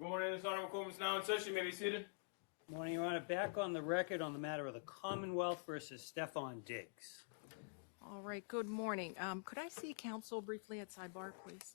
Morning, this honorable court is now in session. You may be seated. Morning, Your Honor. Back on the record on the matter of the Commonwealth versus Stefon Diggs. All right, good morning. Could I see counsel briefly at sidebar, please?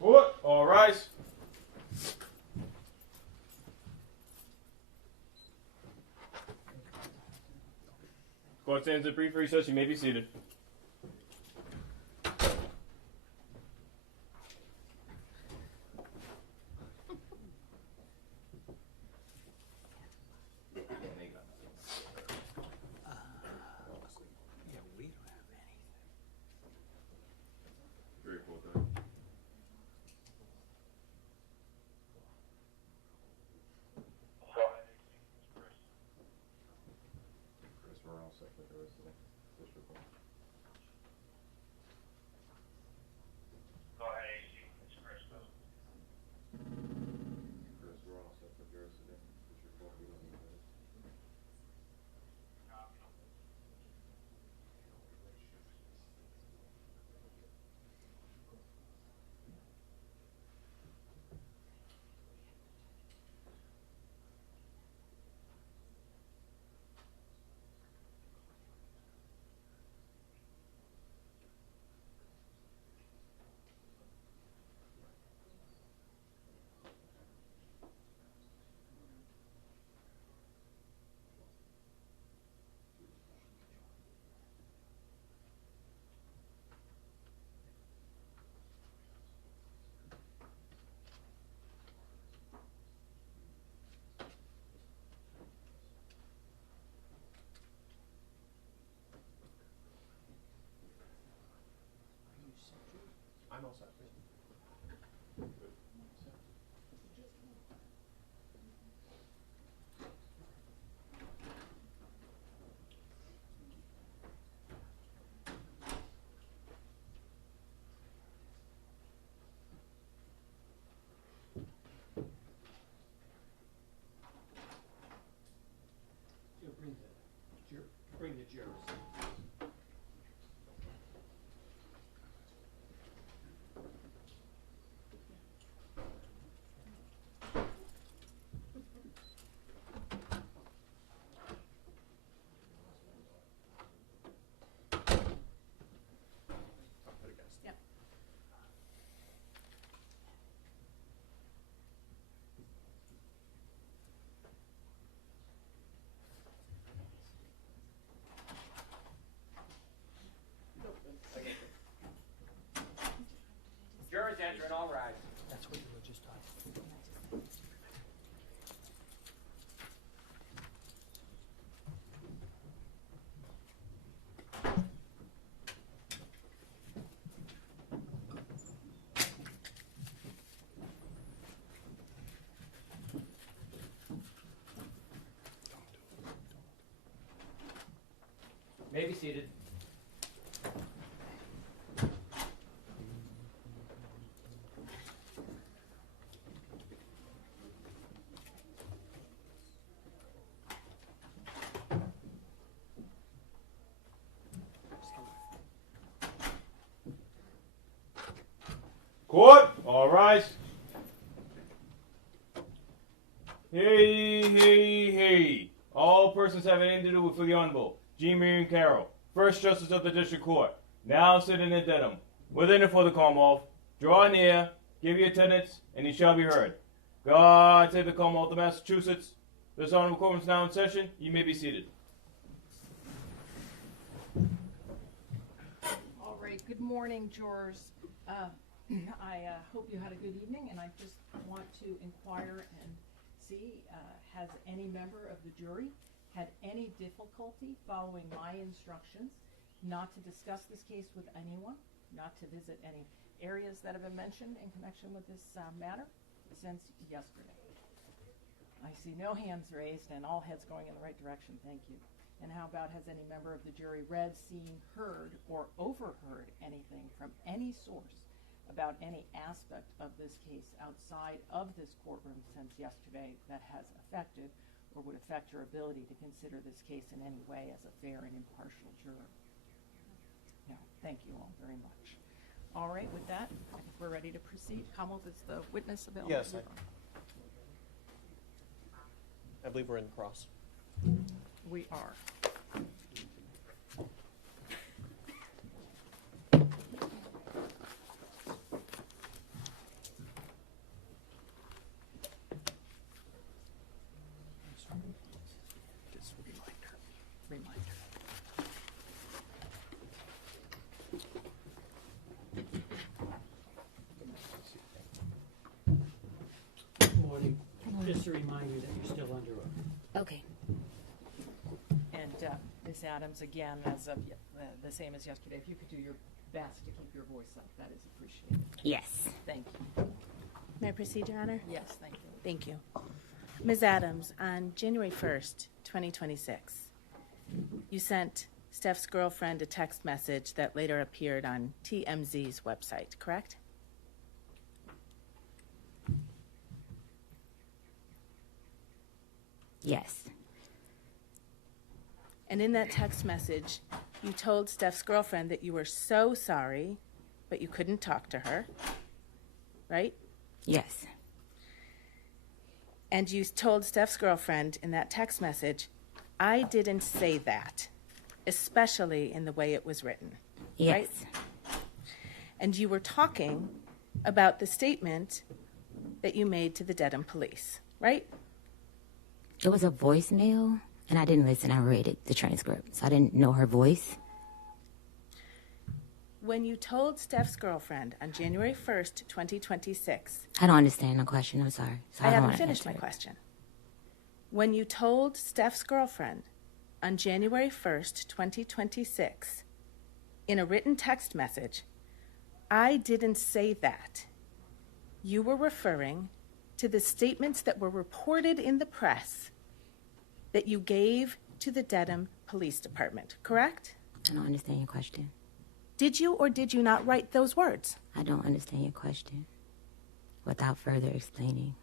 Court, all rise. Court stands at brief recess. You may be seated. Yeah, we don't have anything. Very cool, though. all set with the rest of this report. Go ahead, AC. It's Chris. Chris, we're all set with the rest of this report. We don't need that. I'm all set. Bring the jurors. Yep. Jurors entering, all rise. That's what you were just talking. May be seated. Court, all rise. Hey, hey, hey. All persons having anything to do with the Honorable G. Marion Carroll, First Justice of the District Court, now sitting in addendum, within and for the Commonwealth, draw near, give your attendance, and he shall be heard. God save the Commonwealth of Massachusetts. This honorable court is now in session. You may be seated. All right, good morning, jurors. I hope you had a good evening, and I just want to inquire and see, has any member of the jury had any difficulty following my instructions not to discuss this case with anyone, not to visit any areas that have been mentioned in connection with this matter since yesterday? I see no hands raised and all heads going in the right direction. Thank you. And how about, has any member of the jury read, seen, heard, or overheard anything from any source about any aspect of this case outside of this courtroom since yesterday that has affected or would affect your ability to consider this case in any way as a fair and impartial juror? No. Thank you all very much. All right, with that, I think we're ready to proceed. Commonwealth, is the witness available? Yes, I believe we're in the cross. We are. Just Reminder. Good morning. Just a reminder that you're still under oath. Okay. And Ms. Adams, again, as of the same as yesterday, if you could do your best to keep your voice up, that is appreciated. Yes. Thank you. May I proceed, Your Honor? Yes, thank you. Thank you. Ms. Adams, on January 1st, 2026, you sent Steph's girlfriend a text message that later appeared on TMZ's website, correct? Yes. And in that text message, you told Steph's girlfriend that you were so sorry, but you couldn't talk to her, right? Yes. And you told Steph's girlfriend in that text message, I didn't say that, especially in the way it was written, Yes. right? And you were talking about the statement that you made to the Dedham police, right? It was a voicemail, and I didn't listen. I read the transcript, so I didn't know her voice. When you told Steph's girlfriend on January 1st, 2026, I don't understand the question. I'm sorry. So I don't haven't wanna finished my answer it. question. When you told Steph's girlfriend on January 1st, 2026, in a written text message, I didn't say that, you were referring to the statements that were reported in the press that you gave to the Dedham Police Department, correct? I don't understand your question. Did you or did you not write those words? I don't understand your question without further explaining.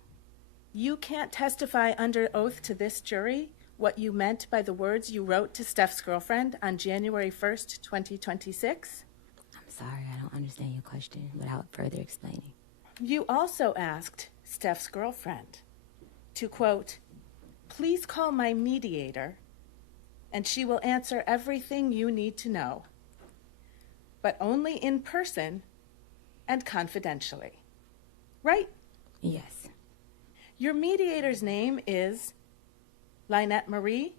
You can't testify under oath to this jury what you meant by the words you wrote to Steph's girlfriend on January 1st, 2026? I'm sorry. I don't understand your question without further explaining. You also asked Steph's girlfriend to, quote, please call my mediator and she will answer everything you need to know, but only in person and confidentially. Right? Yes. Your mediator's name is Lynette Marie,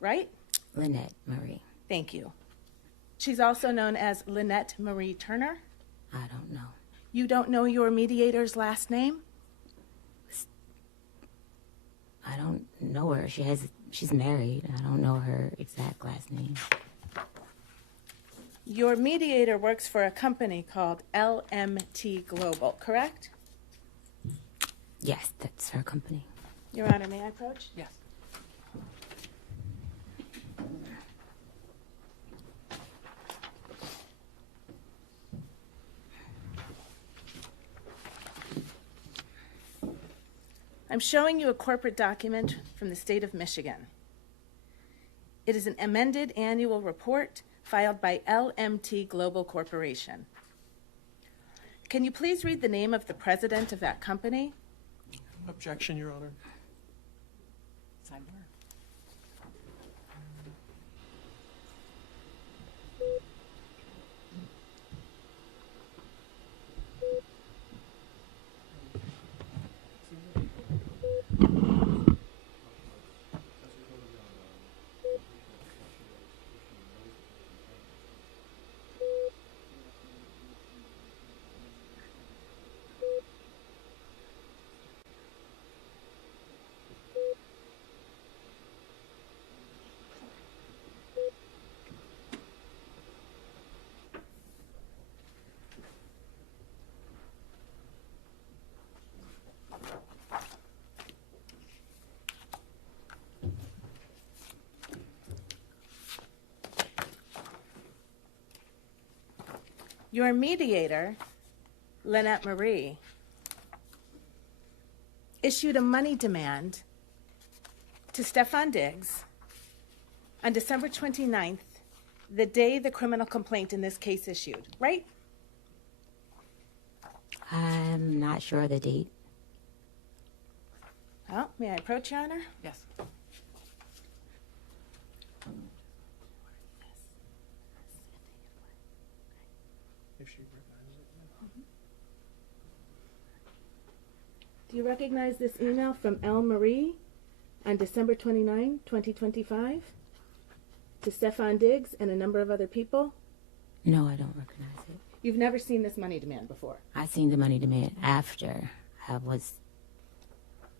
right? Lynette Marie. Thank you. She's also known as Lynette Marie Turner. I don't know. You don't know your mediator's last name? I don't know her. She's married. I don't know her exact last name. Your mediator works for a company called LMT Global, correct? Yes, that's her company. Your Honor, may I approach? Yes. I'm showing you a corporate document from the state of Michigan. It is an amended annual report filed by LMT Global Corporation. Can you please read the name of the president of that company? Objection, Your Honor. Sidebar. Your mediator, Lynette Marie, issued a money demand to Stefon Diggs on December 29th, the day the criminal complaint in this case issued, right? I'm not sure of the date. Well, may I approach, Your Honor? Yes. If she recognizes it. Do you recognize this email from L. Marie on December 29, 2025, to Stefon Diggs and a number of other people? No, I don't recognize it. You've never seen this money demand before. I seen the money demand after I was.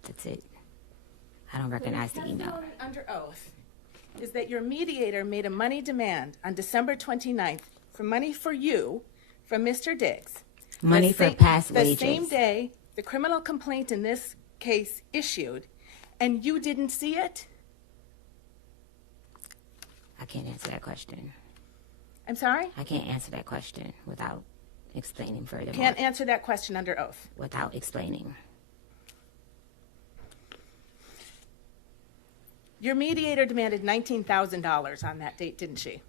That's it. I don't recognize the email. Testimony under oath is that your mediator made a money demand on December 29th for money for you from Mr. Diggs. Money The for sa- past the wages. same day the criminal complaint in this case issued, and you didn't see it? I can't answer that question. I'm sorry? I can't answer that question without explaining further. Can't answer that question under oath. Without explaining. Your mediator demanded $19,000 on that date, didn't she?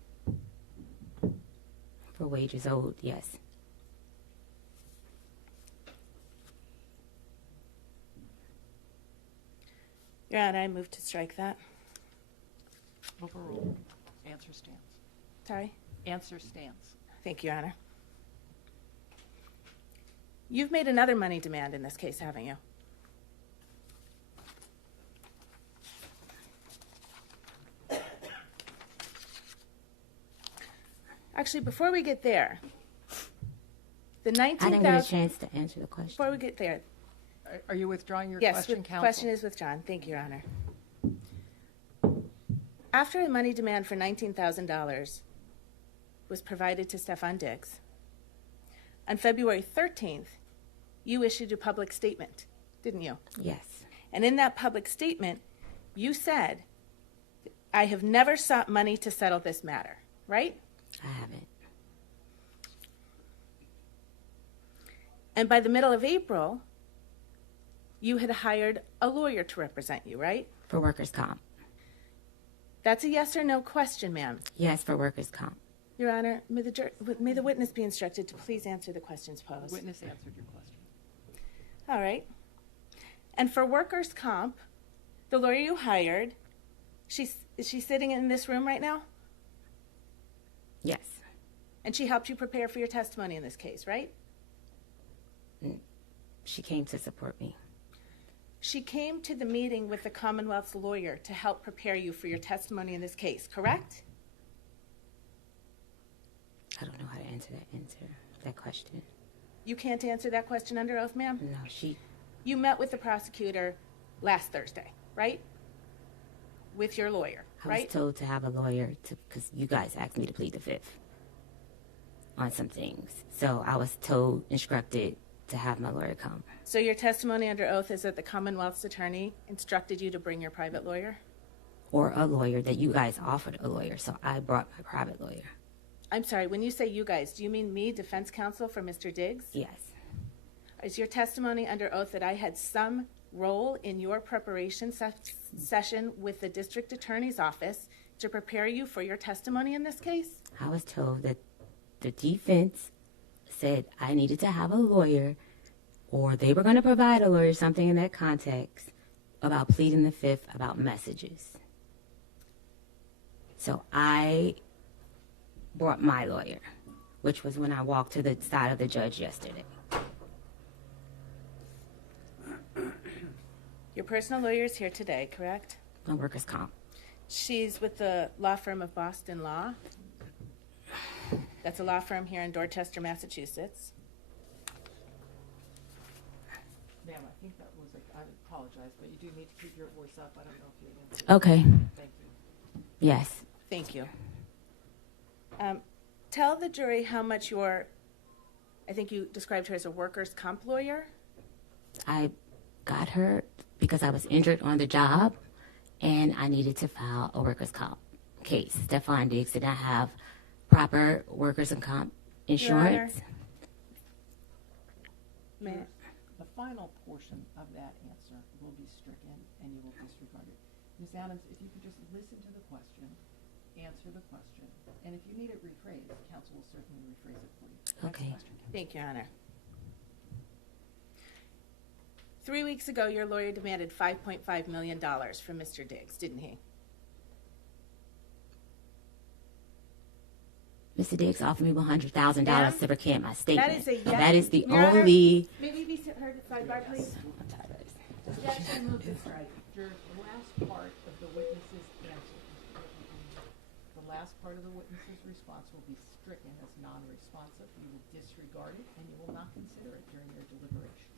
For wages owed, yes. Your Honor, I move to strike that. Overruled. Answer stands. Sorry? Answer stands. Thank you, Your Honor. You've made another money demand in this case, haven't you? Actually, before we get there, the I didn't get a 19,000. chance to answer the question. Before we get there, Are you withdrawing your yes, question, the counsel? question is withdrawn. Thank you, Your Honor. After a money demand for $19,000 was provided to Stefon Diggs, on February 13th, you issued a public statement, didn't you? Yes. And in that public statement, you said, I have never sought money to settle this matter, right? I haven't. And by the middle of April, you had hired a lawyer to represent you, right? For workers' comp. That's a yes or no question, ma'am. Yes, for workers' comp. Your Honor, may the witness be instructed to please answer the questions posed. Witness answered your question. All right. And for workers' comp, the lawyer you hired, is she sitting in this room right now? Yes. And she helped you prepare for your testimony in this case, right? She came to support me. She came to the meeting with the Commonwealth's lawyer to help prepare you for your testimony in this case, correct? I don't know how to answer that question. You can't answer that question under oath, ma'am? No, she... You met with the prosecutor last Thursday, right? With your lawyer, I right? was told to have a lawyer because you guys asked me to plead the fifth on some things. So I was instructed to have my lawyer come. So your testimony under oath is that the Commonwealth's attorney instructed you to bring your private lawyer? Or a lawyer that you guys offered a lawyer. So I brought my private lawyer. I'm sorry, when you say you guys, do you mean me, defense counsel for Mr. Diggs? Yes. Is your testimony under oath that I had some role in your preparation session with the district attorney's office to prepare you for your testimony in this case? I was told that the defense said I needed to have a lawyer, or they were going to provide a lawyer, something in that context, about pleading the fifth about messages. So I brought my lawyer, which was when I walked to the side of the judge yesterday. Your personal lawyer is here today, correct? My workers' comp. She's with the law firm of Boston Law. That's a law firm here in Dorchester, Massachusetts. Ma'am, I think that was, I apologize, but you do need to keep your voice up. I don't know if you answered. Okay. Thank you. Yes. Thank you. Tell the jury how much I think you described her as a workers' comp lawyer. I got her because I was injured on the job, and I needed to file a workers' comp case. Stefon Diggs did not have proper workers' and comp insurance. May- The final portion of that answer will be stricken, and you will disregard it. Ms. Adams, if you could just listen to the question, answer the question, and if you need it rephrased, counsel will certainly rephrase it for you. Next Okay. question, counsel. Thank you, Your Honor. 3 weeks ago, your lawyer demanded $5.5 million from Mr. Diggs, didn't he? Mr. Diggs offered me $100,000 Ma'am? to recant my statement. That is a yes. That is the Your Honor, only... Maybe be heard at sidebar, please. Objection, move to strike. Jurors, the last part of the witness's answer, the last part of the witness's response will be stricken as non-responsive. You will disregard it, and you will not consider it during your deliberations.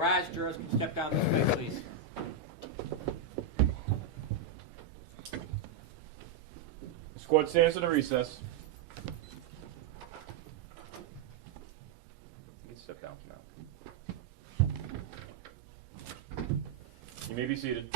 rise, jurors can step down this way, please. This court stands at a recess. You can step down for now. You may be seated.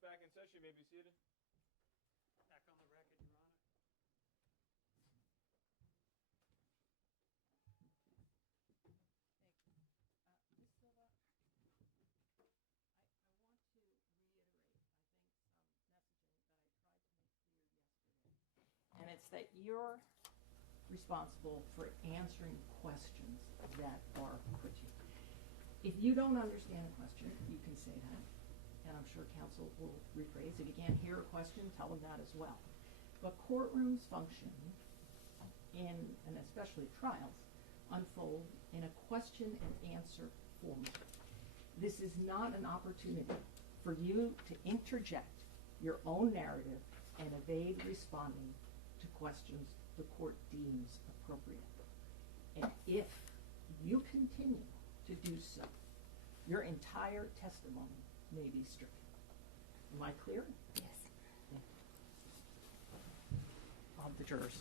Court's back in session. You may be seated. Back on the record, Your Honor. Ms. Silva, I want to reiterate, I think, some messaging that I tried to make clear yesterday. And it's that you're responsible for answering questions that are put to you. If you don't understand a question, you can say that, and I'm sure counsel will rephrase. If you can't hear a question, tell them that as well. But courtrooms function in, and especially trials, unfold in a question and answer format. This is not an opportunity for you to interject your own narrative and evade responding to questions the court deems appropriate. And if you continue to do so, your entire testimony may be stricken. Am I clear? Yes. The jurors.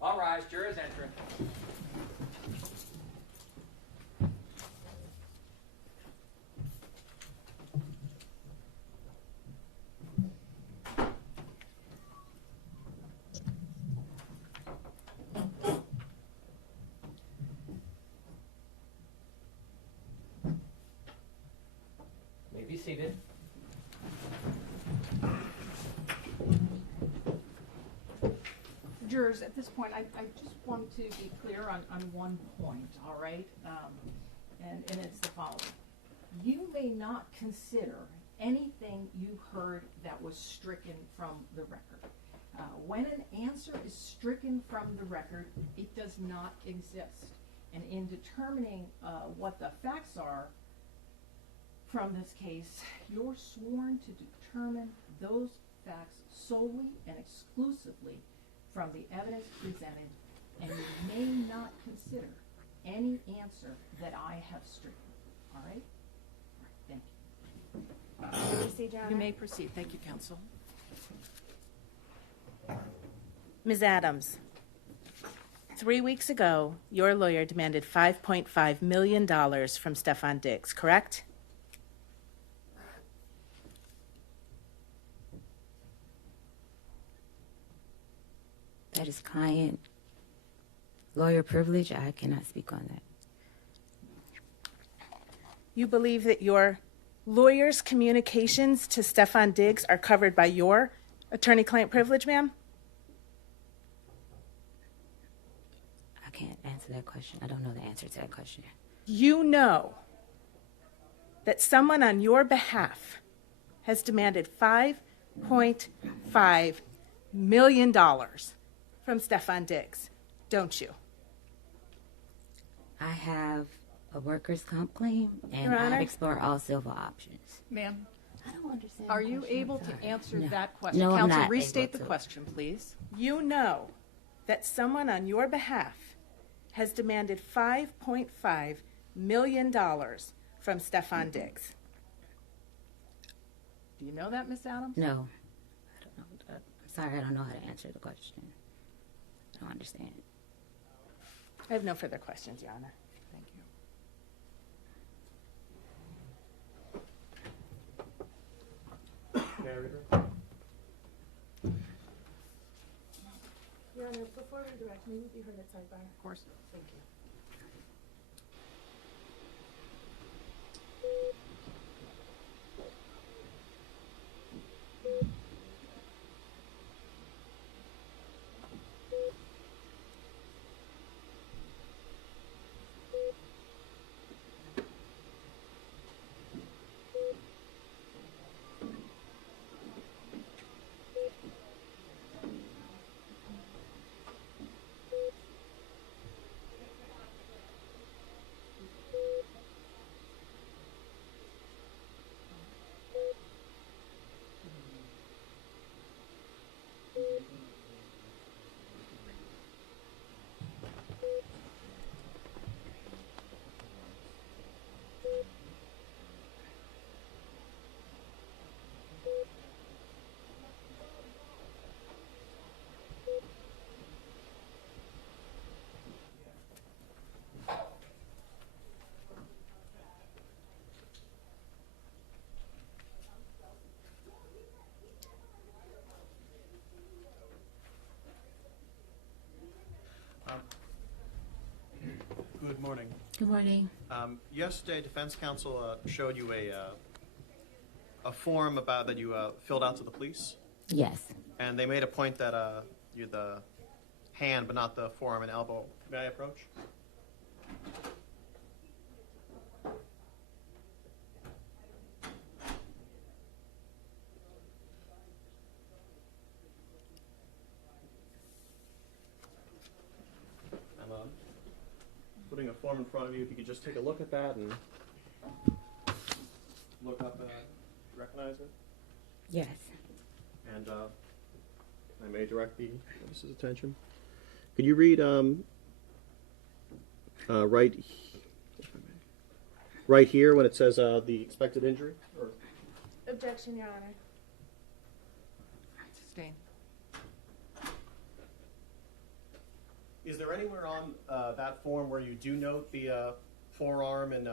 All rise, jurors enter. May be seated. Jurors, at this point, I just want to be clear on one point, all right? And it's the following. You may not consider anything you heard that was stricken from the record. When an answer is stricken from the record, it does not exist. And in determining what the facts are from this case, you're sworn to determine those facts solely and exclusively from the evidence presented, and you may not consider any answer that I have stricken. All right? Thank you. Proceed, Your Honor. You may proceed. Thank you, counsel. Ms. Adams, 3 weeks ago, your lawyer demanded $5.5 million from Stefon Diggs, correct? That is client lawyer privilege. I cannot speak on that. You believe that your lawyer's communications to Stefon Diggs are covered by your attorney-client privilege, ma'am? I can't answer that question. I don't know the answer to that question. You know that someone on your behalf has demanded $5.5 million from Stefon Diggs, don't you? I have a workers' comp claim, and Your Honor? I've explored all civil options. Ma'am, I don't understand. are the you question. I'm able to sorry. answer No. that question? No, I'm Counsel, not restate able the to. question, please. You know that someone on your behalf has demanded $5.5 million from Stefon Diggs. Do you know that, Miss Adams? No, I don't know. I'm sorry, I don't know how to answer the question. I don't understand. I have no further questions, Your Honor. Thank you. Your Honor, before we direct, may we be heard at sidebar? Of course. Thank you. Good morning. Yesterday, Defense Counsel showed you a form about that you filled out to the police, Yes. and they made a point that you're the hand, but not the forearm and elbow. May I approach? I'm putting a form in front of you. If you could just take a look at that and look up, recognize it. Yes. And I may direct the witness's attention. Could you read right here when it says the expected injury? Or Objection, Your Honor. Sustain. is there anywhere on that form where you do note the forearm and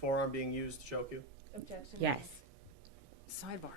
forearm being used to choke you? Objection. Yes. Sidebar.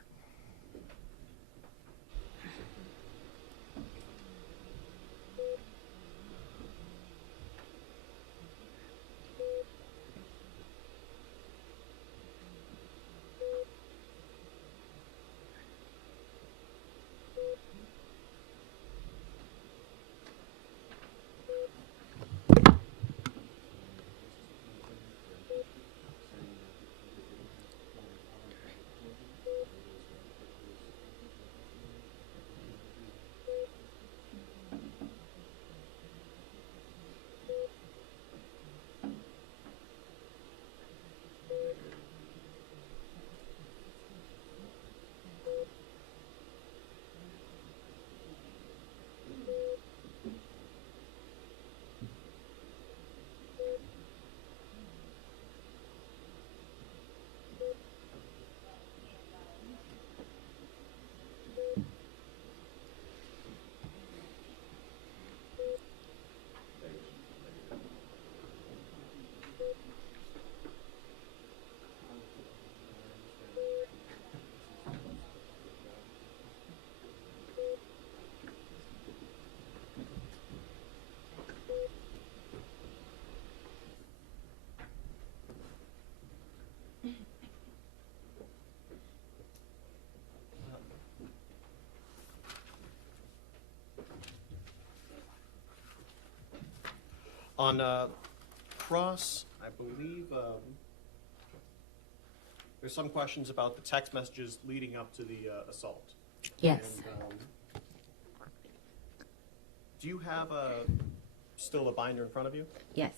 On cross, I believe there's some questions about the text messages leading up to the assault. Yes. And, do you have still a binder in front of you? Yes.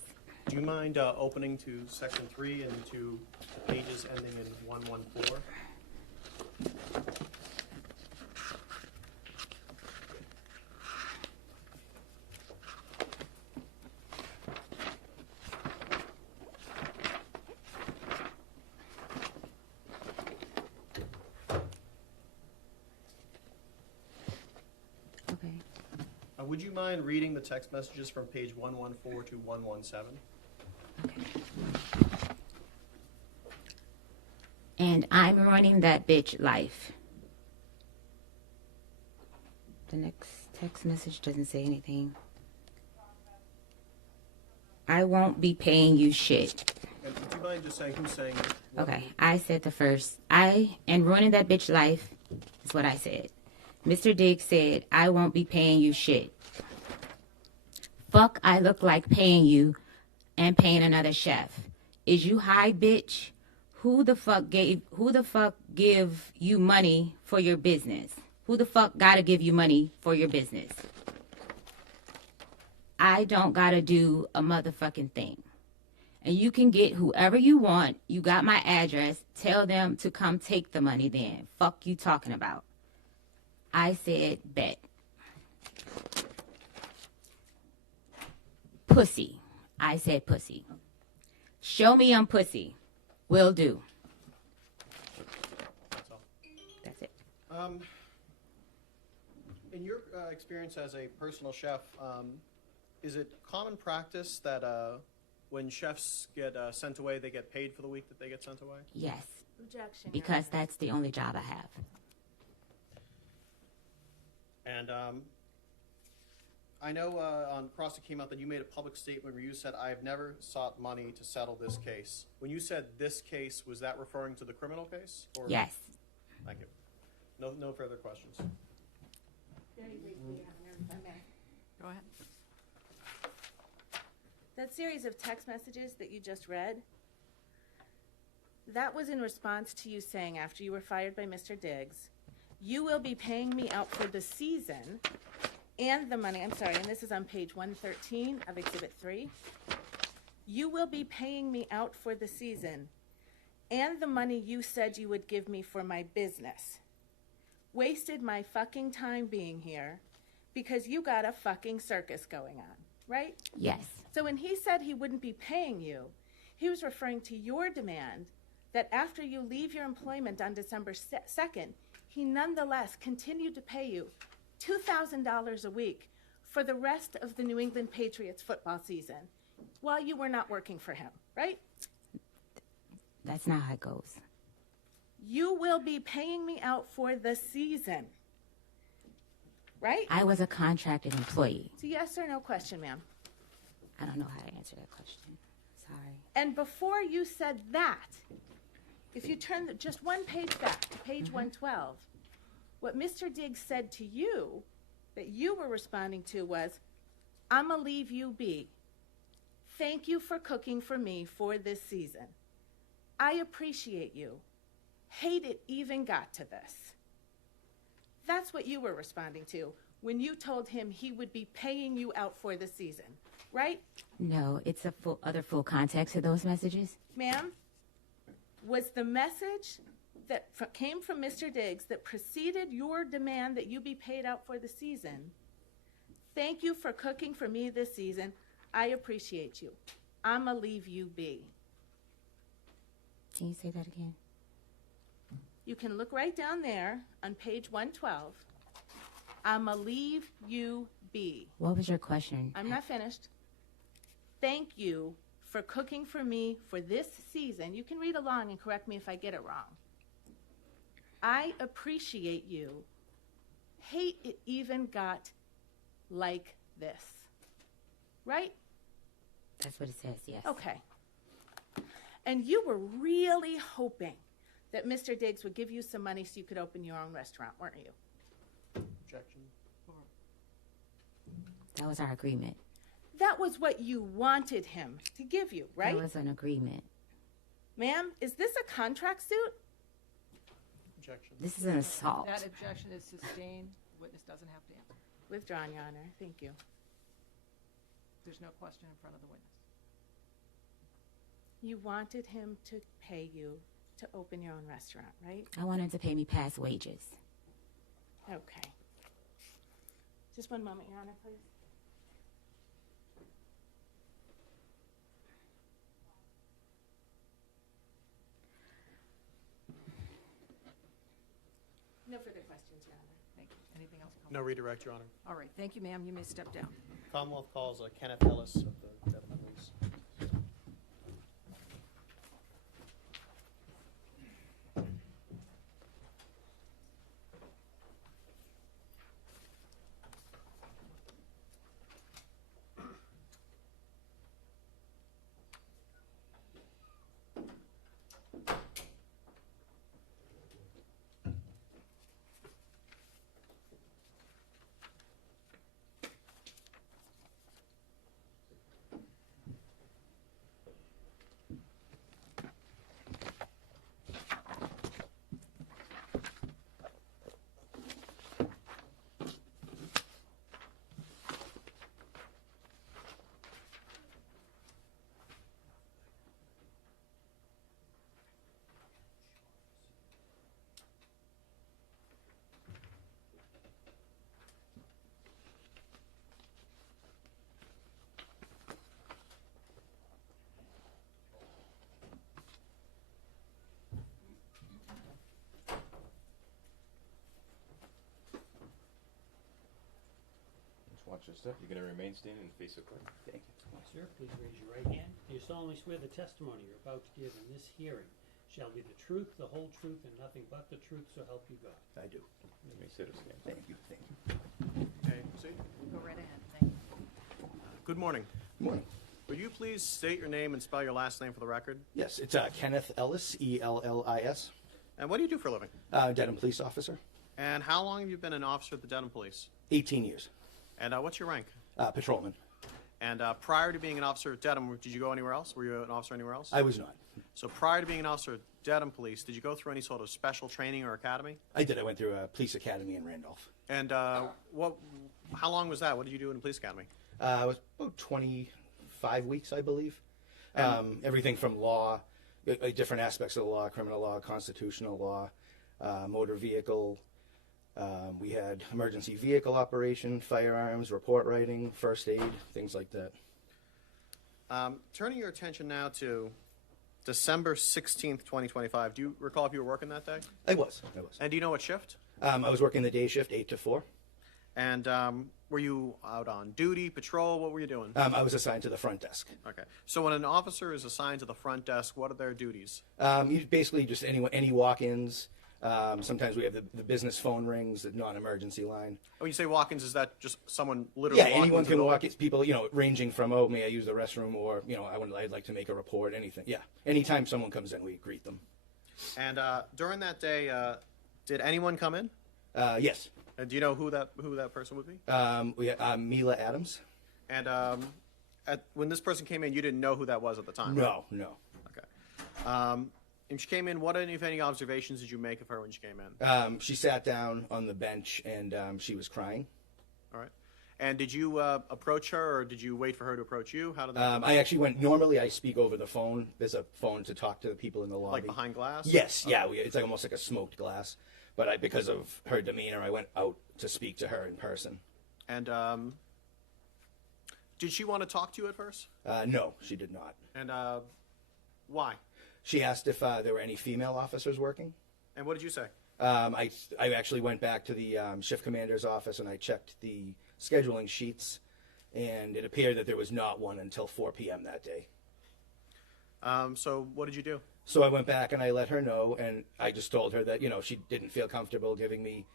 Do you mind opening to section 3 and to pages ending in 114? Okay. Would you mind reading the text messages from page 114 to 117? Okay. And I'm running that bitch life. The next text message doesn't say anything. I won't be paying you shit. And would you mind just saying who's saying it? Okay, I said the first. I and running that bitch life is what I said. Mr. Diggs said, I won't be paying you shit. Fuck, I look like paying you and paying another chef. Is you high, bitch? Who the fuck give you money for your business? Who the fuck gotta give you money for your business? I don't gotta do a motherfucking thing. And you can get whoever you want. You got my address. Tell them to come take the money then. Fuck you talking about. I said, bet. Pussy. I said pussy. Show me I'm pussy. Will do. That's all. That's it. In your experience as a personal chef, is it common practice that when chefs get sent away, they get paid for the week that they get sent away? Yes. Objection. Because that's the only job I have. And I know on Cross it came out that you made a public statement where you said, I have never sought money to settle this case. When you said this case, was that referring to the criminal case? Or? Yes. Thank you. No further questions. Very briefly, if I may. Go ahead. That series of text messages that you just read, that was in response to you saying after you were fired by Mr. Diggs, you will be paying me out for the season and the money, I'm sorry, and this is on page 113 of Exhibit 3. You will be paying me out for the season and the money you said you would give me for my business. Wasted my fucking time being here because you got a fucking circus going on, right? Yes. So when he said he wouldn't be paying you, he was referring to your demand that after you leave your employment on December 2nd, he nonetheless continued to pay you $2,000 a week for the rest of the New England Patriots football season while you were not working for him, right? That's not how it goes. You will be paying me out for the season, right? I was a contracted employee. It's a yes or no question, ma'am. I don't know how to answer that question. Sorry. And before you said that, if you turn just one page back to page 112, what Mr. Diggs said to you that you were responding to was, I'ma leave you be. Thank you for cooking for me for this season. I appreciate you. Hate it even got to this. That's what you were responding to when you told him he would be paying you out for the season, right? No, it's a full context of those messages. Ma'am, was the message that came from Mr. Diggs that preceded your demand that you be paid out for the season, thank you for cooking for me this season, I appreciate you. I'ma leave you be. Can you say that again? You can look right down there on page 112. I'ma leave you be. What was your question? I'm not finished. Thank you for cooking for me for this season. You can read along and correct me if I get it wrong. I appreciate you. Hate it even got like this. Right? That's what it says, yes. Okay. And you were really hoping that Mr. Diggs would give you some money so you could open your own restaurant, weren't you? Objection. That was our agreement. That was what you wanted him to give you, right? That was an agreement. Ma'am, is this a contract suit? Objection. This is an assault. That objection is sustained. Witness doesn't have to answer. Withdrawn, Your Honor. Thank you. There's no question in front of the witness. You wanted him to pay you to open your own restaurant, right? I wanted to pay me past wages. Okay. Just one moment, Your Honor, please. No further questions, Your Honor. Thank you. Anything else? No redirect, Your Honor. All right. Thank you, ma'am. You may step down. Commonwealth calls Kenneth Ellis of the Dedham Police. Watch your step. You're going to remain standing and face the court. Thank you. Sir, please raise your right hand. Do you solemnly swear the testimony you're about to give in this hearing shall be the truth, the whole truth, and nothing but the truth, so help you God? I do. You may sit or stand. Thank you. Okay, proceed. Go right ahead. Thank you. Good morning. Good morning. Would you please state your name and spell your last name for the record? Yes, it's Kenneth Ellis, Ellis. And what do you do for a living? Dedham police officer. And how long have you been an officer at the Dedham Police? 18 years. And what's your rank? Patrolman. And prior to being an officer at Dedham, did you go anywhere else? Were you an officer anywhere else? I was not. So prior to being an officer at Dedham Police, did you go through any sort of special training or academy? I did. I went through a police academy in Randolph. And how long was that? What did you do in the police academy? It was about 25 weeks, I believe. Everything from law, different aspects of the law, criminal law, constitutional law, motor vehicle. We had emergency vehicle operation, firearms, report writing, first aid, things like that. Turning your attention now to December 16th, 2025, do you recall if you were working that day? I was. And do you know what shift? I was working the day shift, 8 to 4. And were you out on duty, patrol? What were you doing? I was assigned to the front desk. Okay. So when an officer is assigned to the front desk, what are their duties? Basically just any walk-ins. Sometimes we have the business phone rings, the non-emergency line. When you say walk-ins, is that just someone literally walking anyone into can the walk. door? It's people, ranging from, oh, may I use the restroom, or, I'd like to make a report, anything. Yeah, anytime someone comes in, we greet them. And during that day, did anyone come in? Yes. And do you know who that person would be? We Mila Adams. And when this person came in, you didn't know who that was at the time, right? No. Okay. And she came in. What, if any, observations did you make of her when she came in? She sat down on the bench, and she was crying. All right. And did you approach her, or did you wait for her to approach you? How did that I actually went. Normally, I speak over the phone. There's a phone to talk to the people in the lobby. like behind glass? Yes, yeah. It's like almost like a smoked glass. But because of her demeanor, I went out to speak to her in person. And did she want to talk to you at first? No, she did not. And why? She asked if there were any female officers working. And what did you say? I actually went back to the shift commander's office and I checked the scheduling sheets, and it appeared that there was not one until 4 p.m. that day. So what did you do? So I went back and I let her know, and I just told her that, she didn't feel comfortable giving me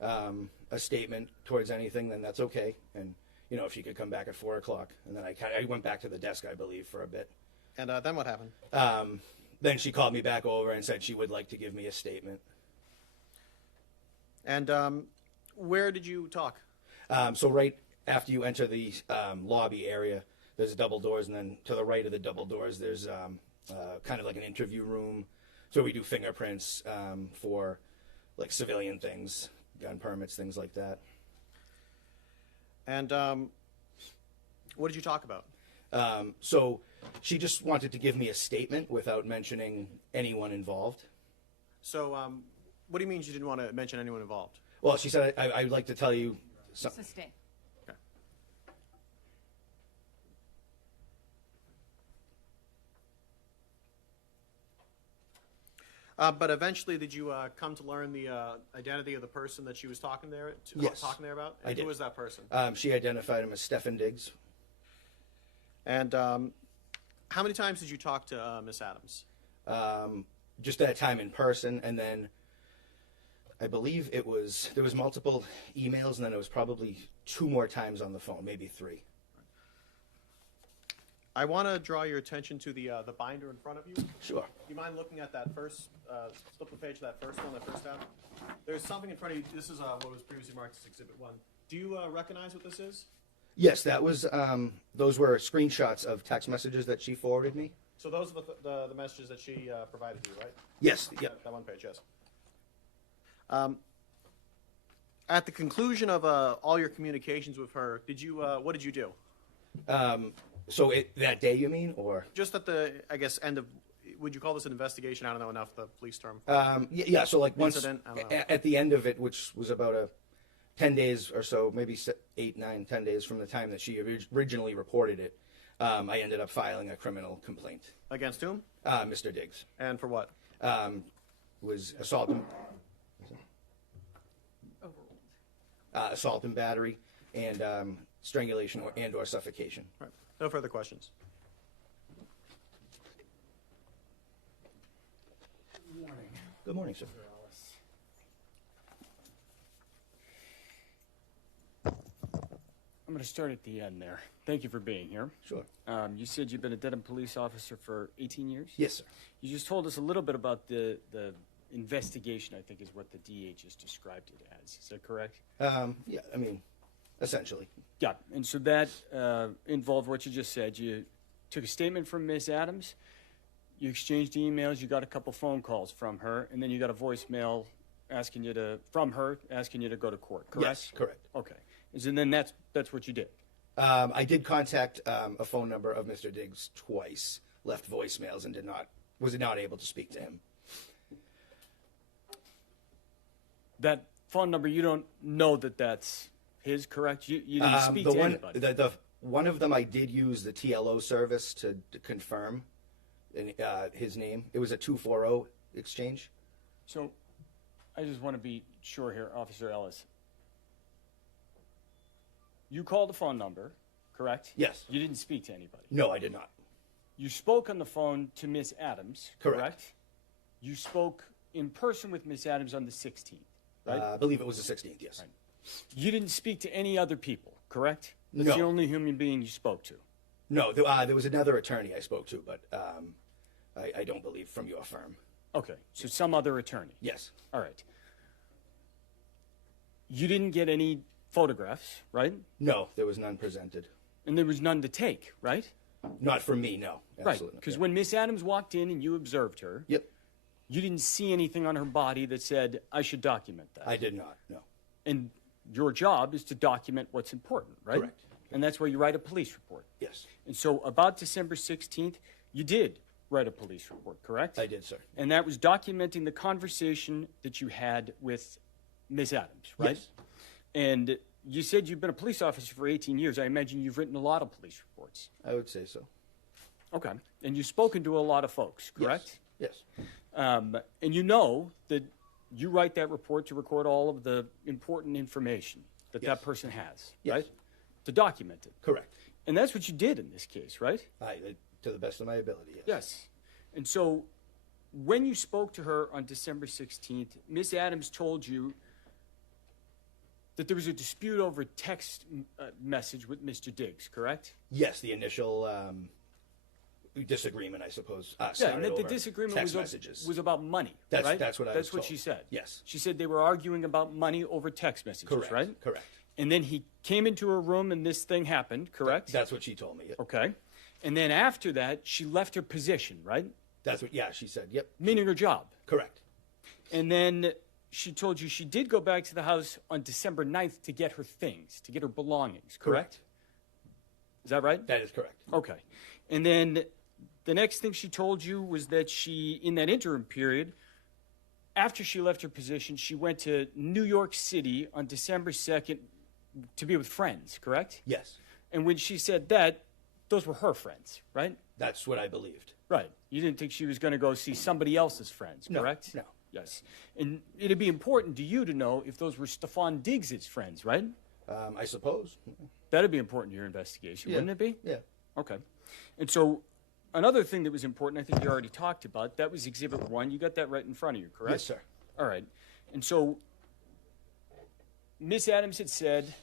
a statement towards anything, then that's okay. And, if she could come back at 4 o'clock. And then I went back to the desk, I believe, for a bit. And then what happened? Then she called me back over and said she would like to give me a statement. And where did you talk? So right after you enter the lobby area, there's double doors, and then to the right of the double doors, there's kind of like an interview room. So we do fingerprints for like civilian things, gun permits, things like that. And what did you talk about? So she just wanted to give me a statement without mentioning anyone involved. So what do you mean you didn't want to mention anyone involved? Well, she said, I'd like to tell you something. Sustain. Okay. But eventually, did you come to learn the identity of the person that she was talking there Yes. about? And I did. Who was that person? She identified him as Stefon Diggs. And how many times did you talk to Miss Adams? Just that time in person, and then I believe there was multiple emails, and then it was probably 2 more times on the phone, maybe 3. I want to draw your attention to the binder in front of you. Sure. Do you mind looking at that first, flip the page to that first one, that first tab? There's something in front of you. This is what was previously marked as Exhibit 1. Do you recognize what this is? Yes, that was. Those were screenshots of text messages that she forwarded me. So those are the messages that she provided you, right? Yes. Yep. That one page, yes. At the conclusion of all your communications with her, what did you do? So that day, you mean, or? Just at the, I guess, end of, would you call this an investigation? I don't know enough the police term. Yeah. So like once Incident? I don't know. at the end of it, which was about 10 days or so, maybe 8, 9, 10 days from the time that she originally reported it, I ended up filing a criminal complaint. Against whom? Mr. Diggs. And for what? Was assault and Overruled. assault and battery, and strangulation or suffocation. Right. No further questions. Good morning. Good morning, sir. I'm going to start at the end there. Thank you for being here. Sure. You said you've been a Dedham police officer for 18 years? Yes, sir. You just told us a little bit about the investigation, I think is what the DA just described it as. Is that correct? Yeah, I mean, essentially. Yeah, and so that involved what you just said. You took a statement from Miss Adams, you exchanged emails, you got a couple phone calls from her, and then you got a voicemail from her asking you to go to court, correct? Yes, correct. Okay. And so then that's what you did. I did contact a phone number of Mr. Diggs twice, left voicemails, and was not able to speak to him. That phone number, you don't know that that's his, correct? You didn't speak to anybody. One of them I did use the TLO service to confirm his name. It was a 240 exchange. So I just want to be sure here, Officer Ellis. You called the phone number, correct? Yes. You didn't speak to anybody. No, I did not. You spoke on the phone to Miss Adams, correct? You spoke in person with Miss Adams on the 16th, right? I believe it was the 16th, yes. Right. You didn't speak to any other people, correct? No. That's the only human being you spoke to. No, there was another attorney I spoke to, but I don't believe from your firm. Okay, so some other attorney. Yes. All right. You didn't get any photographs, right? No, there was none presented. And there was none to take, right? Not for me, no. Absolutely Right, not. because when Miss Adams walked in and you observed her, Yep, you didn't see anything on her body that said, I should document that. I did not, no. And your job is to document what's important, right? Correct. And that's where you write a police report. Yes, And so about December 16th, you did write a police report, correct? I did, sir. And that was documenting the conversation that you had with Miss Adams, right? Yes. And you said you've been a police officer for 18 years. I imagine you've written a lot of police reports. I would say so. Okay. And you've spoken to a lot of folks, correct? Yes. And you know that you write that report to record all of the important information that Yes. that person has, Yes. right? To document it. Correct. And that's what you did in this case, right? To the best of my ability, yes. Yes. And so when you spoke to her on December 16th, Miss Adams told you that there was a dispute over text message with Mr. Diggs, correct? Yes, the initial disagreement, I suppose. Yeah, started and that the over disagreement text messages. was about money, That's- right? that's what I That's was what told. she said. Yes. She said they were arguing about money over text messages, Correct. right? Correct. And then he came into her room and this thing happened, correct? That's what she told me. Okay. And then after that, she left her position, right? That's what. Yeah, she said. Yep. Meaning her job. Correct. And then she told you she did go back to the house on December 9th to get her things, to get her belongings, correct? Is that right? That is correct. Okay. And then the next thing she told you was that she, in that interim period, after she left her position, she went to New York City on December 2nd to be with friends, correct? Yes. And when she said that, those were her friends, right? That's what I believed. Right. You didn't think she was going to go see somebody else's friends, No, correct? no. Yes. And it'd be important to you to know if those were Stefon Diggs' friends, right? I suppose. That'd be important to your investigation, wouldn't it be? Yeah. Okay. And so another thing that was important, I think you already talked about, that was Exhibit 1. You got that right in front of you, correct? Yes, sir. All right. And so Miss Adams had said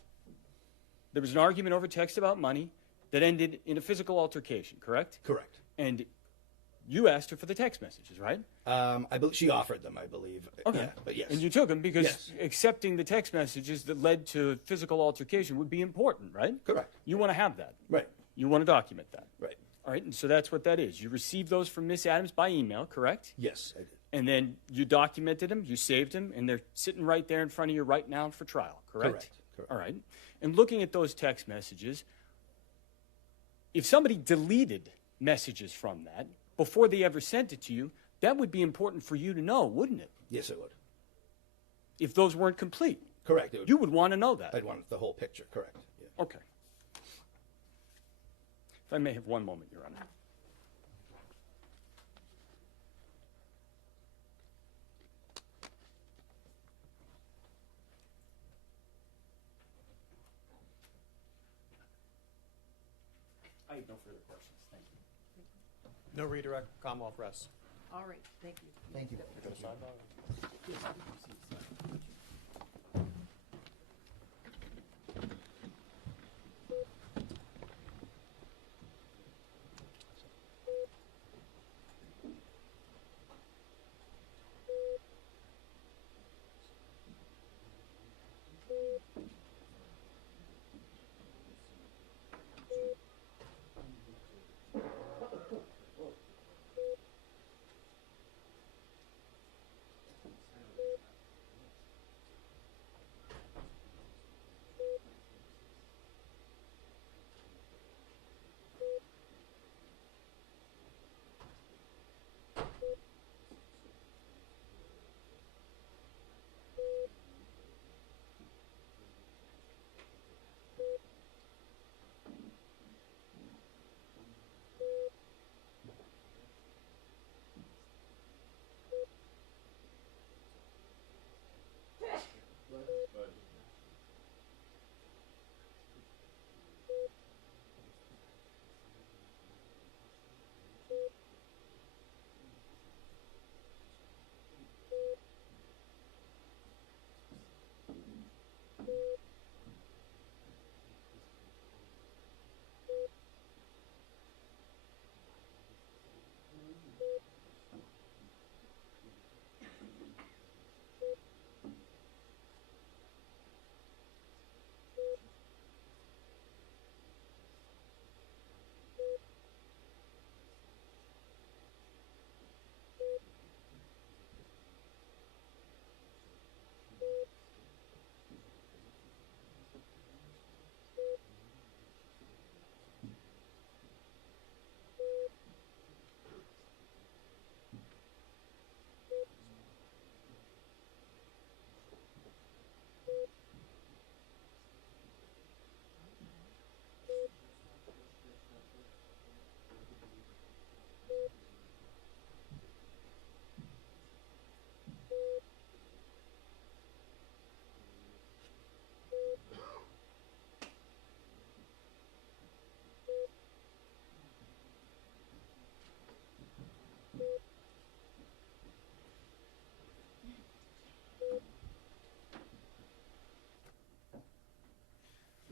there was an argument over text about money that ended in a physical altercation, correct? Correct. And you asked her for the text messages, right? She offered them, I believe. Okay. Yeah, but yes. And you took them because Yes. accepting the text messages that led to physical altercation would be important, right? Correct. You want to have that. Right. You want to document that. Right. All right, and so that's what that is. You received those from Miss Adams by email, correct? Yes, I did. And then you documented them, you saved them, and they're sitting right there in front of you right now for trial, correct? Correct. All right. And looking at those text messages, if somebody deleted messages from that before they ever sent it to you, that would be important for you to know, wouldn't it? Yes, it would. If those weren't complete. Correct. It would. You would want to know that. I'd want the whole picture. Correct. Yeah. Okay. If I may have one moment, Your Honor. I have no further questions. Thank you. No redirect, Commonwealth rests. All right, thank you. Thank you.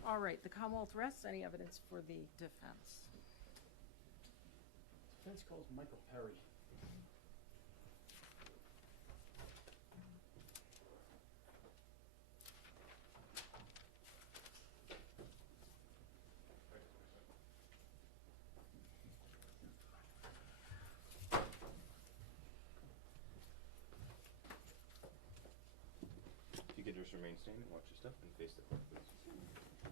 All right, the Commonwealth rests. Any evidence for the defense? Defense calls Michael Perry. If you could just remain standing, watch your step, and face the court, please.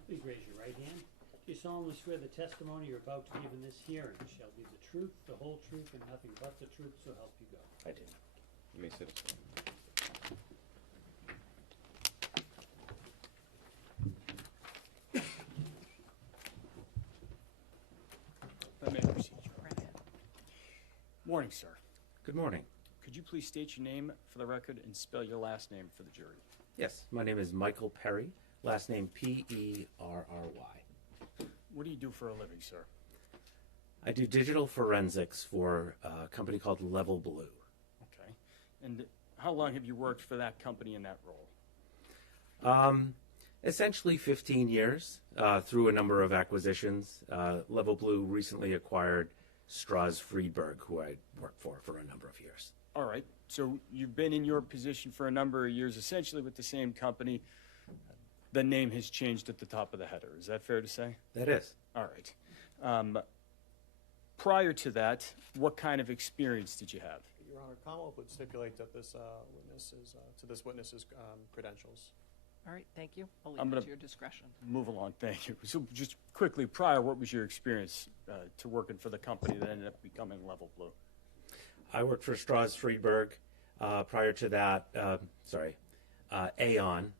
Please raise your right hand. Do you solemnly swear the testimony you're about to give in this hearing shall be the truth, the whole truth, and nothing but the truth, so help you God? I did. You may sit aside. Let me proceed. Morning, sir. Good morning. Could you please state your name for the record and spell your last name for the jury? Yes, my name is Michael Perry, last name Perry. What do you do for a living, sir? I do digital forensics for a company called Level Blue. Okay. And how long have you worked for that company in that role? Essentially 15 years through a number of acquisitions. Level Blue recently acquired Strauss Friedberg, who I worked for a number of years. All right. So you've been in your position for a number of years, essentially with the same company. The name has changed at the top of the header. Is that fair to say? That is. All right. Prior to that, what kind of experience did you have? Your Honor, Commonwealth would stipulate that this witness's credentials. All right, thank you. I'll I'm leave it gonna to your discretion. Move along. Thank you. So just quickly, prior, what was your experience to working for the company that ended up becoming Level Blue? I worked for Strauss Friedberg. Prior to that, Aon.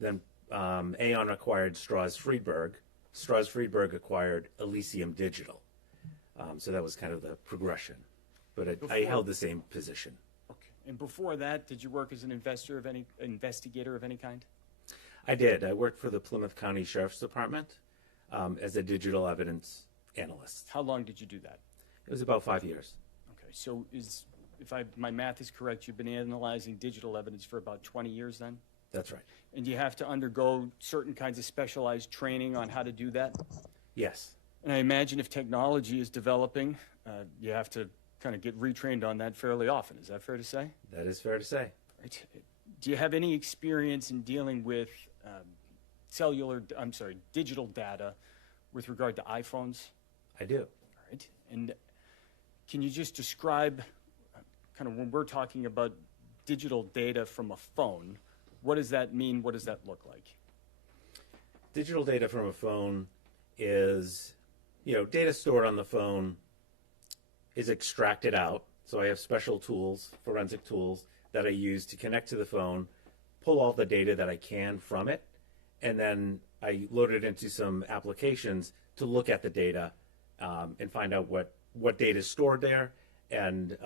Then Aon acquired Strauss Friedberg. Strauss Friedberg acquired Elysium Digital. So that was kind of the progression. But I held the same position. Okay. And before that, did you work as an investigator of any kind? I did. I worked for the Plymouth County Sheriff's Department as a digital evidence analyst. How long did you do that? It was about 5 years. Okay. So my math is correct, you've been analyzing digital evidence for about 20 years then? That's right. And you have to undergo certain kinds of specialized training on how to do that? Yes. And I imagine if technology is developing, you have to kind of get retrained on that fairly often. Is that fair to say? That is fair to say. Right. Do you have any experience in dealing with digital data with regard to iPhones? I do. All right. And can you just describe kind of when we're talking about digital data from a phone, what does that mean? What does that look like? Digital data from a phone is, data stored on the phone is extracted out. So I have special tools, forensic tools, that I use to connect to the phone, pull all the data that I can from it, and then I load it into some applications to look at the data and find out what data is stored there. And,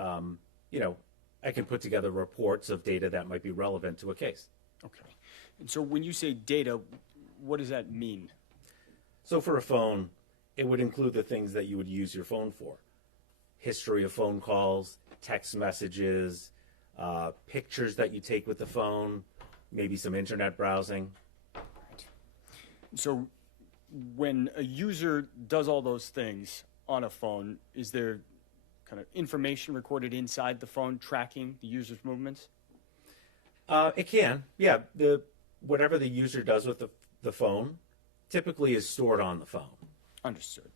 I can put together reports of data that might be relevant to a case. Okay. And so when you say data, what does that mean? So for a phone, it would include the things that you would use your phone for. History of phone calls, text messages, pictures that you take with the phone, maybe some internet browsing. Right. So when a user does all those things on a phone, is there kind of information recorded inside the phone tracking the user's movements? It can, yeah. Whatever the user does with the phone typically is stored on the phone. Understood.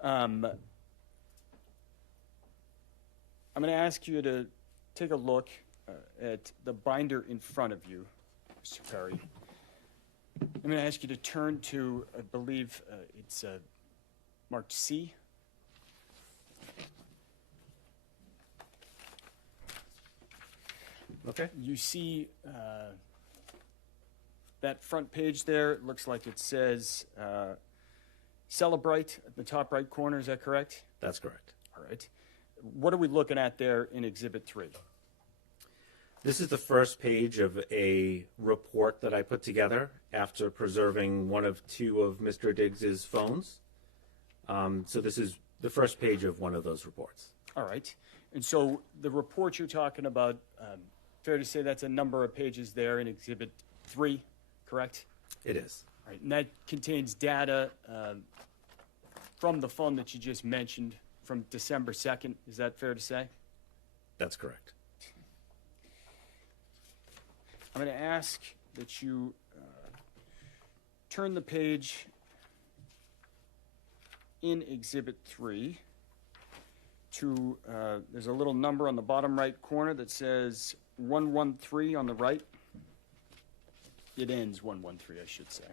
I'm going to ask you to take a look at the binder in front of you, Mr. Perry. I'm going to ask you to turn to, I believe it's marked C. Okay. You see that front page there. It looks like it says Celebrate at the top right corner. Is that correct? That's correct. All right. What are we looking at there in Exhibit 3? This is the first page of a report that I put together after preserving one of two of Mr. Diggs's phones. So this is the first page of one of those reports. All right. And so the report you're talking about, fair to say that's a number of pages there in Exhibit 3, correct? It is. Right, and that contains data from the phone that you just mentioned from December 2nd. Is that fair to say? That's correct. I'm going to ask that you turn the page in Exhibit 3 to, there's a little number on the bottom right corner that says 113 on the right. It ends 113, I should say.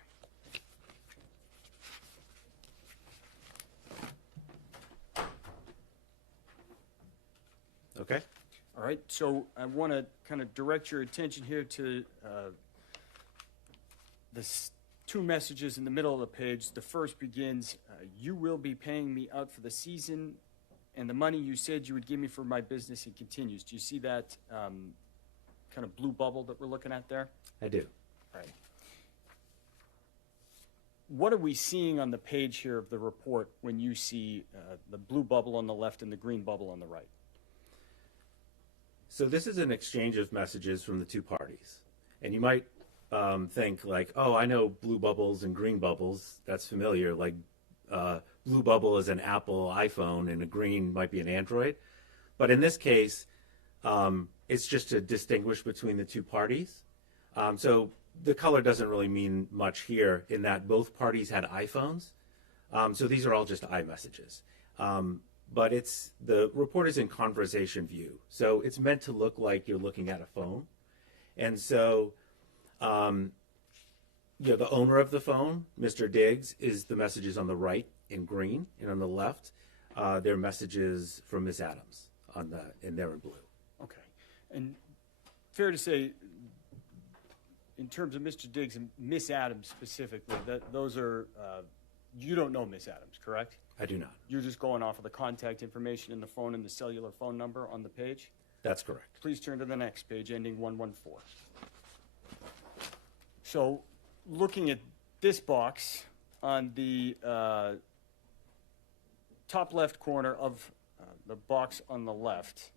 Okay. All right, so I want to kind of direct your attention here to the two messages in the middle of the page. The first begins, you will be paying me out for the season and the money you said you would give me for my business, and continues. Do you see that kind of blue bubble that we're looking at there? I do. Right. What are we seeing on the page here of the report when you see the blue bubble on the left and the green bubble on the right? So this is an exchange of messages from the two parties. And you might think like, oh, I know blue bubbles and green bubbles. That's familiar. Like blue bubble is an Apple iPhone and a green might be an Android. But in this case, it's just to distinguish between the two parties. So the color doesn't really mean much here in that both parties had iPhones. So these are all just iMessages. But the report is in conversation view. So it's meant to look like you're looking at a phone. And so, the owner of the phone, Mr. Diggs, is the messages on the right in green, and on the left, they're messages from Miss Adams and they're in blue. Okay. And fair to say, in terms of Mr. Diggs and Miss Adams specifically, those are, you don't know Miss Adams, correct? I do not. You're just going off of the contact information in the phone and the cellular phone number on the page? That's correct. Please turn to the next page, ending 114. So, looking at this box on the top left corner of the box on the left,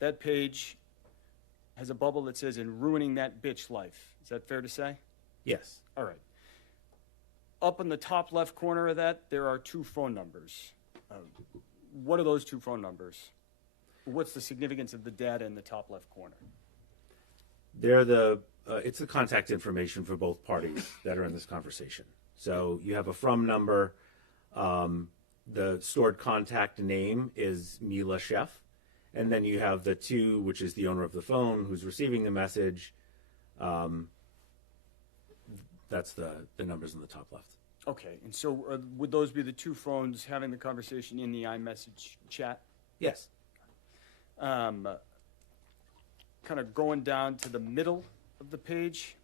that page has a bubble that says, "In ruining that bitch life." Is that fair to say? Yes. All right. Up in the top left corner of that, there are two phone numbers. What are those two phone numbers? What's the significance of the data in the top left corner? They're it's the contact information for both parties that are in this conversation. So you have a from number. The stored contact name is Mila Chef. And then you have the two, which is the owner of the phone who's receiving the message. That's the numbers in the top left. Okay, and so would those be the two phones having the conversation in the iMessage chat? Yes. Kind of going down to the middle of the page,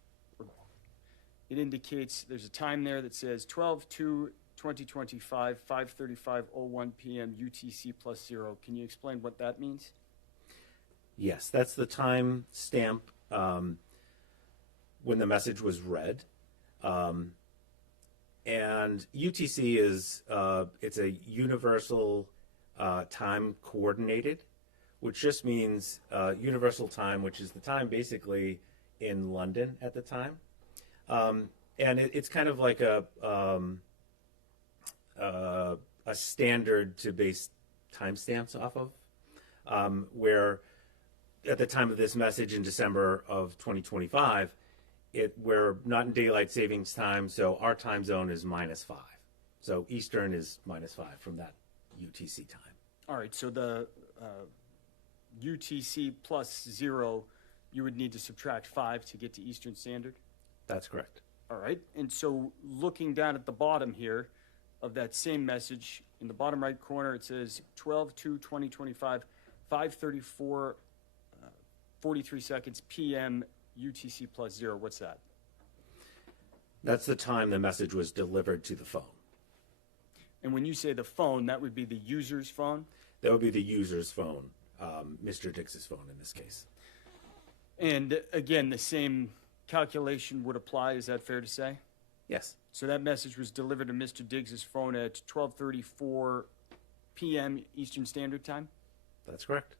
it indicates there's a time there that says 12/2/2025, 5:35:01 p.m. UTC +0. Can you explain what that means? Yes, that's the time stamp when the message was read. And UTC is it's a universal time coordinated, which just means universal time, which is the time basically in London at the time. And it's kind of like a standard to base timestamps off of, where at the time of this message in December of 2025, we're not in daylight savings time, so our time zone is -5. So Eastern is -5 from that UTC time. All right, so the UTC +0, you would need to subtract 5 to get to Eastern Standard? That's correct. All right, and so looking down at the bottom here of that same message, in the bottom right corner, it says 12/2/2025, 5:34, 43 seconds p.m. UTC +0. What's that? That's the time the message was delivered to the phone. And when you say the phone, that would be the user's phone? That would be the user's phone, Mr. Diggs' phone in this case. And again, the same calculation would apply. Is that fair to say? Yes. So that message was delivered to Mr. Diggs' phone at 12:34 p.m. Eastern Standard Time? That's correct.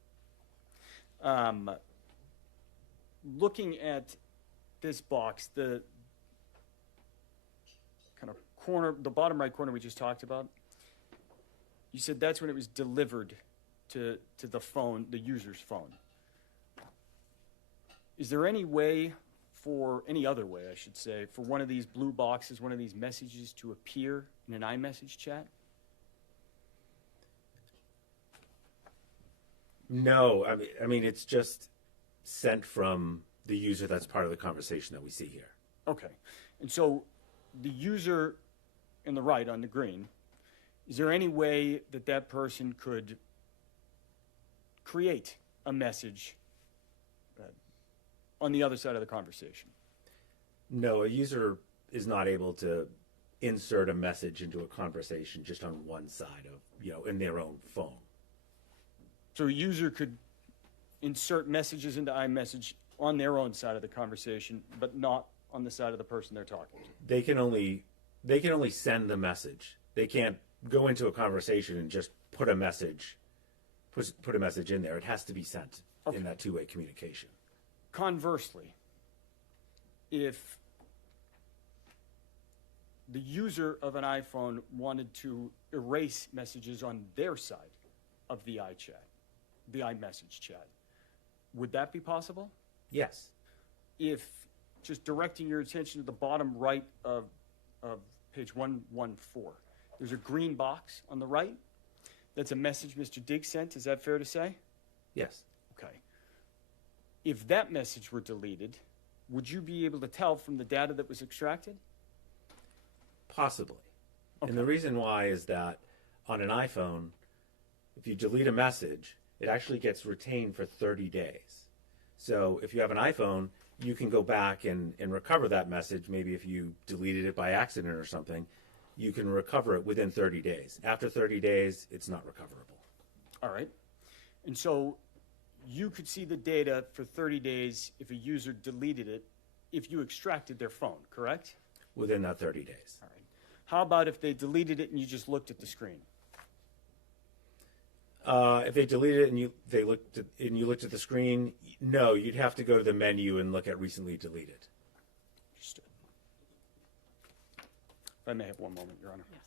Looking at this box, corner, the bottom right corner we just talked about, you said that's when it was delivered to the phone, the user's phone. Is there any way, for any other way, I should say, for one of these blue boxes, one of these messages to appear in an iMessage chat? No, I mean it's just sent from the user that's part of the conversation that we see here. Okay. And so the user in the right on the green, is there any way that that person could create a message on the other side of the conversation? No, a user is not able to insert a message into a conversation just on one side of, in their own phone. So a user could insert messages into iMessage on their own side of the conversation, but not on the side of the person they're talking to. They can only send the message. They can't go into a conversation and just put a message in there. It has to be sent in that two-way communication. Conversely, if the user of an iPhone wanted to erase messages on their side of the iMessage chat, would that be possible? Yes. If, just directing your attention to the bottom right of page 114, there's a green box on the right. That's a message Mr. Diggs sent. Is that fair to say? Yes. Okay. If that message were deleted, would you be able to tell from the data that was extracted? Possibly. Okay. And the reason why is that on an iPhone, if you delete a message, it actually gets retained for 30 days. So if you have an iPhone, you can go back and recover that message. Maybe if you deleted it by accident or something, you can recover it within 30 days. After 30 days, it's not recoverable. All right. And so you could see the data for 30 days if a user deleted it, if you extracted their phone, correct? Within that 30 days. All right. How about if they deleted it and you just looked at the screen? If they deleted it and you looked at the screen, no, you'd have to go to the menu and look at recently deleted. Understood. If I may have one moment, Your Honor. Yes.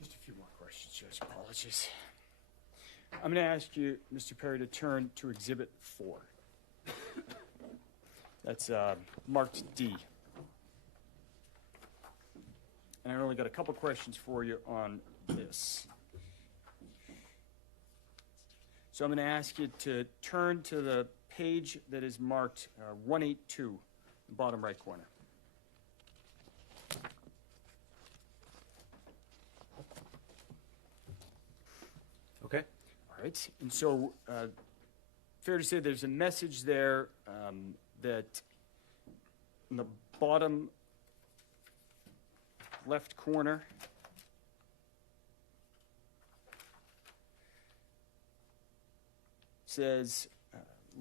Just a few more questions, Judge. Apologies. I'm going to ask you, Mr. Perry, to turn to Exhibit 4. That's marked D. And I only got a couple questions for you on this. So I'm going to ask you to turn to the page that is marked 182, the bottom right corner. Okay. All right. And so, fair to say there's a message there that in the bottom left corner says,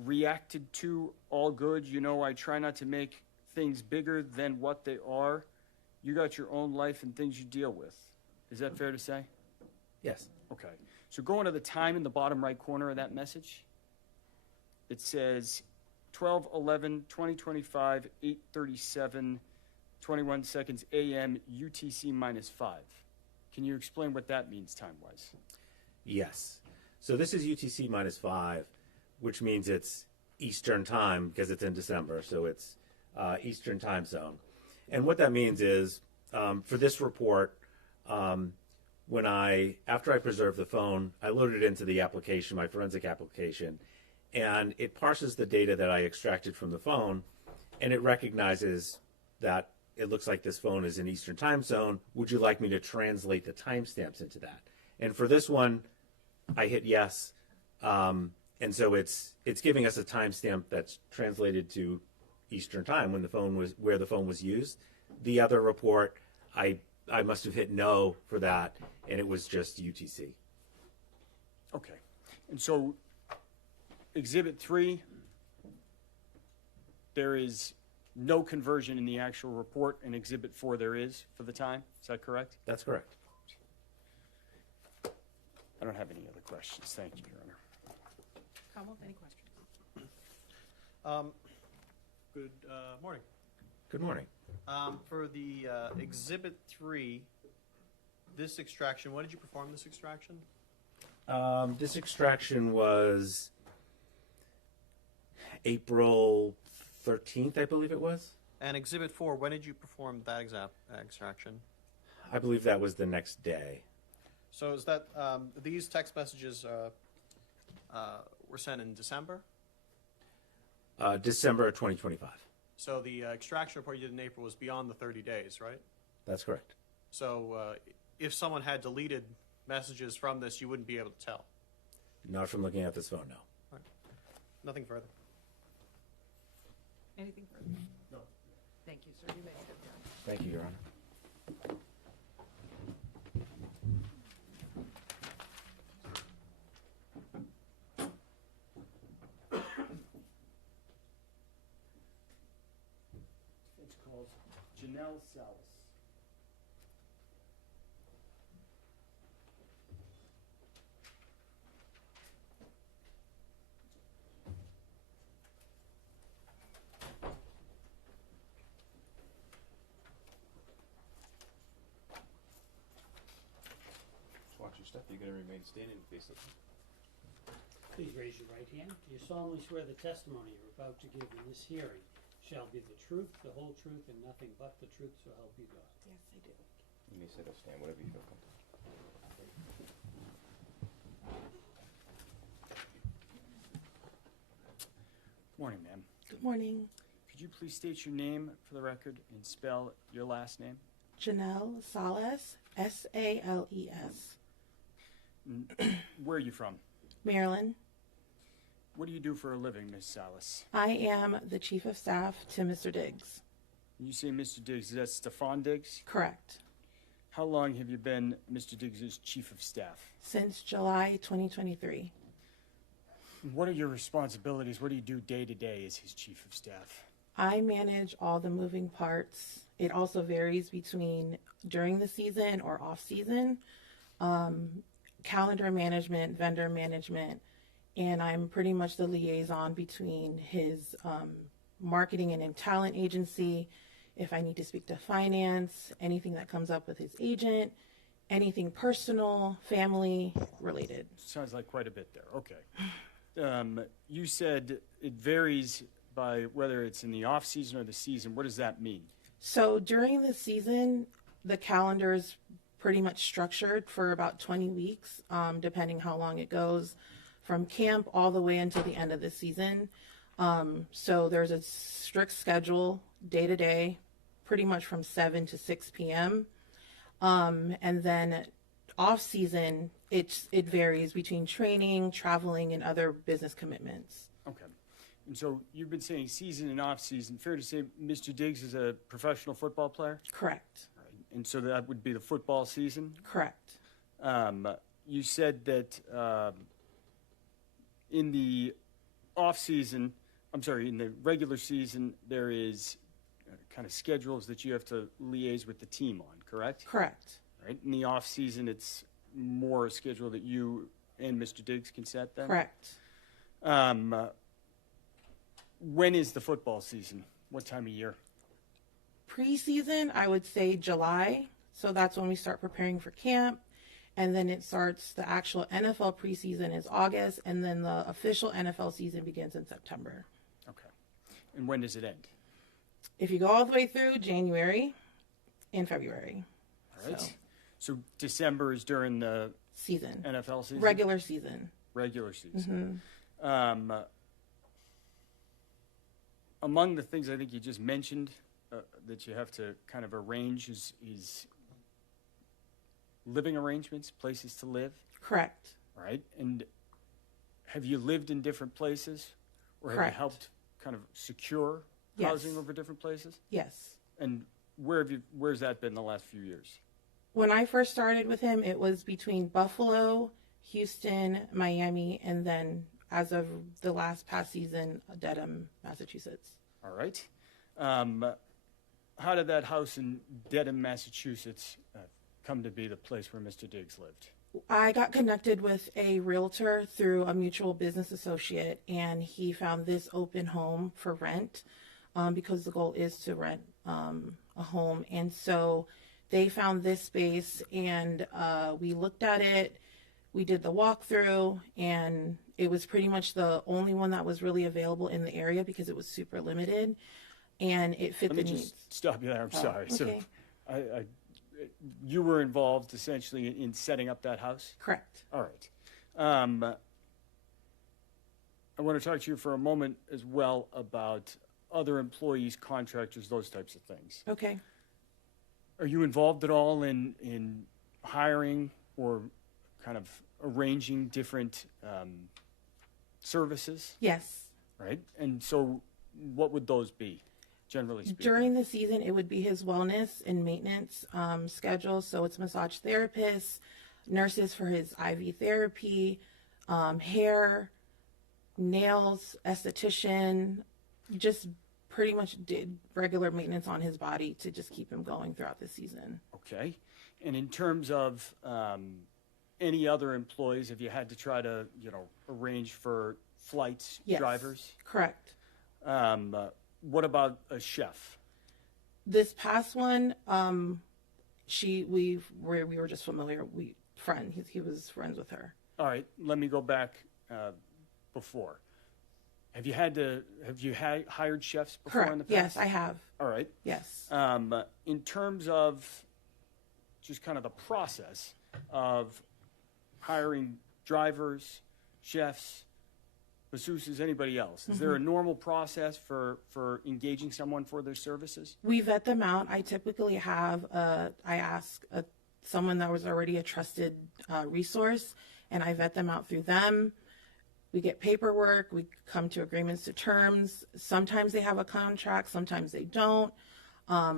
reacted to, all good. You know, I try not to make things bigger than what they are. You got your own life and things you deal with. Is that fair to say? Yes. Okay. So going to the time in the bottom right corner of that message, it says 12/11/2025, 8:37, 21 seconds a.m. UTC -5. Can you explain what that means time-wise? Yes. So this is UTC -5, which means it's Eastern time because it's in December, so it's Eastern time zone. And what that means is, for this report, after I preserved the phone, I loaded it into the application, my forensic application, and it parses the data that I extracted from the phone, and it recognizes that it looks like this phone is in Eastern time zone. Would you like me to translate the timestamps into that? And for this one, I hit yes, and so it's giving us a timestamp that's translated to Eastern time where the phone was used. The other report, I must have hit no for that, and it was just UTC. Okay. And so Exhibit 3 there is no conversion in the actual report, and Exhibit 4 there is for the time. Is that correct? That's correct. I don't have any other questions. Thank you, Your Honor. Commonwealth, any questions? Good morning. Good morning. For the Exhibit 3, this extraction, when did you perform this extraction? This extraction was April 13th, I believe it was. And Exhibit 4, when did you perform that extraction? I believe that was the next day. So is that, these text messages were sent in December? December of 2025. So the extraction report you did in April was beyond the 30 days, right? That's correct. So if someone had deleted messages from this, you wouldn't be able to tell? Not from looking at this phone, no. Right. Nothing further. Anything further? No. Thank you, sir. You may step down. Thank you, Your Honor. It's called Janelle Salas. Watch your step. You're going to remain standing and face it. Please raise your right hand. Do you solemnly swear the testimony you're about to give in this hearing shall be the truth, the whole truth, and nothing but the truth, so help you God? Yes, I do. You may sit or stand, whatever you feel comfortable. Morning, ma'am. Good morning. Could you please state your name for the record and spell your last name? Janelle Salas, S-A-L-E-S. Where are you from? Maryland. What do you do for a living, Miss Salas? I am the Chief of Staff to Mr. Diggs. You say Mr. Diggs, is that Stefon Diggs? Correct. How long have you been Mr. Diggs' Chief of Staff? Since July 2023. What are your responsibilities? What do you do day to day as his Chief of Staff? I manage all the moving parts. It also varies between during the season or off season. Calendar management, vendor management, and I'm pretty much the liaison between his marketing and talent agency. If I need to speak to finance, anything that comes up with his agent, anything personal, family related. Sounds like quite a bit there. Okay. You said it varies by whether it's in the off season or the season. What does that mean? So during the season, the calendar is pretty much structured for about 20 weeks, depending how long it goes, from camp all the way until the end of the season. So there's a strict schedule day to day, pretty much from 7 to 6 p.m. And then off season, it varies between training, traveling, and other business commitments. Okay. And so you've been saying season and off season. Fair to say Mr. Diggs is a professional football player? Correct. Right. And so that would be the football season? Correct. You said that in the off season, in the regular season, there is kind of schedules that you have to liaise with the team on, correct? Correct. Right. In the off season, it's more a schedule that you and Mr. Diggs can set then? Correct. When is the football season? What time of year? Preseason, I would say July. So that's when we start preparing for camp. And then it starts, the actual NFL preseason is August. And then the official NFL season begins in September. Okay. And when does it end? If you go all the way through, January and February. All right. So December is during the season. NFL season? Regular season. Regular season. Mm-hmm. Among the things I think you just mentioned that you have to kind of arrange is living arrangements, places to live. Correct. Right. And have you lived in different places, or have Correct. you helped kind of secure Yes. housing over different places? Yes. And where's that been the last few years? When I first started with him, it was between Buffalo, Houston, Miami, and then as of the past season, Dedham, Massachusetts. All right. How did that house in Dedham, Massachusetts, come to be the place where Mr. Diggs lived? I got connected with a realtor through a mutual business associate, and he found this open home for rent because the goal is to rent a home. And so they found this space, and we looked at it. We did the walkthrough, and it was pretty much the only one that was really available in the area because it was super limited, and it fit Let the me needs. just stop you there. I'm sorry. Okay. So, you were involved essentially in setting up that house? Correct. All right. I want to talk to you for a moment as well about other employees, contractors, those types of things. Okay. Are you involved at all in hiring or kind of arranging different services? Yes. Right? And so what would those be, generally speaking? During the season, it would be his wellness and maintenance schedule. So it's massage therapists, nurses for his IV therapy, hair, nails, esthetician, just pretty much did regular maintenance on his body to just keep him going throughout the season. Okay. And in terms of any other employees, have you had to try to, arrange for flights, Yes. drivers? Correct. What about a chef? This past one, we were just familiar. He was friends with her. All right, let me go back before. Have you hired chefs before in the Correct. past? Yes, I have. All right. Yes. In terms of just kind of the process of hiring drivers, chefs, masseuses, anybody else, is there a normal process for engaging someone for their services? We vet them out. I typically have I ask someone that was already a trusted resource, and I vet them out through them. We get paperwork. We come to agreements to terms. Sometimes they have a contract. Sometimes they don't.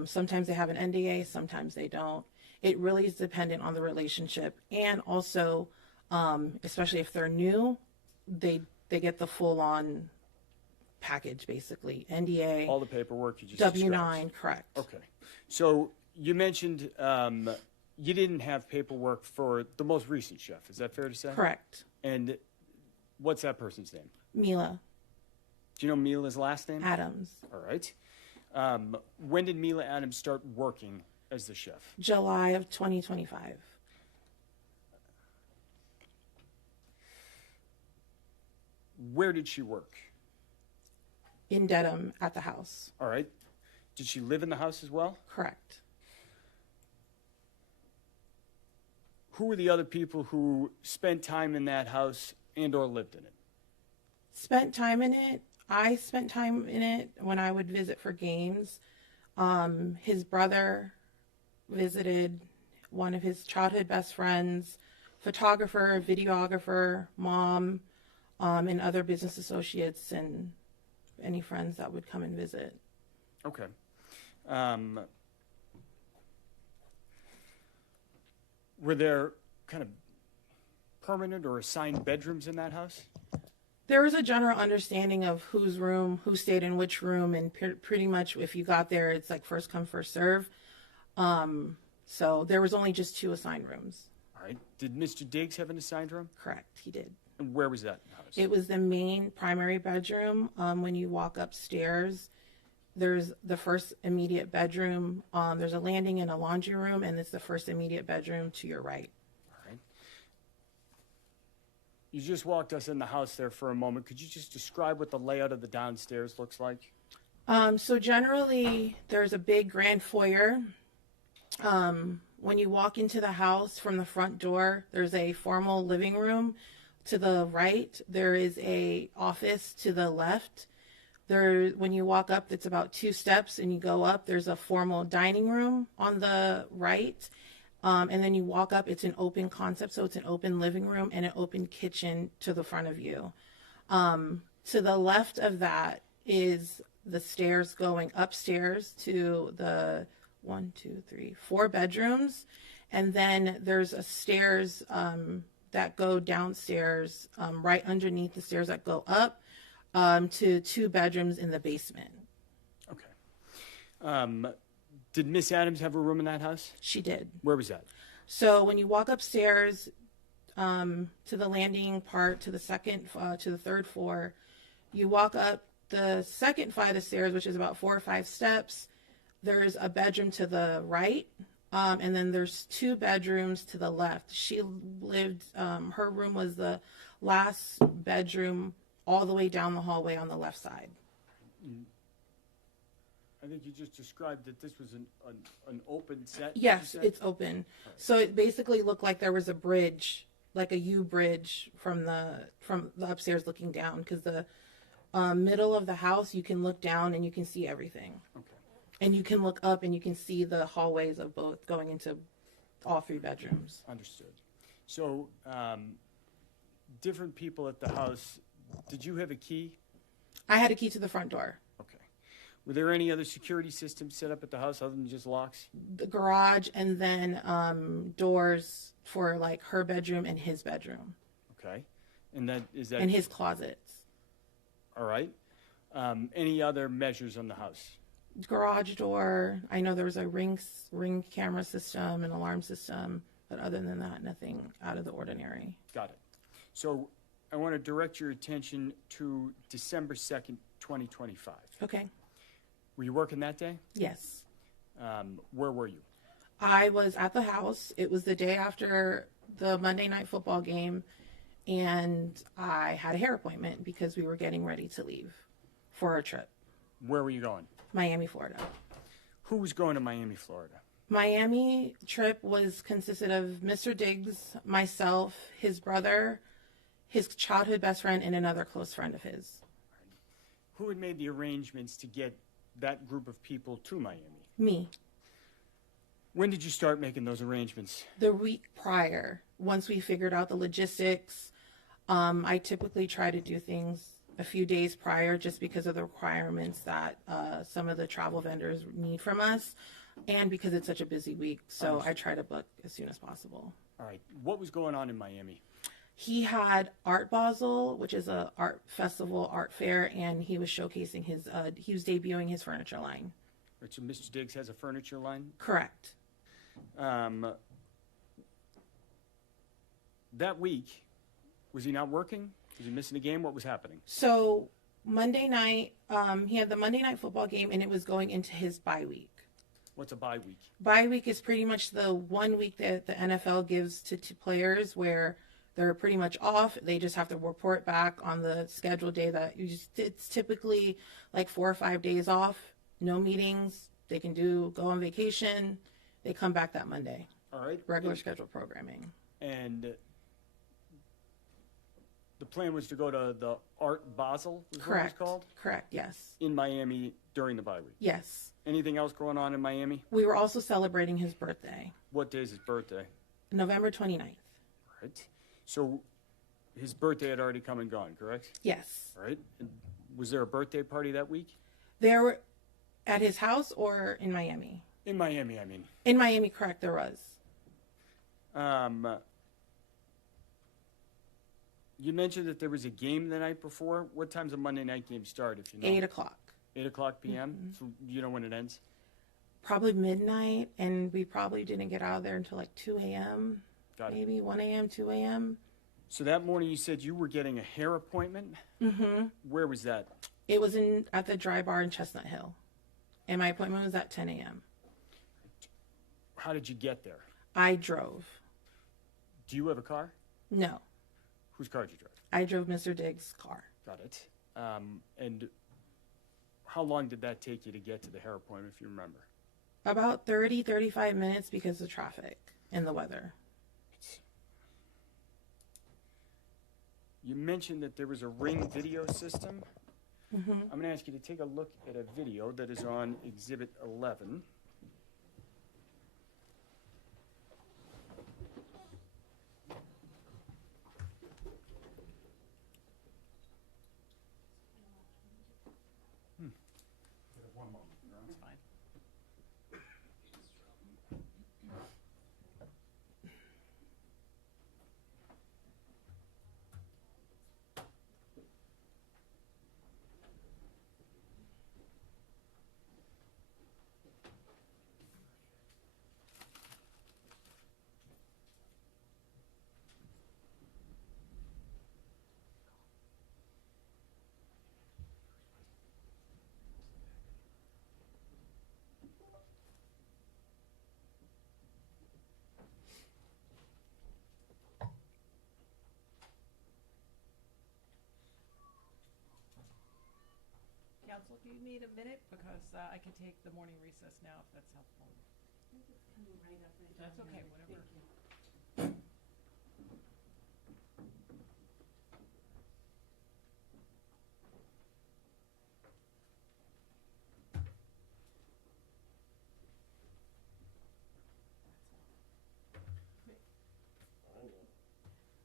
Sometimes they have an NDA. Sometimes they don't. It really is dependent on the relationship, and also, especially if they're new, they get the full-on package, basically. NDA, All the paperwork you just W-9, described. correct. Okay. So you mentioned you didn't have paperwork for the most recent chef. Is that fair to say? Correct. And what's that person's name? Mila Do you know Mila's last name? Adams, All right. When did Mila Adams start working as the chef? July of 2025. Where did she work? In Dedham at the house. All right. Did she live in the house as well? Correct. Who were the other people who spent time in that house and or lived in it? Spent time in it. I spent time in it when I would visit for games. His brother visited, one of his childhood best friends, photographer, videographer, mom, and other business associates and any friends that would come and visit. Okay. Were there kind of permanent or assigned bedrooms in that house? There was a general understanding of whose room, who stayed in which room, and pretty much if you got there, it's like first come, first serve. So there was only just 2 assigned rooms. All right. Did Mr. Diggs have an assigned room? Correct, he did. And where was that house? It was the main primary bedroom. When you walk upstairs, there's the first immediate bedroom. There's a landing and a laundry room, and it's the first immediate bedroom to your right. All right. You just walked us in the house there for a moment. Could you just describe what the layout of the downstairs looks like? So generally, there's a big grand foyer. When you walk into the house from the front door, there's a formal living room. To the right, there is a office to the left. When you walk up, it's about 2 steps, and you go up, there's a formal dining room on the right. And then you walk up, it's an open concept, so it's an open living room and an open kitchen to the front of you. To the left of that is the stairs going upstairs to the 4 bedrooms. And then there's a stairs that go downstairs, right underneath the stairs that go up to 2 bedrooms in the basement. Did Miss Adams have a room in that house? She did. Where was that? So when you walk upstairs to the landing part to the third floor, you walk up the second flight of stairs, which is about 4 or 5 steps. There's a bedroom to the right, and then there's 2 bedrooms to the left. She lived. Her room was the last bedroom, all the way down the hallway on the left side. I think you just described that this was an open set. Yes, it's open. So it basically looked like there was a bridge, like a U bridge from the upstairs looking down, because the middle of the house, you can look down and you can see everything. Okay. And you can look up and you can see the hallways of both going into all 3 bedrooms. Understood. So, different people at the house. Did you have a key? I had a key to the front door. Okay. Were there any other security systems set up at the house other than just locks? The garage, and then doors for like her bedroom and his bedroom. Okay. And that is that. And his closets. All right. Any other measures on the house? Garage door. I know there was a ring camera system, an alarm system, but other than that, nothing out of the ordinary. Got it. So I want to direct your attention to December 2nd, 2025. Okay. Were you working that day? Yes. Where were you? I was at the house. It was the day after the Monday night football game, and I had a hair appointment because we were getting ready to leave for a trip. Where were you going? Miami, Florida. Who was going to Miami, Florida? Miami trip consisted of Mr. Diggs, myself, his brother, his childhood best friend, and another close friend of his. Who had made the arrangements to get that group of people to Miami? Me. When did you start making those arrangements? The week prior, once we figured out the logistics. I typically try to do things a few days prior just because of the requirements that some of the travel vendors need from us, and because it's such a busy week. So I try to book as soon as possible. All right. What was going on in Miami? He had Art Basel, which is a art festival, art fair, and he was showcasing he was debuting his furniture line. Right, so Mr. Diggs has a furniture line? Correct. That week, was he not working? Was he missing a game? What was happening? So Monday night, he had the Monday night football game, and it was going into his bye week. What's a bye week? Bye week is pretty much the 1 week that the NFL gives to players where they're pretty much off. They just have to report back on the scheduled day it's typically like 4 or 5 days off, no meetings. They can go on vacation. They come back that Monday. All right. Regular scheduled programming. And the plan was to go to the Art Basel, is what it was called? Correct, yes. In Miami during the bye week? Yes. Anything else going on in Miami? We were also celebrating his birthday. What day is his birthday? November 29th. Right. So his birthday had already come and gone, correct? Yes. All right. And was there a birthday party that week? There were, at his house or in Miami? In Miami, I mean. In Miami, correct, there was. You mentioned that there was a game the night before. What time's a Monday night game start, if you know? 8 o'clock. 8 o'clock p.m.? Mm-hmm. So you know when it ends? Probably midnight, and we probably didn't get out of there until like 2 a.m., Got it. maybe 1 a.m., 2 a.m. So that morning you said you were getting a hair appointment? Mm-hmm. Where was that? It was at the Dry Bar in Chestnut Hill, and my appointment was at 10 a.m. How did you get there? I drove. Do you have a car? No, Whose car did you drive? I drove Mr. Diggs' car. Got it. And how long did that take you to get to the hair appointment, if you remember? About 30, 35 minutes because of traffic and the weather. You mentioned that there was a Ring video system. Mm-hmm. I'm going to ask you to take a look at a video that is on Exhibit 11. council, do you need a minute? Because I can take the morning recess now if that's helpful. That's okay, whatever.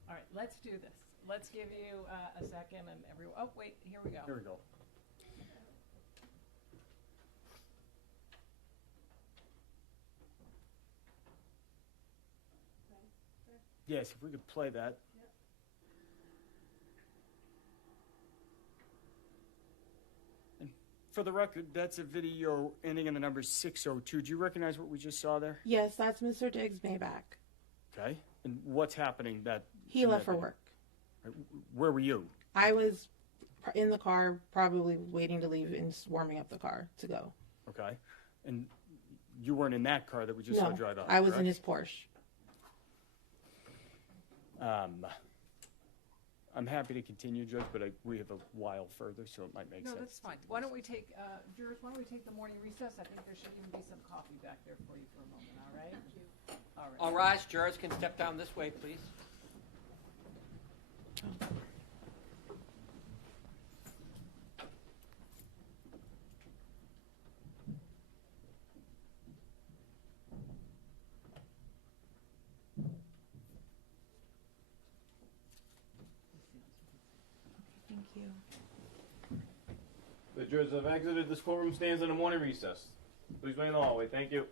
All right, let's do this. Let's give you a second and everyone, oh, wait, here we go. Here we go. Yes, if we could play that. And for the record, that's a video ending in the number 602. Do you recognize what we just saw there? Yes, that's Mr. Diggs' Maybach. Okay. And what's happening that He left for work. Where were you? I was in the car, probably waiting to leave and warming up the car to go. Okay. And you weren't in that car that we just saw drive out. I was in correct? his Porsche. I'm happy to continue, Judge, but we have a while further, so it might make sense. No, that's fine. Why don't we take, jurors, why don't we take the morning recess? I think there should even be some coffee back there for you for a moment, all right? Thank you. All right. All rise. Jurors can step down this way, please. Thank you. The jurors have exited. This courtroom stands in a morning recess. Please wait in the hallway. Thank you.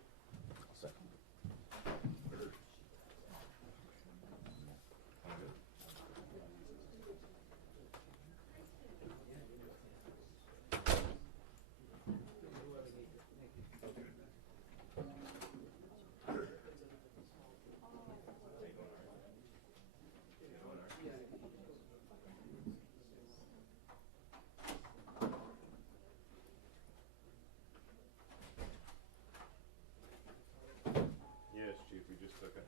Yes, Chief, we just took it.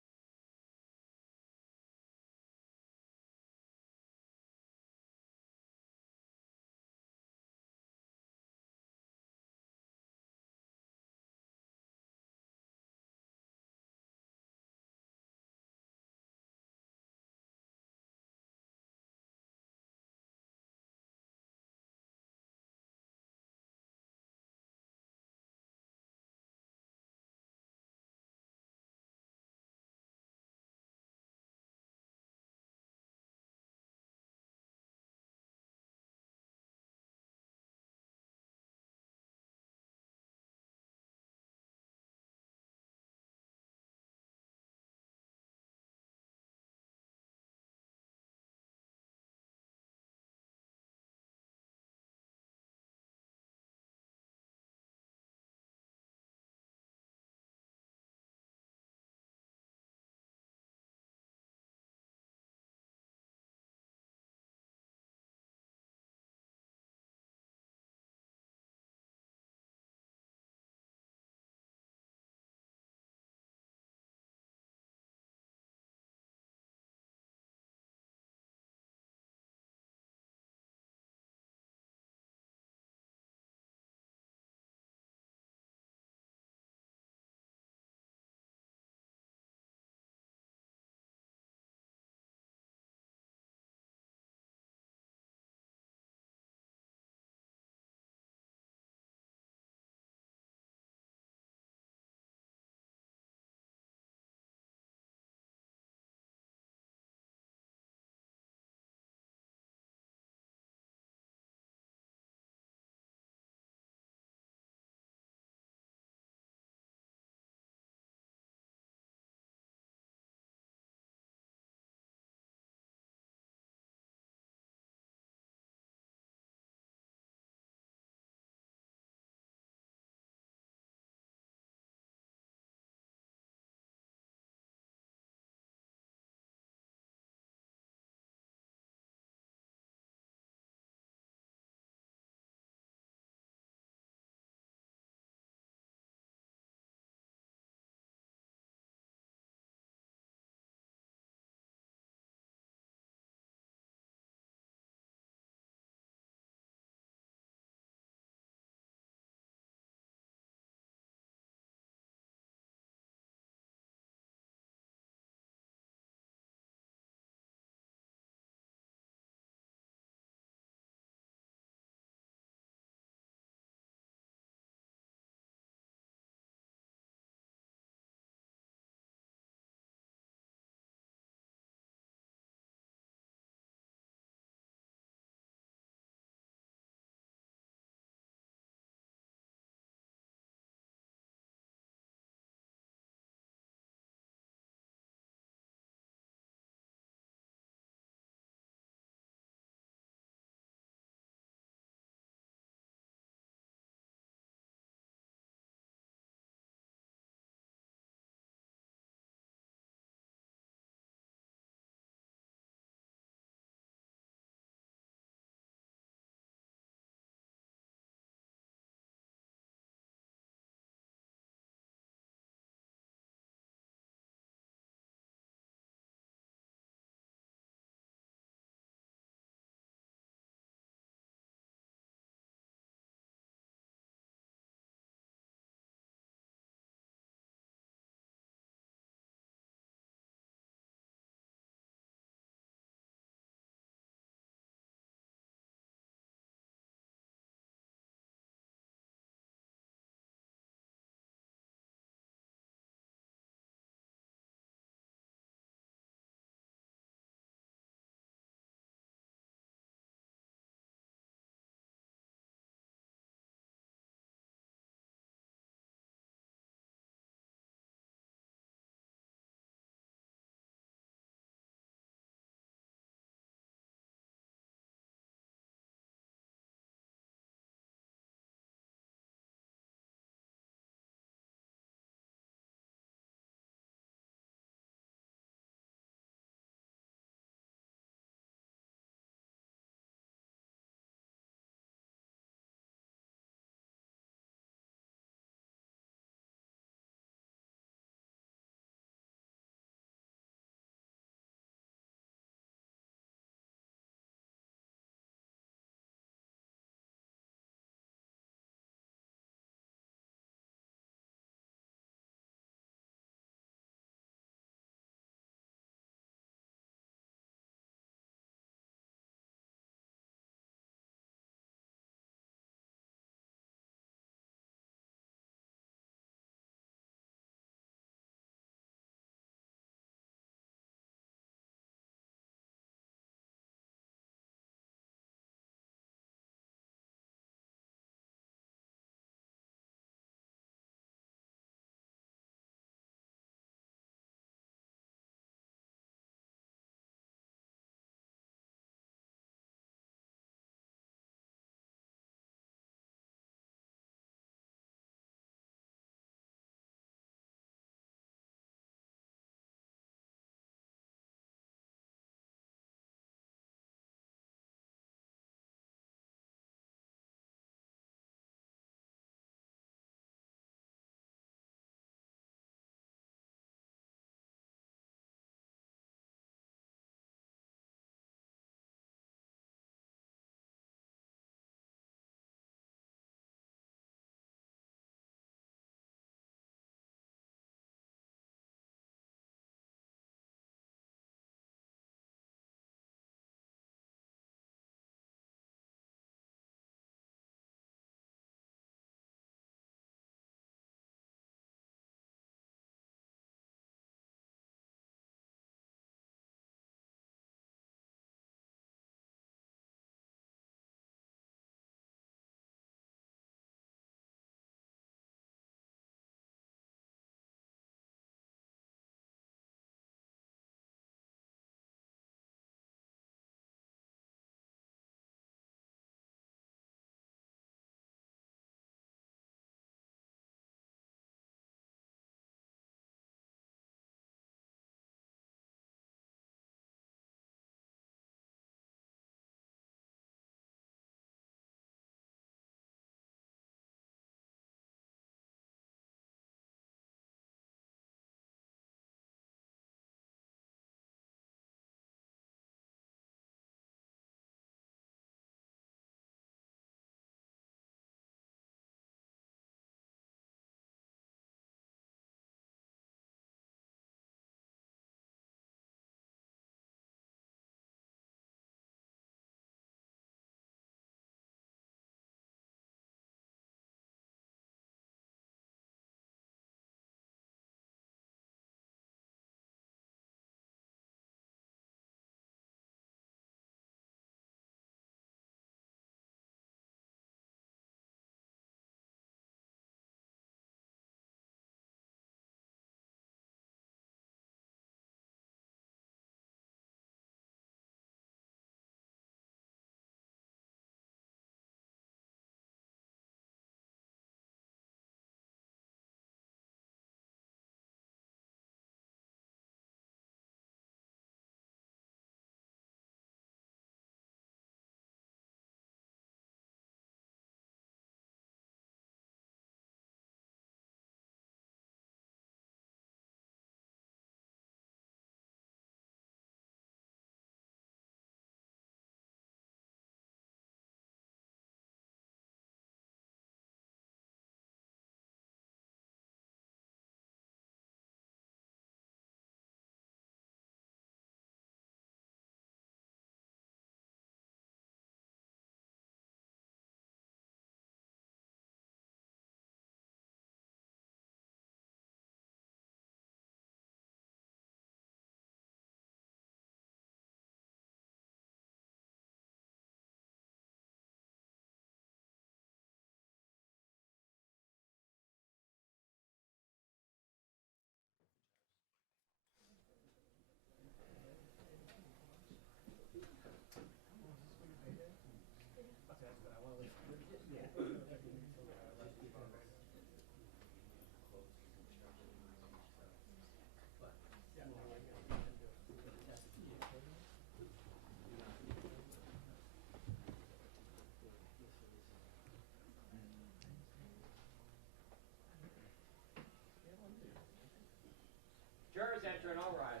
Jurors entering, all rise.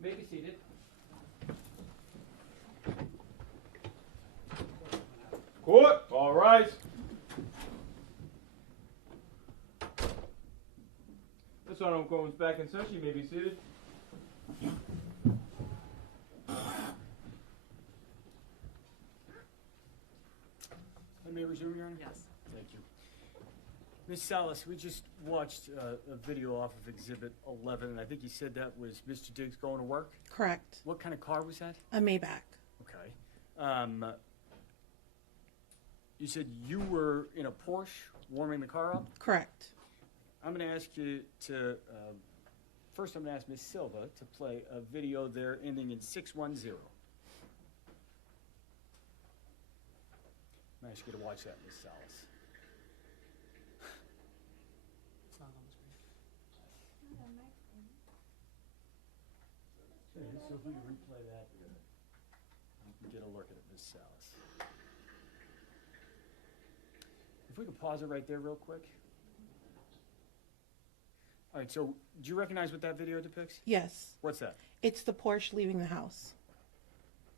May be seated. Court, all rise. This honorable court is back in session. You may be seated. I may resume, Your Honor? Yes. Thank you. Ms. Salas, we just watched a video off of Exhibit 11, and I think you said that was Mr. Diggs going to work? Correct. What kind of car was that? A Maybach. Okay. You said you were in a Porsche warming the car up? Correct. I'm going to ask you to, first I'm going to ask Ms. Silva to play a video there ending in 610. I'm going to ask you to watch that, Ms. Salas. It's not on the screen. So if we can replay that, you can get a look at it, Ms. Salas. If we could pause it right there real quick. All right, so do you recognize what that video depicts? Yes. What's that? It's the Porsche leaving the house.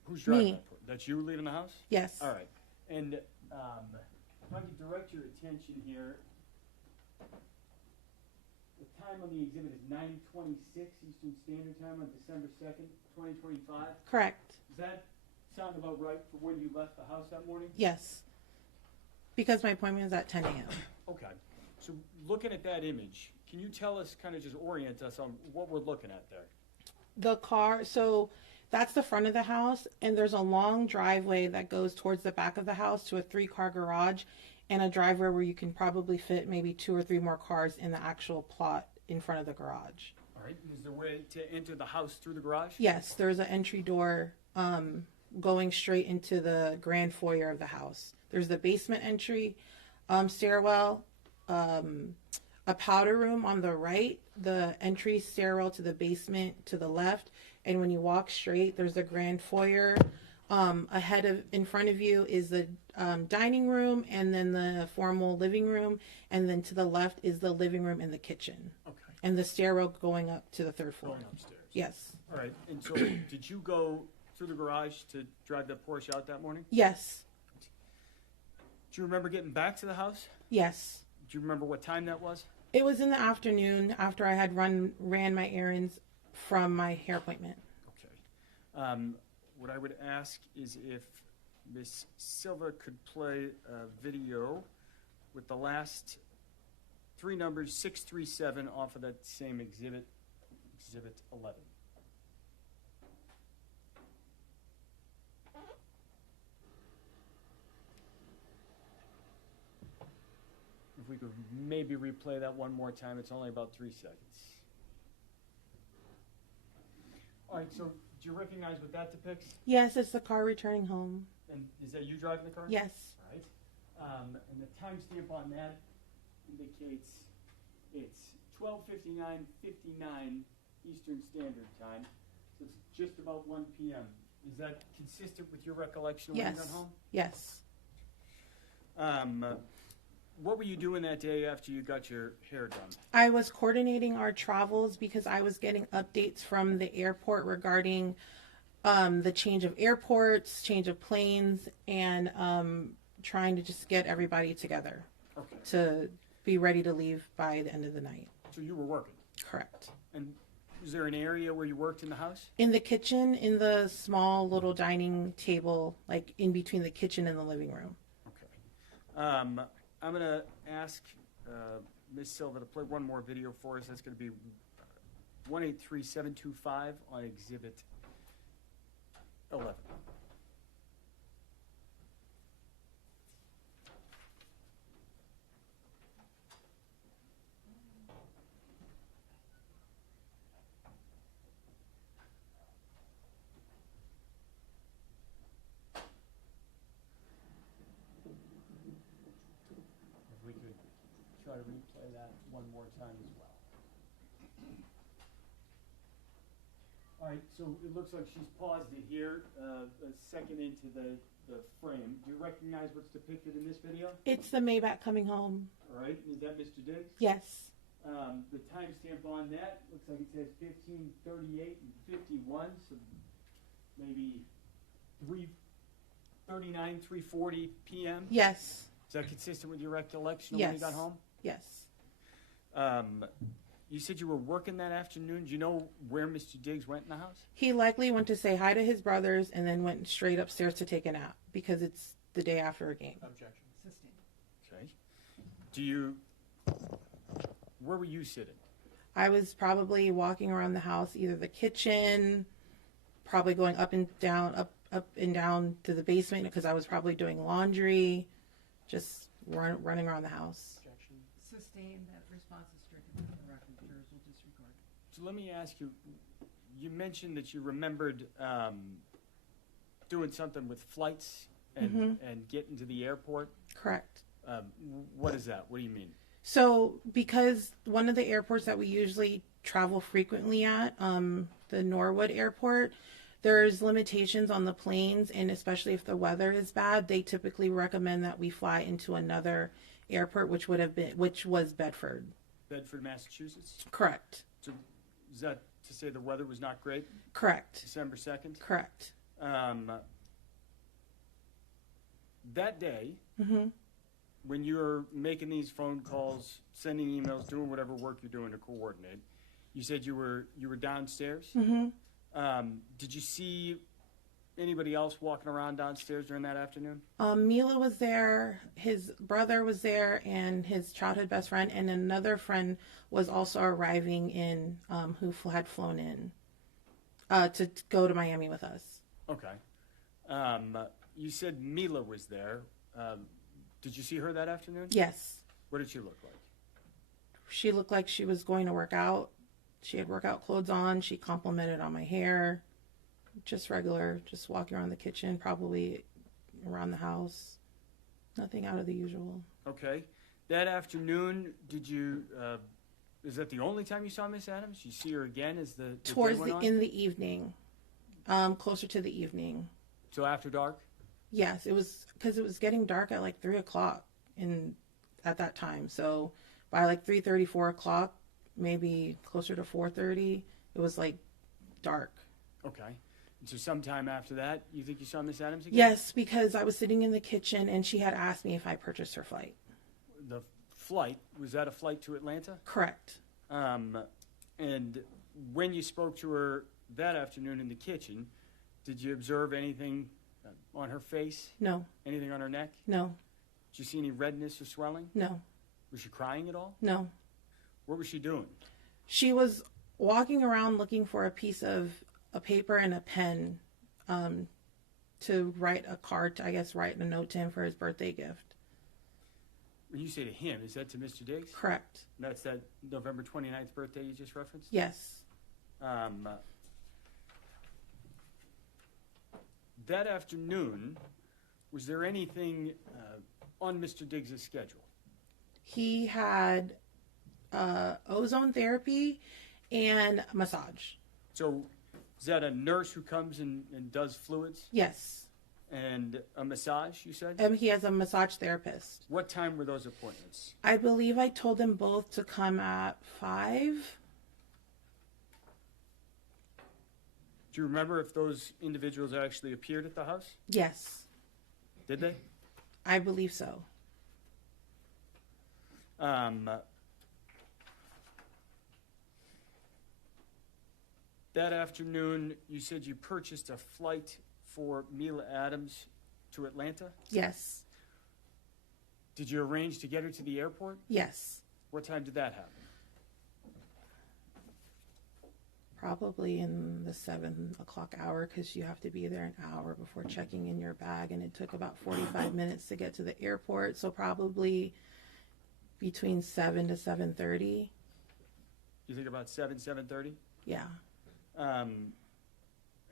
Who's driving Me. that? That's you leaving the house? Yes. All right. And if I could direct your attention here, the time on the exhibit is 9:26 Eastern Standard Time on December 2nd, 2025. Correct. Does that sound about right for when you left the house that morning? Yes. Because my appointment is at 10 a.m. Okay. So looking at that image, can you tell us, kind of just orient us on what we're looking at there? The car, so that's the front of the house, and there's a long driveway that goes towards the back of the house to a 3-car garage and a driveway where you can probably fit maybe 2 or 3 more cars in the actual plot in front of the garage. All right. Is there a way to enter the house through the garage? Yes, there's an entry door going straight into the grand foyer of the house. There's the basement entry, stairwell, a powder room on the right, the entry stairwell to the basement to the left, and when you walk straight, there's a grand foyer. In front of you is the dining room, and then the formal living room, and then to the left is the living room and the kitchen. Okay. And the stairwell going up to the 3rd floor. Going upstairs. Yes. All right. And so did you go through the garage to drive that Porsche out that morning? Yes. Do you remember getting back to the house? Yes. Do you remember what time that was? It was in the afternoon after I had ran my errands from my hair appointment. Okay. What I would ask is if Miss Silva could play a video with the last 3 numbers, 637, off of that same exhibit, Exhibit 11. If we could maybe replay that one more time, it's only about 3 seconds. All right, so do you recognize what that depicts? Yes, it's the car returning home. And is that you driving the car? Yes. All right. And the timestamp on that indicates it's 12:59:59 Eastern Standard Time. So it's just about 1 p.m. Is that consistent with your recollection of when you got Yes. home? Yes. What were you doing that day after you got your hair done? I was coordinating our travels because I was getting updates from the airport regarding the change of airports, change of planes, and trying to just get everybody together Okay. to be ready to leave by the end of the night. So you were working. Correct. And was there an area where you worked in the house? In the kitchen, in the small little dining table, like in between the kitchen and the living room. Okay. I'm going to ask Ms. Silva to play one more video for us. That's going to be 183725 on Exhibit 11. If we could try to replay that one more time as well. All right, so it looks like she's paused it here, a second into the frame. Do you recognize what's depicted in this video? It's the Maybach coming home. All right, is that Mr. Diggs? Yes. The timestamp on that looks like it says 15:38 and 51, so maybe 3:39, 3:40 p.m. Yes. Is that consistent with your recollection of when you got home? Yes. You said you were working that afternoon. Do you know where Mr. Diggs went in the house? He likely went to say hi to his brothers and then went straight upstairs to take a nap because it's the day after a game. Objection. Okay. Where were you sitting? I was probably walking around the house, either the kitchen, probably going up and down to the basement because I was probably doing laundry, just running around the house. Objection. Sustained. That response is stricken from the record. Jurors will disregard. So let me ask you, you mentioned that you remembered doing something with flights and getting to the airport. Correct. What is that? What do you mean? So, because one of the airports that we usually travel frequently at, the Norwood Airport, there's limitations on the planes, and especially if the weather is bad, they typically recommend that we fly into another airport, which was Bedford. Bedford, Massachusetts? Correct. So is that to say the weather was not great? Correct. December 2nd? Correct. That day, Mm-hmm. when you're making these phone calls, sending emails, doing whatever work you're doing to coordinate, you said you were downstairs. Mm-hmm. Did you see anybody else walking around downstairs during that afternoon? Mila was there, his brother was there, and his childhood best friend, and another friend was also arriving in, who had flown in to go to Miami with us. Okay. You said Mila was there. Did you see her that afternoon? Yes. What did she look like? She looked like she was going to work out. She had workout clothes on. She complimented on my hair. Just regular, just walking around the kitchen, probably around the house. Nothing out of the usual. Okay. That afternoon, did you, is that the only time you saw Miss Adams? You see her again as the Towards day went on? in the evening. Closer to the evening. So after dark? Yes, it was because it was getting dark at like 3 o'clock at that time. So by like 3:30, 4 o'clock, maybe closer to 4:30, it was like dark. Okay. And so sometime after that, you think you saw Miss Adams again? Yes, because I was sitting in the kitchen and she had asked me if I purchased her flight. The flight, was that a flight to Atlanta? Correct. And when you spoke to her that afternoon in the kitchen, did you observe anything on her face? No. Anything on her neck? No. Did you see any redness or swelling? No. Was she crying at all? No. What was she doing? She was walking around looking for a piece of a paper and a pen to write a card, to, I guess, write a note to him for his birthday gift. When you say to him, is that to Mr. Diggs? Correct. That's that November 29th birthday you just referenced? Yes. That afternoon, was there anything on Mr. Diggs' schedule? He had ozone therapy and massage. So is that a nurse who comes and does fluids? Yes. And a massage, you said? He has a massage therapist. What time were those appointments? I believe I told them both to come at 5. Do you remember if those individuals actually appeared at the house? Yes. Did they? I believe so. That afternoon, you said you purchased a flight for Mila Adams to Atlanta? Yes. Did you arrange to get her to the airport? Yes. What time did that happen? Probably in the 7 o'clock hour, because you have to be there an hour before checking in your bag, and it took about 45 minutes to get to the airport. So probably between 7 to 7:30. You think about 7:30? Yeah. And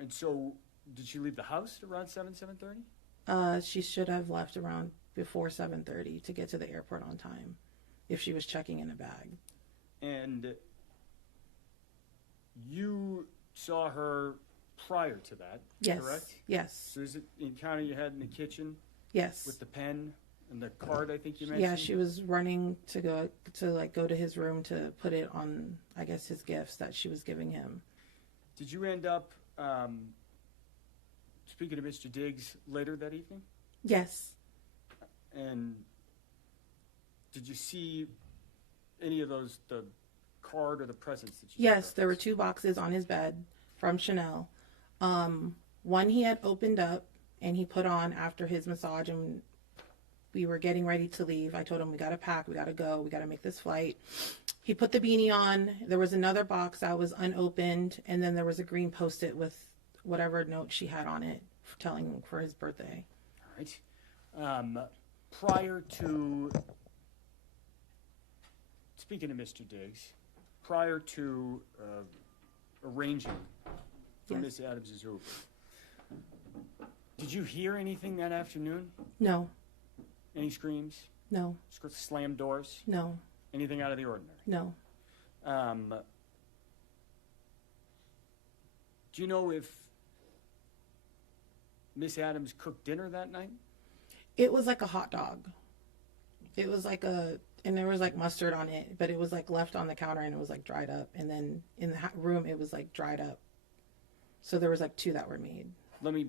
so, did she leave the house around 7:30? She should have left around before 7:30 to get to the airport on time, if she was checking in a bag. And you saw her prior to that, Yes. correct? Yes. So is it the encounter you had in the kitchen Yes. with the pen and the card, I think you mentioned? Yeah, she was running to go to his room to put it on, I guess, his gifts that she was giving him. Did you end up speaking to Mr. Diggs later that evening? Yes. And did you see any of those, the card or the presents that you Yes, there were 2 boxes on his bed from Chanel. One he had opened up and he put on after his massage, and we were getting ready to leave. I told him, we got to pack, we got to go, we got to make this flight. He put the beanie on. There was another box that was unopened, and then there was a green Post-it with whatever note she had on it telling for his birthday. All right. Prior to, speaking of Mr. Diggs, prior to arranging for Yes. Miss Adams' Uber, did you hear anything that afternoon? No. Any screams? No. Slam doors? No. Anything out of the ordinary? No. Do you know if Miss Adams cooked dinner that night? It was like a hot dog. It was like and there was like mustard on it, but it was like left on the counter and it was like dried up. And then in the room, it was like dried up. So there was like 2 that were made. Let me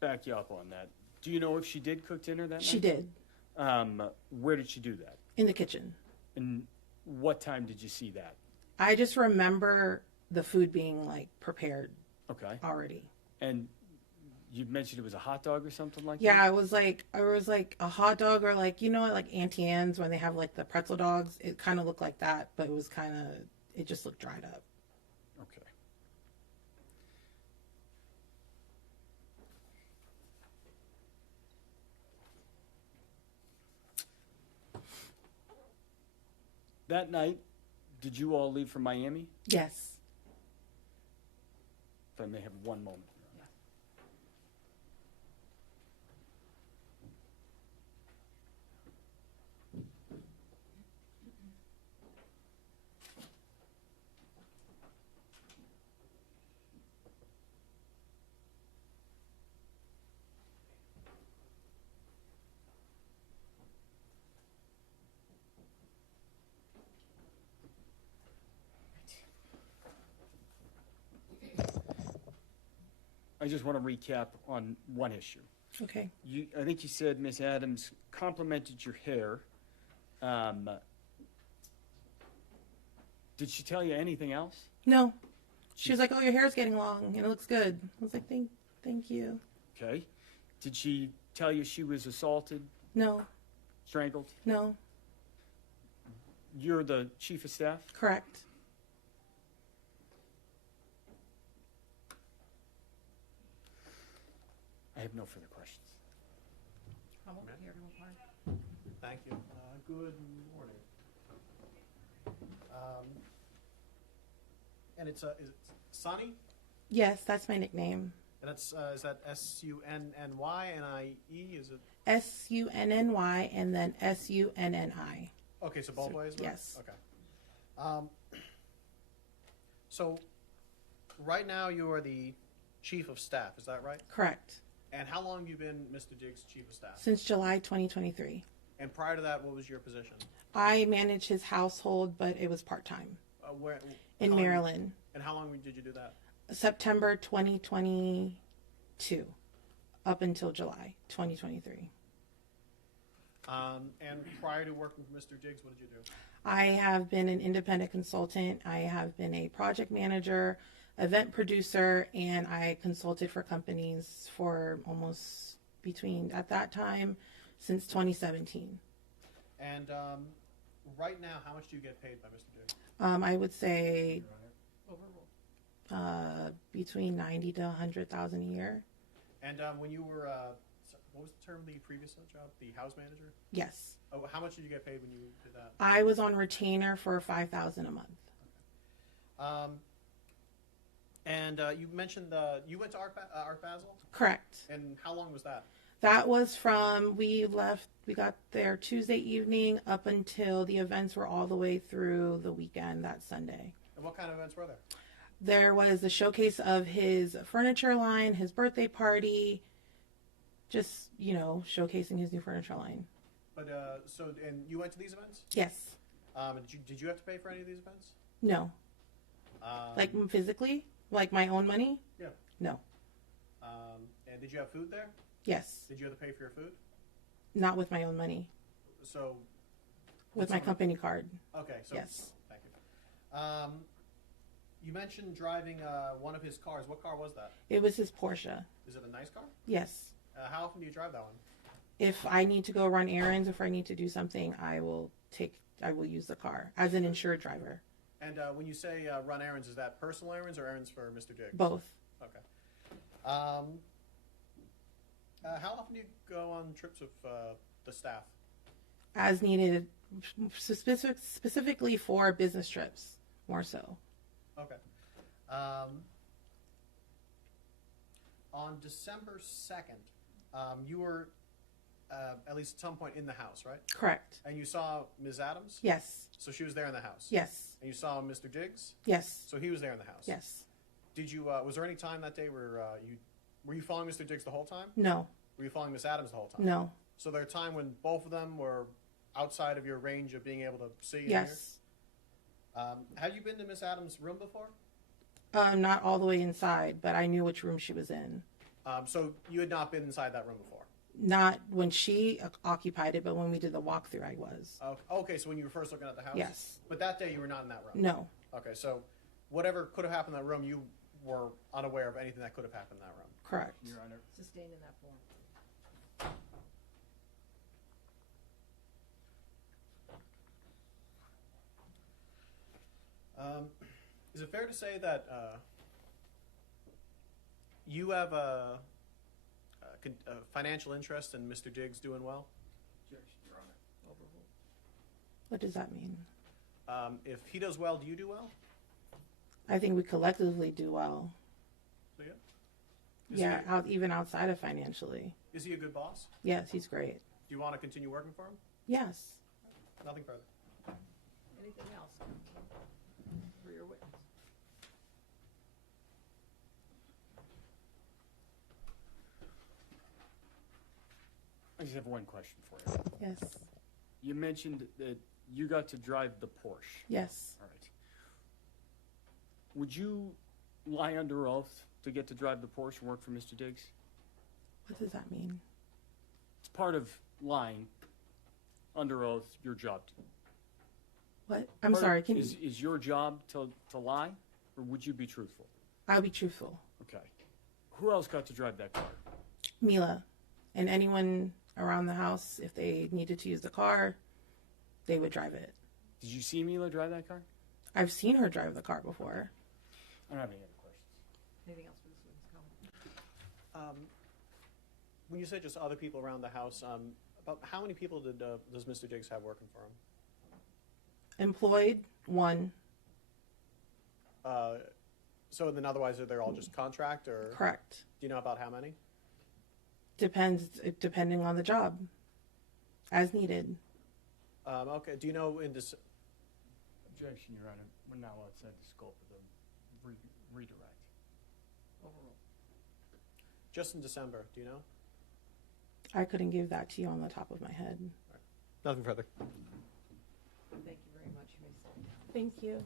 back you up on that. Do you know if she did cook dinner that night? She did. Where did she do that? In the kitchen. And what time did you see that? I just remember the food being like prepared Okay. already. And you mentioned it was a hot dog or something like Yeah, that? it was like a hot dog, or like, you know, like Auntie Anne's when they have like the pretzel dogs. It kind of looked like that, but it just looked dried up. Okay. That night, did you all leave for Miami? Yes. If I may have one moment. I just want to recap on one issue. Okay. I think you said Miss Adams complimented your hair. Did she tell you anything else? No. She was like, "Oh, your hair's getting long and it looks good." I was like, "Thank you." Okay. Did she tell you she was assaulted, No. strangled? No. You're the chief of staff? Correct. I have no further questions. I'm over here, no part. Thank you. Good morning. And it's is it Sunny? Yes, that's my nickname. And that's is that SUNNYNIE? Is it? SUNNY and then SUNNI. Okay, so both ways. Right? Yes. Okay. So, right now you are the chief of staff. Is that right? Correct. And how long have you been Mr. Diggs' chief of staff? Since July 2023. And prior to that, what was your position? I manage his household, but it was part-time Where? in how long- Maryland. And how long did you do that? September 2022 up until July 2023. And prior to working for Mr. Diggs, what did you do? I have been an independent consultant. I have been a project manager, event producer, and I consulted for companies for almost at that time, since 2017. And right now, how much do you get paid by Mr. Diggs? I would say Overruled. Between 90 to 100,000 a year. And when you were, what was the term of the previous job? The house manager? Yes. Oh, how much did you get paid when you did that? I was on retainer for 5,000 a month. And you mentioned you went to Art Basel? Correct. And how long was that? That was from, we got there Tuesday evening up until the events were all the way through the weekend that Sunday. And what kind of events were there? There was a showcase of his furniture line, his birthday party, just, showcasing his new furniture line. But, and you went to these events? Yes. Did you have to pay for any of these events? No. Like physically? Like my own money? Yeah. No. And did you have food there? Yes. Did you have to pay for your food? Not with my own money. So. With my company card. Okay. So, yes. Thank you. You mentioned driving one of his cars. What car was that? It was his Porsche. Is it a nice car? Yes. How often do you drive that one? If I need to go run errands, if I need to do something, I will use the car as an insured driver. And when you say run errands, is that personal errands or errands for Mr. Diggs? Both. Okay. How often do you go on trips with the staff? As needed, specifically for business trips, more so. Okay. On December 2nd, you were at least at some point in the house, right? Correct. And you saw Ms. Adams? Yes. So she was there in the house? Yes. And you saw Mr. Diggs? Yes. So he was there in the house? Yes. Did you, was there any time that day where were you following Mr. Diggs the whole time? No. Were you following Miss Adams the whole time? No. So there a time when both of them were outside of your range of being able to see and yes. hear? Have you been to Miss Adams' room before? Not all the way inside, but I knew which room she was in. So you had not been inside that room before? Not when she occupied it, but when we did the walkthrough, I was. Okay, so when you were first looking at the house? Yes. But that day you were not in that room? No. Okay, so whatever could have happened in that room, you were unaware of anything that could have happened in that room? Correct. Your Honor. Sustained in that form. Is it fair to say that you have a financial interest in Mr. Diggs doing well? Your Honor. What does that mean? If he does well, do you do well? I think we collectively do well. So, yeah. Yeah, even outside of financially. Is he a good boss? Yes, he's great. Do you want to continue working for him? Yes. Nothing further. Anything else for your witness? I just have one question for you. Yes. You mentioned that you got to drive the Porsche. Yes. All right. Would you lie under oath to get to drive the Porsche and work for Mr. Diggs? What does that mean? It's part of lying under oath, your job. What? I'm sorry. Can is, you? Is your job to lie, or would you be truthful? I'll be truthful. Okay. Who else got to drive that car? Mila, and anyone around the house, if they needed to use the car, they would drive it. Did you see Mila drive that car? I've seen her drive the car before. I don't have any other questions. Anything else for this witness? When you say just other people around the house, about how many people does Mr. Diggs have working for him? Employed, one. So then otherwise they're all just contract or? Correct. Do you know about how many? Depending on the job, as needed. Okay. Do you know in this? Objection, Your Honor. We're now outside the scope of the redirect. Overruled. Just in December, do you know? I couldn't give that to you on the top of my head. Nothing further. Thank you very much. You may sit down. Thank you.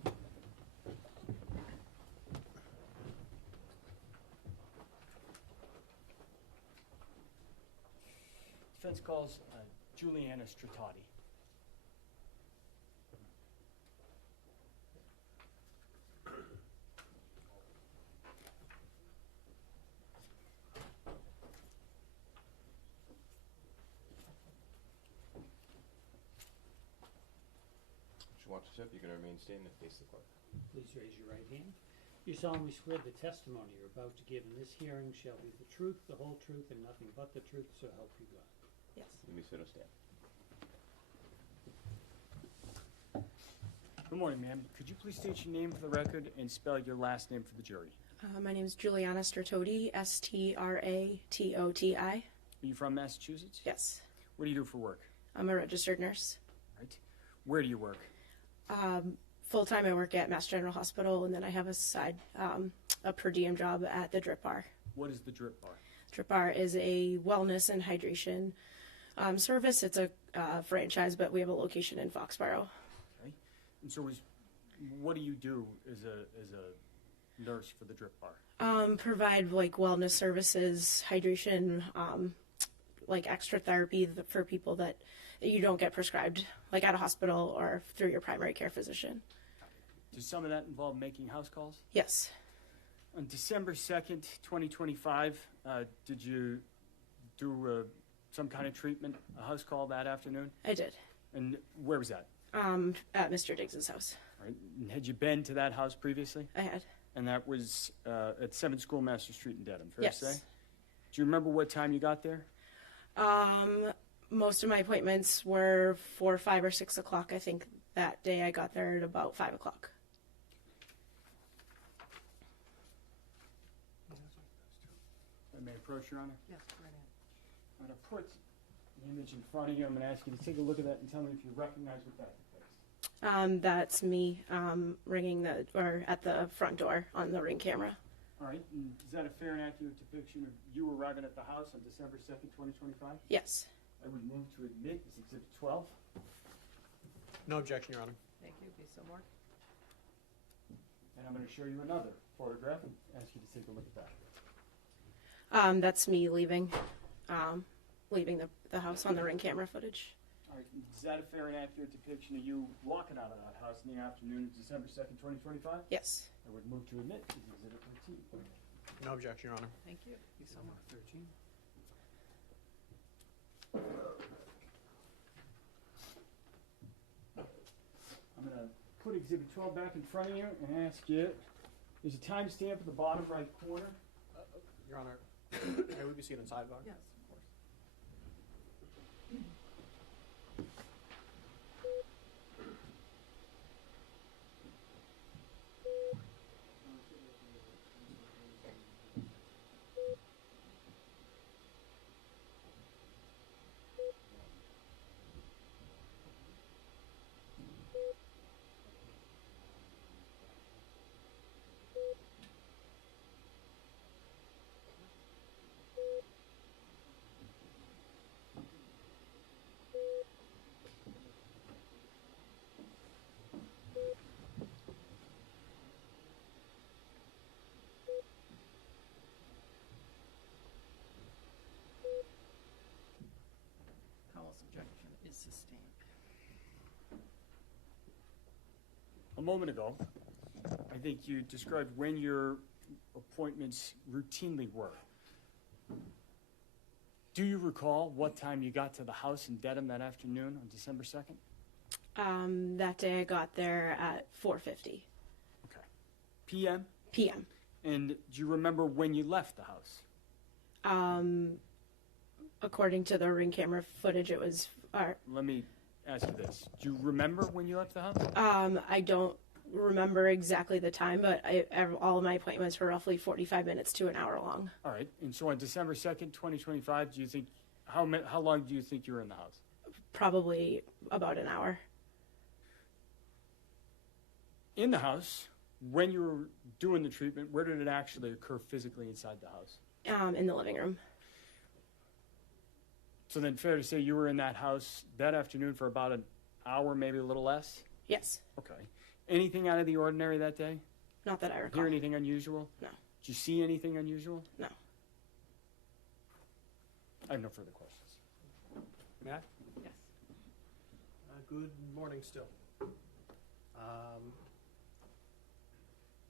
Defense calls Juliana Stratati. Watch the tip. You can remain standing and face the clerk. Please raise your right hand. You solemnly swear the testimony you're about to give in this hearing shall be the truth, the whole truth, and nothing but the truth, so help you God. Yes. Let me sit or stand. Good morning, ma'am. Could you please state your name for the record and spell your last name for the jury? My name is Juliana Stratoti, Stratoti. Are you from Massachusetts? Yes. What do you do for work? I'm a registered nurse. Right. Where do you work? Full-time I work at Mass General Hospital, and then I have a side, a per diem job at the Drip Bar. What is the Drip Bar? Drip Bar is a wellness and hydration service. It's a franchise, but we have a location in Foxborough. Okay. And so what do you do as a nurse for the Drip Bar? Provide like wellness services, hydration, like extra therapy for people that you don't get prescribed, like at a hospital or through your primary care physician. Does some of that involve making house calls? Yes. On December 2nd, 2025, did you do some kind of treatment, a house call that afternoon? I did. And where was that? At Mr. Diggs's house. Right. And had you been to that house previously? I had. And that was at 7 Schoolmaster Street in Dedham, fair Yes. to say? Do you remember what time you got there? Most of my appointments were 4, 5, or 6 o'clock. I think that day I got there at about 5 o'clock. I may approach, Your Honor. Yes, right in. I'm going to put the image in front of you. I'm going to ask you to take a look at that and tell me if you recognize what that depicts. That's me ringing at the front door on the Ring camera. All right. And is that a fair and accurate depiction of you arriving at the house on December 2nd, 2025? Yes. I would move to admit as Exhibit 12. No objection, Your Honor. Thank you, be so marked. And I'm going to show you another photograph and ask you to take a look at that. That's me leaving the house on the Ring camera footage. All right. Is that a fair and accurate depiction of you walking out of that house in the afternoon of December 2nd, 2025? Yes. I would move to admit as Exhibit 13. No objection, Your Honor. Thank you, be so marked. 13. I'm going to put Exhibit 12 back in front of you and ask you, there's a timestamp at the bottom right corner. Your Honor, may we be seated in sidebar? Yes, of course. Callous objection is sustained. A moment ago, I think you described when your appointments routinely were. Do you recall what time you got to the house in Dedham that afternoon on December 2nd? That day I got there at 4:50 Okay. PM? p.m. And do you remember when you left the house? According to the Ring camera footage, it was. Let me ask you this. Do you remember when you left the house? I don't remember exactly the time, but all of my appointments were roughly 45 minutes to an hour long. All right. And so on December 2nd, 2025, do you think, how long do you think you were in the house? Probably about an hour. In the house, when you were doing the treatment, where did it actually occur physically inside the house? In the living room. So then fair to say you were in that house that afternoon for about an hour, maybe a little less? Yes. Okay. Anything out of the ordinary that day? Not that I recall. Hear anything unusual? No. Did you see anything unusual? No. I have no further questions. May I? Yes. Good morning still.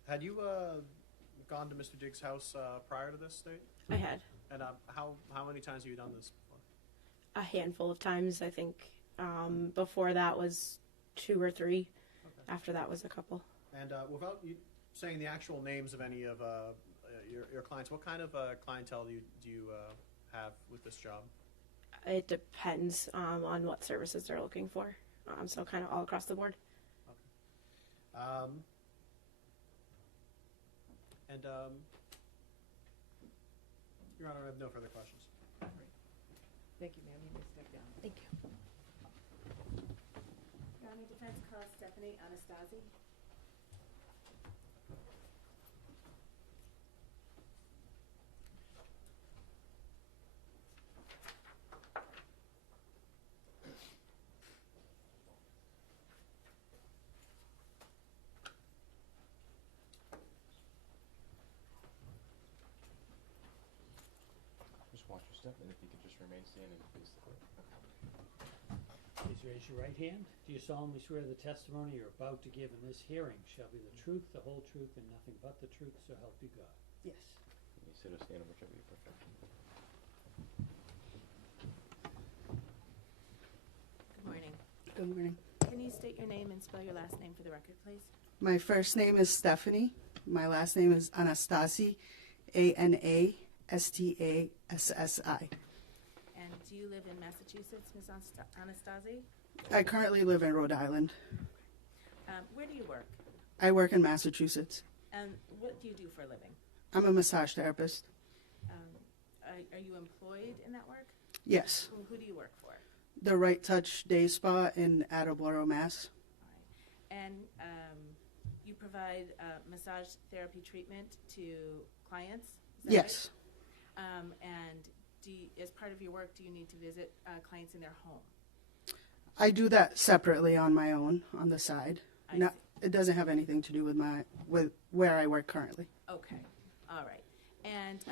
Had you gone to Mr. Diggs' house prior to this date? I had. And how many times have you done this before? A handful of times, I think. Before that was 2 or 3. Okay. After that was a couple. And saying the actual names of any of your clients, what kind of clientele do you have with this job? It depends on what services they're looking for. So kind of all across the board. Your Honor, I have no further questions. Thank you, ma'am. You may step down. Thank you. County Defense calls Stephanie Anastasi. Just watch your step, and if you could just remain standing, please. Please raise your right hand. Do you solemnly swear the testimony you're about to give in this hearing shall be the truth, the whole truth, and nothing but the truth, so help you God? Yes. You sit or stand, whichever you prefer. Good morning. Good morning. Can you state your name and spell your last name for the record, please? My first name is Stephanie. My last name is Anastasi, Anastassi. And do you live in Massachusetts, Ms. Anastasi? I currently live in Rhode Island. Where do you work? I work in Massachusetts. And what do you do for a living? I'm a massage therapist. Are you employed in that work? Yes. Who do you work for? The Right Touch Day Spa in Attleboro, Mass. All right. And you provide massage therapy treatment to clients? Is that Yes. right? And as part of your work, do you need to visit clients in their home? I do that separately on my own, on the side. I No, see. it doesn't have anything to do with where I work currently. Okay, all right. And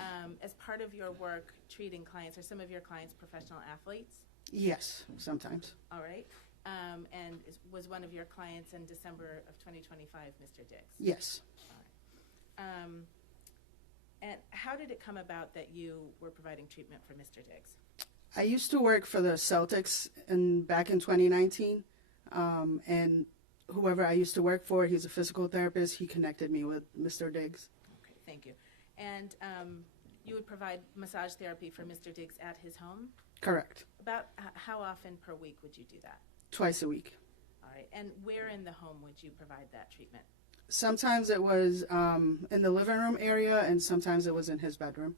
as part of your work treating clients, are some of your clients professional athletes? Yes, sometimes. All right. And was one of your clients in December of 2025, Mr. Diggs? Yes. All right. And how did it come about that you were providing treatment for Mr. Diggs? I used to work for the Celtics back in 2019, and whoever I used to work for, he's a physical therapist. He connected me with Mr. Diggs. Okay, thank you. And you would provide massage therapy for Mr. Diggs at his home? Correct. About how often per week would you do that? Twice a week. All right. And where in the home would you provide that treatment? Sometimes it was in the living room area, and sometimes it was in his bedroom.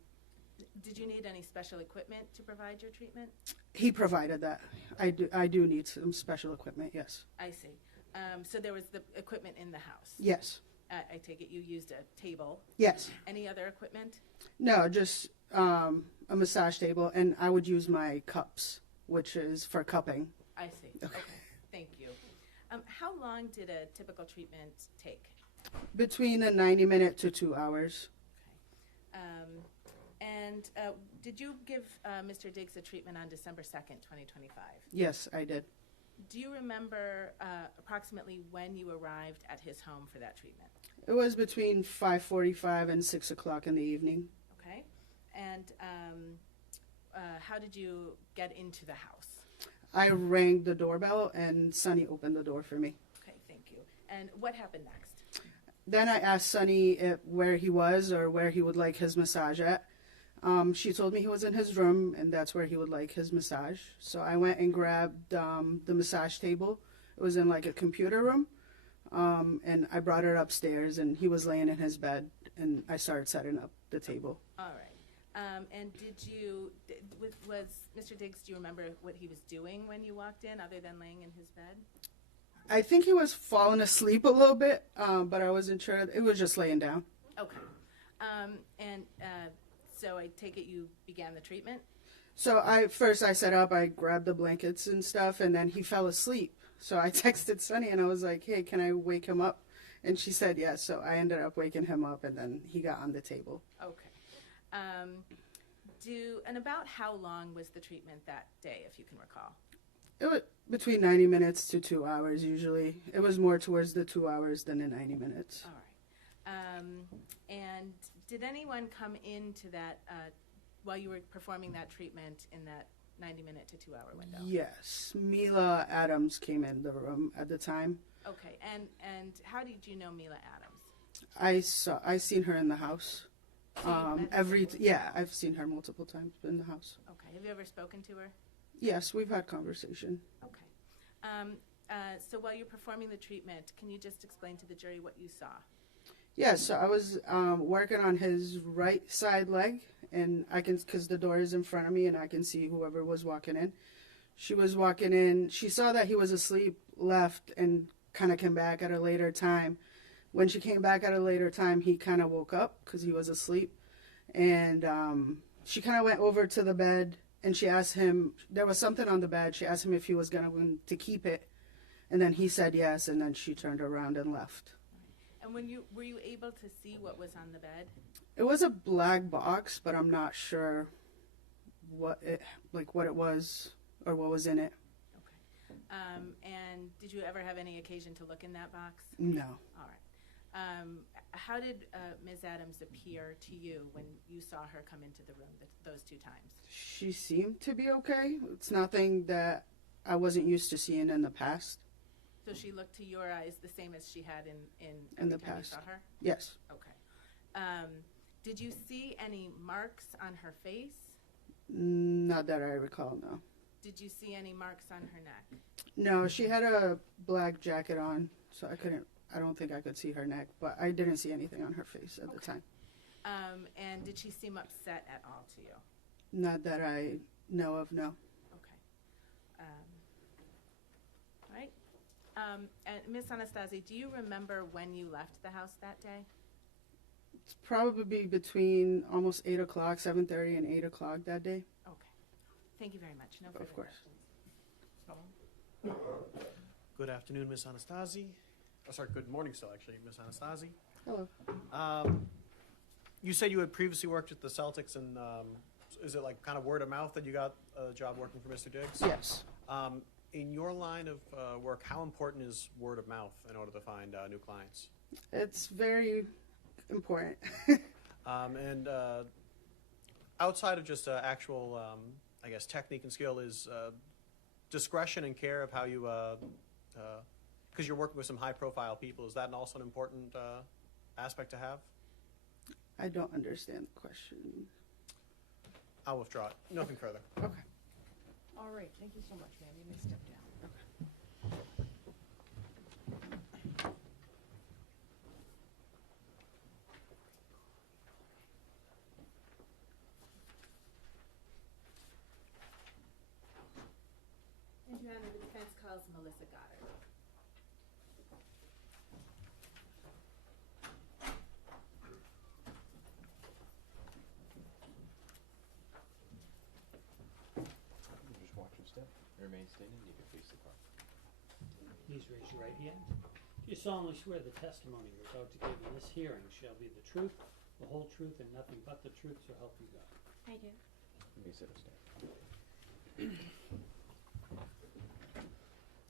Did you need any special equipment to provide your treatment? He provided that. I do need some special equipment, yes. I see. So there was the equipment in the house? Yes. I take it you used a table? Yes. Any other equipment? No, just a massage table, and I would use my cups, which is for cupping. I see. Okay. Thank you. How long did a typical treatment take? Between a 90-minute to 2 hours. Okay. And did you give Mr. Diggs a treatment on December 2nd, 2025? Yes, I did. Do you remember approximately when you arrived at his home for that treatment? It was between 5:45 and 6 o'clock in the evening. Okay. And how did you get into the house? I rang the doorbell, and Sonny opened the door for me. Okay, thank you. And what happened next? Then I asked Sonny where he was or where he would like his massage at. She told me he was in his room, and that's where he would like his massage. So I went and grabbed the massage table. It was in like a computer room, and I brought it upstairs, and he was laying in his bed, and I started setting up the table. All right. And was Mr. Diggs, do you remember what he was doing when you walked in other than laying in his bed? I think he was falling asleep a little bit, but I wasn't sure. It was just laying down. Okay. So I take it you began the treatment? So first I set up, I grabbed the blankets and stuff, and then he fell asleep. So I texted Sunny, and I was like, hey, can I wake him up? And she said yes. So I ended up waking him up, and then he got on the table. Okay. And about how long was the treatment that day, if you can recall? It was between 90 minutes to 2 hours usually. It was more towards the 2 hours than the 90 minutes. All right. And did anyone come into that while you were performing that treatment in that 90-minute to 2 hour window? Yes. Mila Adams came in the room at the time. Okay. And how did you know Mila Adams? I seen her in the house. I've seen her multiple times in the house. Okay. Have you ever spoken to her? Yes, we've had conversation. Okay. So while you're performing the treatment, can you just explain to the jury what you saw? Yeah, so I was working on his right side leg, and I can, because the door is in front of me, and I can see whoever was walking in. She was walking in. She saw that he was asleep, left, and kind of came back at a later time. When she came back at a later time, he kind of woke up because he was asleep, and she kind of went over to the bed, and she asked him, there was something on the bed. She asked him if he was going to keep it, and then he said yes, and then she turned around and left. And were you able to see what was on the bed? It was a black box, but I'm not sure what it was or what was in it. Okay. And did you ever have any occasion to look in that box? No. All right. How did Ms. Adams appear to you when you saw her come into the room those two times? She seemed to be okay. It's nothing that I wasn't used to seeing in the past. So she looked to your eyes the same as she had in the time past. you saw her? Yes. Okay. Did you see any marks on her face? Not that I recall, no. Did you see any marks on her neck? No, she had a black jacket on, so I don't think I could see her neck, but I didn't see anything on her face at the time. And did she seem upset at all to you? Not that I know of, no. Okay. All right. And Miss Anastasi, do you remember when you left the house that day? It's probably between almost 8 o'clock, 7:30 and 8 o'clock that day. Okay. Thank you very much. No further Of course. questions. Good afternoon, Miss Anastasi. Oh, sorry, good morning still, actually, Miss Anastasi. Hello. You said you had previously worked at the Celtics, and is it like kind of word of mouth that you got a job working for Mr. Diggs? Yes. In your line of work, how important is word of mouth in order to find new clients? It's very important. And outside of just actual, I guess, technique and skill, is discretion and care of how you, because you're working with some high-profile people, is that also an important aspect to have? I don't understand the question. I'll withdraw it. Nothing further. Okay. All right, thank you so much, ma'am. You may step down. And Your Honor, the defense calls Melissa Goddard. Just watch your step. Remain standing. You can face the car. Please raise your right hand. Do you solemnly swear the testimony you're about to give in this hearing shall be the truth, the whole truth, and nothing but the truth, so help you God? I do. You may sit or stand.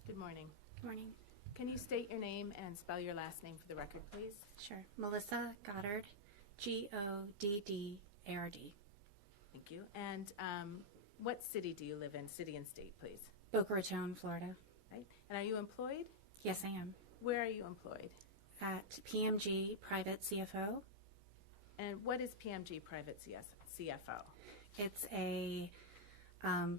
Good morning. Good morning. Can you state your name and spell your last name for the record, please? Sure. Melissa Goddard, Goddard. Thank you. And what city do you live in? City and state, please. Boca Raton, Florida. Right. And are you employed? Yes, I am. Where are you employed? At PMG Private CFO. And what is PMG Private CFO? It's a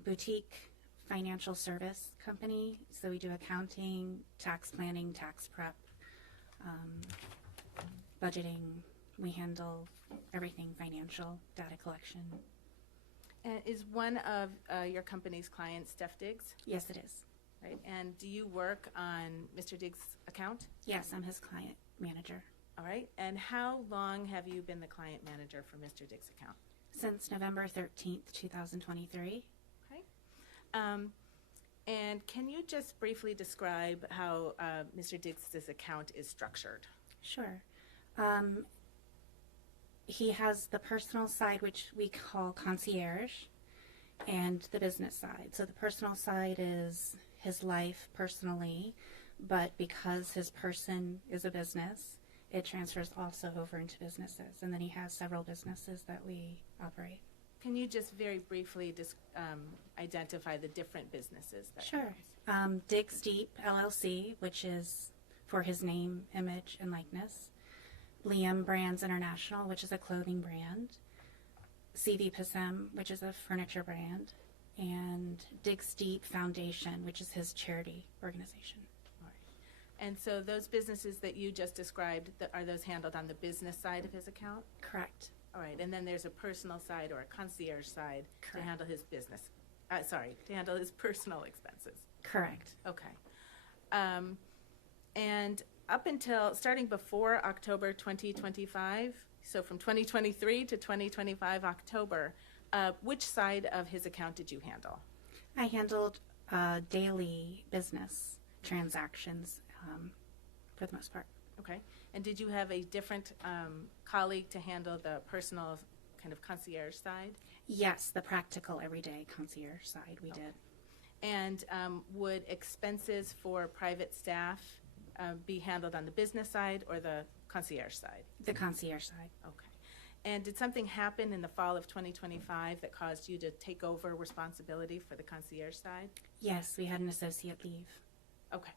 boutique financial service company. So we do accounting, tax planning, tax prep, budgeting. We handle everything financial, data collection. And is one of your company's clients Steph Diggs? Yes, it is. Right. And do you work on Mr. Diggs' account? Yes, I'm his client manager. All right. And how long have you been the client manager for Mr. Diggs' account? Since November 13th, 2023. Okay. And can you just briefly describe how Mr. Diggs' account is structured? Sure. He has the personal side, which we call concierge, and the business side. So the personal side is his life personally, but because his person is a business, it transfers also over into businesses. And then he has several businesses that we operate. Can you just very briefly identify the different businesses that Sure. Diggs Deep LLC, which is for his name, image, and likeness. Liam Brands International, which is a clothing brand, CV Passem, which is a furniture brand, and Diggs Deep Foundation, which is his charity organization. And so those businesses that you just described, are those handled on the business side of his account? Correct. All right, and then there's a personal side or a concierge side to handle his business, to handle his personal expenses. Correct. Okay. And up until, starting before October 2025, so from 2023 to 2025 October, which side of his account did you handle? I handled daily business transactions for the most part. Okay. And did you have a different colleague to handle the personal kind of concierge side? Yes, the practical everyday concierge side we did. And would expenses for private staff be handled on the business side or the concierge side? The concierge side. Okay. And did something happen in the fall of 2025 that caused you to take over responsibility for the concierge side? Yes, we had an associate leave. Okay.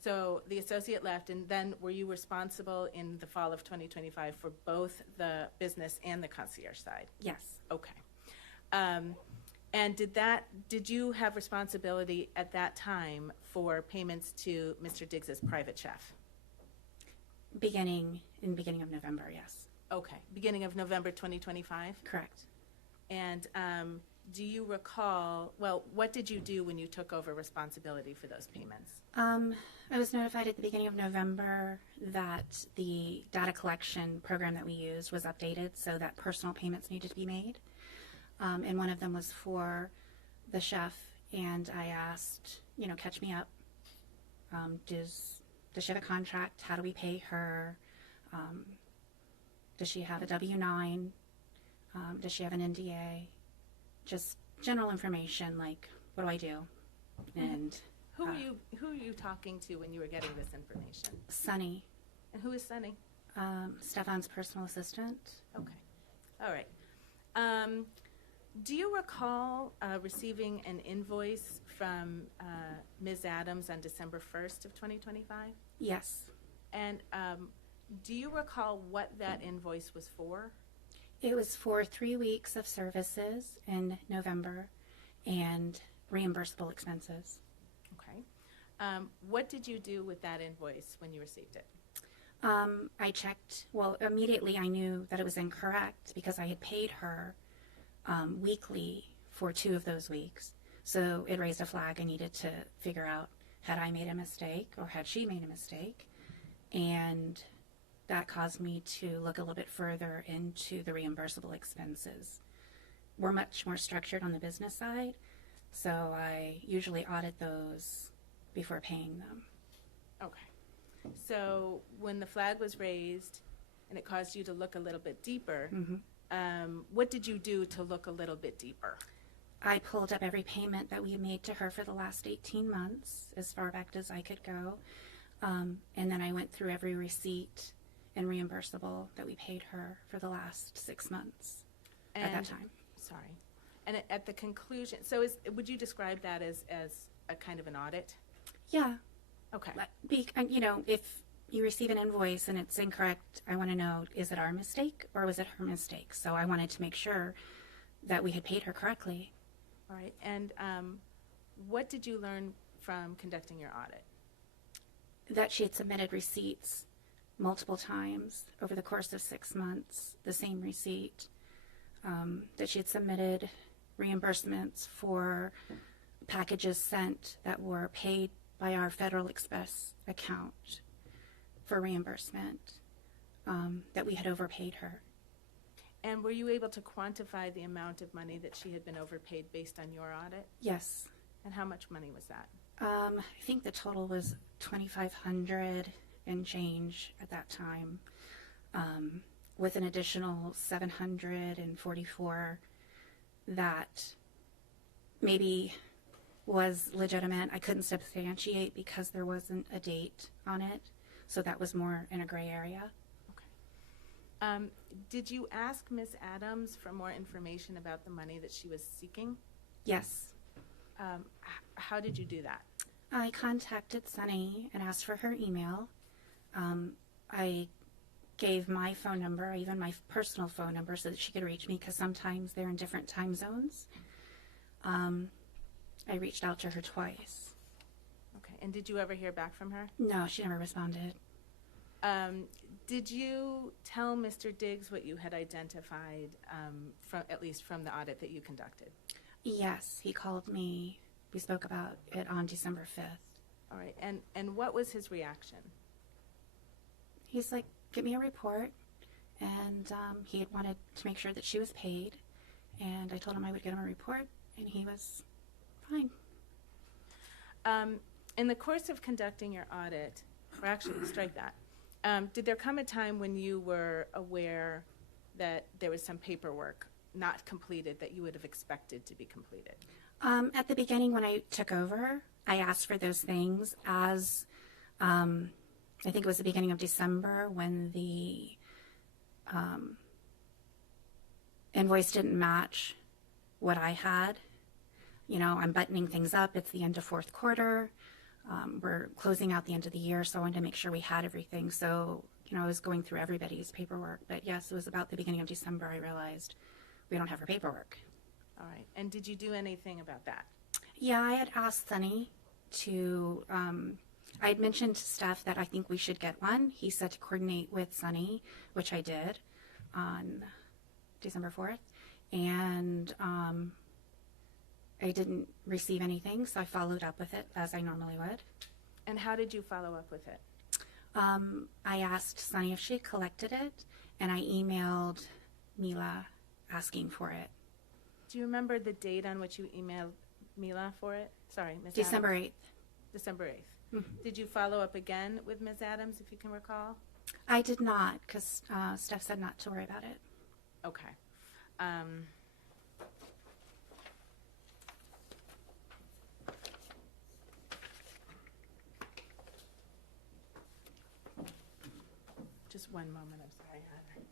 So the associate left, and then were you responsible in the fall of 2025 for both the business and the concierge side? Yes. Okay. And did you have responsibility at that time for payments to Mr. Diggs's private chef? Beginning of November, yes. Okay. Beginning of November 2025? Correct. And do you recall, well, what did you do when you took over responsibility for those payments? I was notified at the beginning of November that the data collection program that we used was updated so that personal payments needed to be made. And one of them was for the chef, and I asked, catch me up. Does she have a contract? How do we pay her? Does she have a W-9? Does she have an NDA? Just general information, like, what do I do? And who are you talking to when you were getting this information? Sunny. And who is Sunny? Stefon's personal assistant. Okay. All right. Do you recall receiving an invoice from Ms. Adams on December 1st of 2025? Yes. And do you recall what that invoice was for? It was for 3 weeks of services in November and reimbursable expenses. Okay. What did you do with that invoice when you received it? I checked, immediately I knew that it was incorrect because I had paid her weekly for 2 of those weeks. So it raised a flag. I needed to figure out, had I made a mistake or had she made a mistake? And that caused me to look a little bit further into the reimbursable expenses. We're much more structured on the business side, so I usually audit those before paying them. Okay. So when the flag was raised and it caused you to look a little bit deeper, what did you do to look a little bit deeper? I pulled up every payment that we had made to her for the last 18 months, as far back as I could go. And then I went through every receipt and reimbursable that we paid her for the last 6 months at that time. Sorry. And at the conclusion, so would you describe that as a kind of an audit? Yeah. Okay. If you receive an invoice and it's incorrect, I want to know, is it our mistake or was it her mistake? So I wanted to make sure that we had paid her correctly. All right. And what did you learn from conducting your audit? That she had submitted receipts multiple times over the course of 6 months, the same receipt. That she had submitted reimbursements for packages sent that were paid by our Federal Express account for reimbursement, that we had overpaid her. And were you able to quantify the amount of money that she had been overpaid based on your audit? Yes. And how much money was that? I think the total was $2,500 and change at that time, with an additional $744 that maybe was legitimate. I couldn't substantiate because there wasn't a date on it, so that was more in a gray area. Okay. Did you ask Ms. Adams for more information about the money that she was seeking? Yes. How did you do that? I contacted Sunny and asked for her email. I gave my phone number, even my personal phone number, so that she could reach me, because sometimes they're in different time zones. I reached out to her twice. Okay. And did you ever hear back from her? No, she never responded. Did you tell Mr. Diggs what you had identified, at least from the audit that you conducted? Yes, he called me. We spoke about it on December 5th. All right. And what was his reaction? He's like, "Give me a report." And he had wanted to make sure that she was paid. And I told him I would get him a report, and he was fine. In the course of conducting your audit, or actually, strike that, did there come a time when you were aware that there was some paperwork not completed that you would have expected to be completed? At the beginning, when I took over, I asked for those things as, I think it was the beginning of December when the invoice didn't match what I had. You know, I'm buttoning things up. It's the end of fourth quarter. We're closing out the end of the year, so I wanted to make sure we had everything. So, you know, I was going through everybody's paperwork. But yes, it was about the beginning of December I realized we don't have her paperwork. All right. And did you do anything about that? Yeah, I had asked Sonny to, I had mentioned to Steph that I think we should get one. He said to coordinate with Sonny, which I did on December 4th. And I didn't receive anything, so I followed up with it as I normally would. And how did you follow up with it? I asked Sonny if she had collected it, and I emailed Mila asking for it. Do you remember the date on which you emailed Mila for it? Sorry, Ms. December Adams. 8th. December 8th. Mm-hmm. Did you follow up again with Ms. Adams, if you can recall? I did not, because Steph said not to worry about it. Okay. Just one moment, I'm sorry, Heather.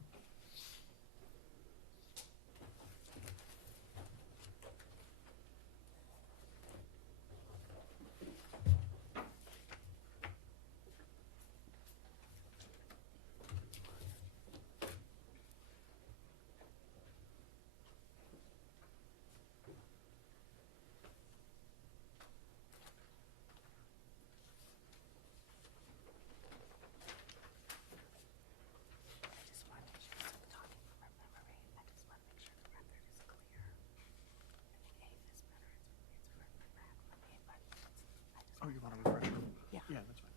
Oh, you want to refresh? Yeah. Yeah, that's fine.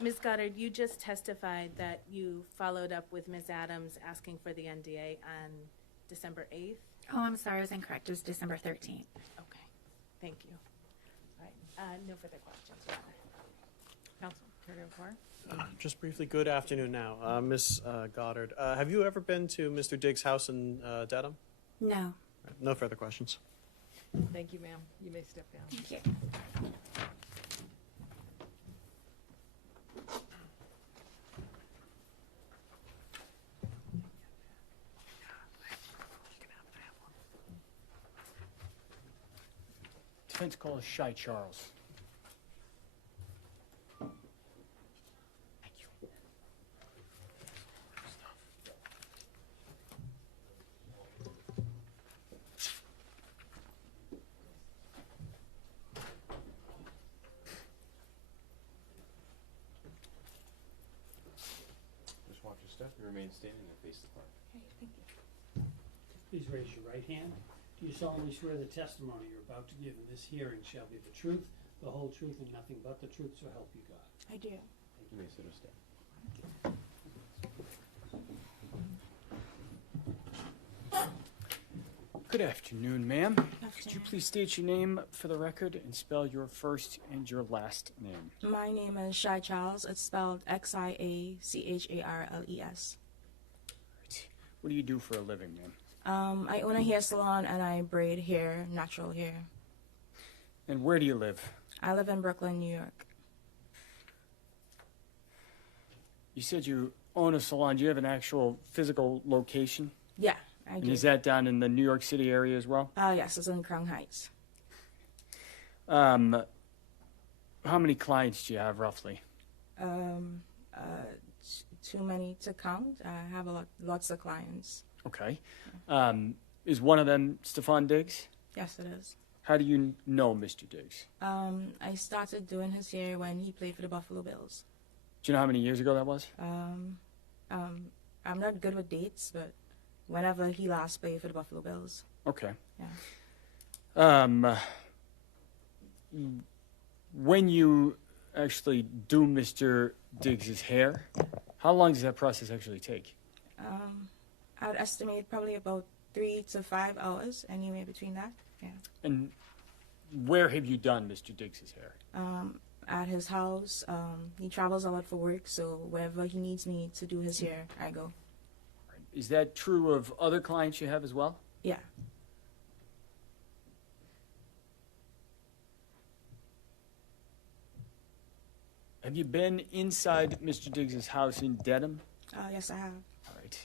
Ms. Goddard, you just testified that you followed up with Ms. Adams asking for the NDA on December 8th? Oh, I'm sorry, I was incorrect. It was December 13th. Okay, thank you. All right, no further questions, Your Honor. Counsel, care to inquire? Just briefly, good afternoon now. Ms. Goddard, have you ever been to Mr. Diggs' house in Dedham? No. No further questions. Thank you, ma'am. You may step down. Thank you. Defense call is Shy Charles. Just watch your step and remain standing and face the front. Okay, thank you. Please raise your right hand. Do you solemnly swear the testimony you're about to give in this hearing shall be the truth, the whole truth, and nothing but the truth, so help you God? I do. You may sit or stand. Good afternoon, ma'am. Could you please state your name for the record and spell your first and your last name? My name is Shy Charles. It's spelled Xiacharles. What do you do for a living, ma'am? I own a hair salon and I braid hair, natural hair. And where do you live? I live in Brooklyn, New York. you said you own a salon. Do you have an actual physical location? Yeah, I And do. is that down in the New York City area as well? Yes, it's in Crown Heights. How many clients do you have roughly? Too many to count. I have lots of clients. Okay. Is one of them Stefon Diggs? Yes, it is. How do you know Mr. Diggs? I started doing his hair when he played for the Buffalo Bills. Do you know how many years ago that was? I'm not good with dates, but whenever he last played for the Buffalo Bills. Okay. Yeah. When you actually do Mr. Diggs's hair, how long does that process actually take? I'd estimate probably about 3 to 5 hours, anywhere between that. Yeah. And where have you done Mr. Diggs's hair? At his house. He travels a lot for work, so wherever he needs me to do his hair, I go. Is that true of other clients you have as well? Yeah. Have you been inside Mr. Diggs's house in Dedham? Yes, I have. All right.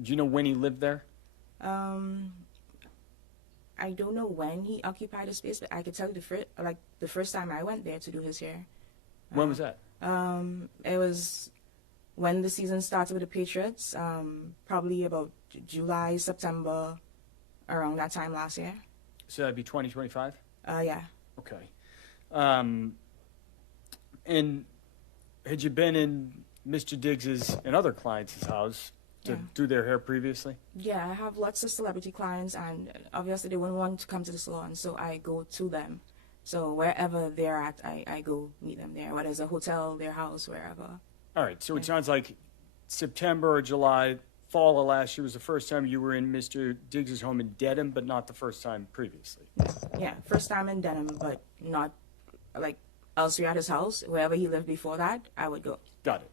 Do you know when he lived there? I don't know when he occupied the space, but I could tell you the first time I went there to do his hair. When was that? It was when the season started with the Patriots, probably about July, September, around that time last year. So that'd be 2025? Yeah. Okay. And had you been in Mr. Diggs's and other clients' house to do their hair previously? Yeah, I have lots of celebrity clients, and obviously they wouldn't want to come to the salon, so I go to them. So wherever they're at, I go meet them there, whether it's a hotel, their house, wherever. All right, so it sounds like September or July, fall of last year was the first time you were in Mr. Diggs's home in Dedham, but not the first time previously. Yeah, first time in Dedham, but not like elsewhere at his house. Wherever he lived before that, I would go. Got it.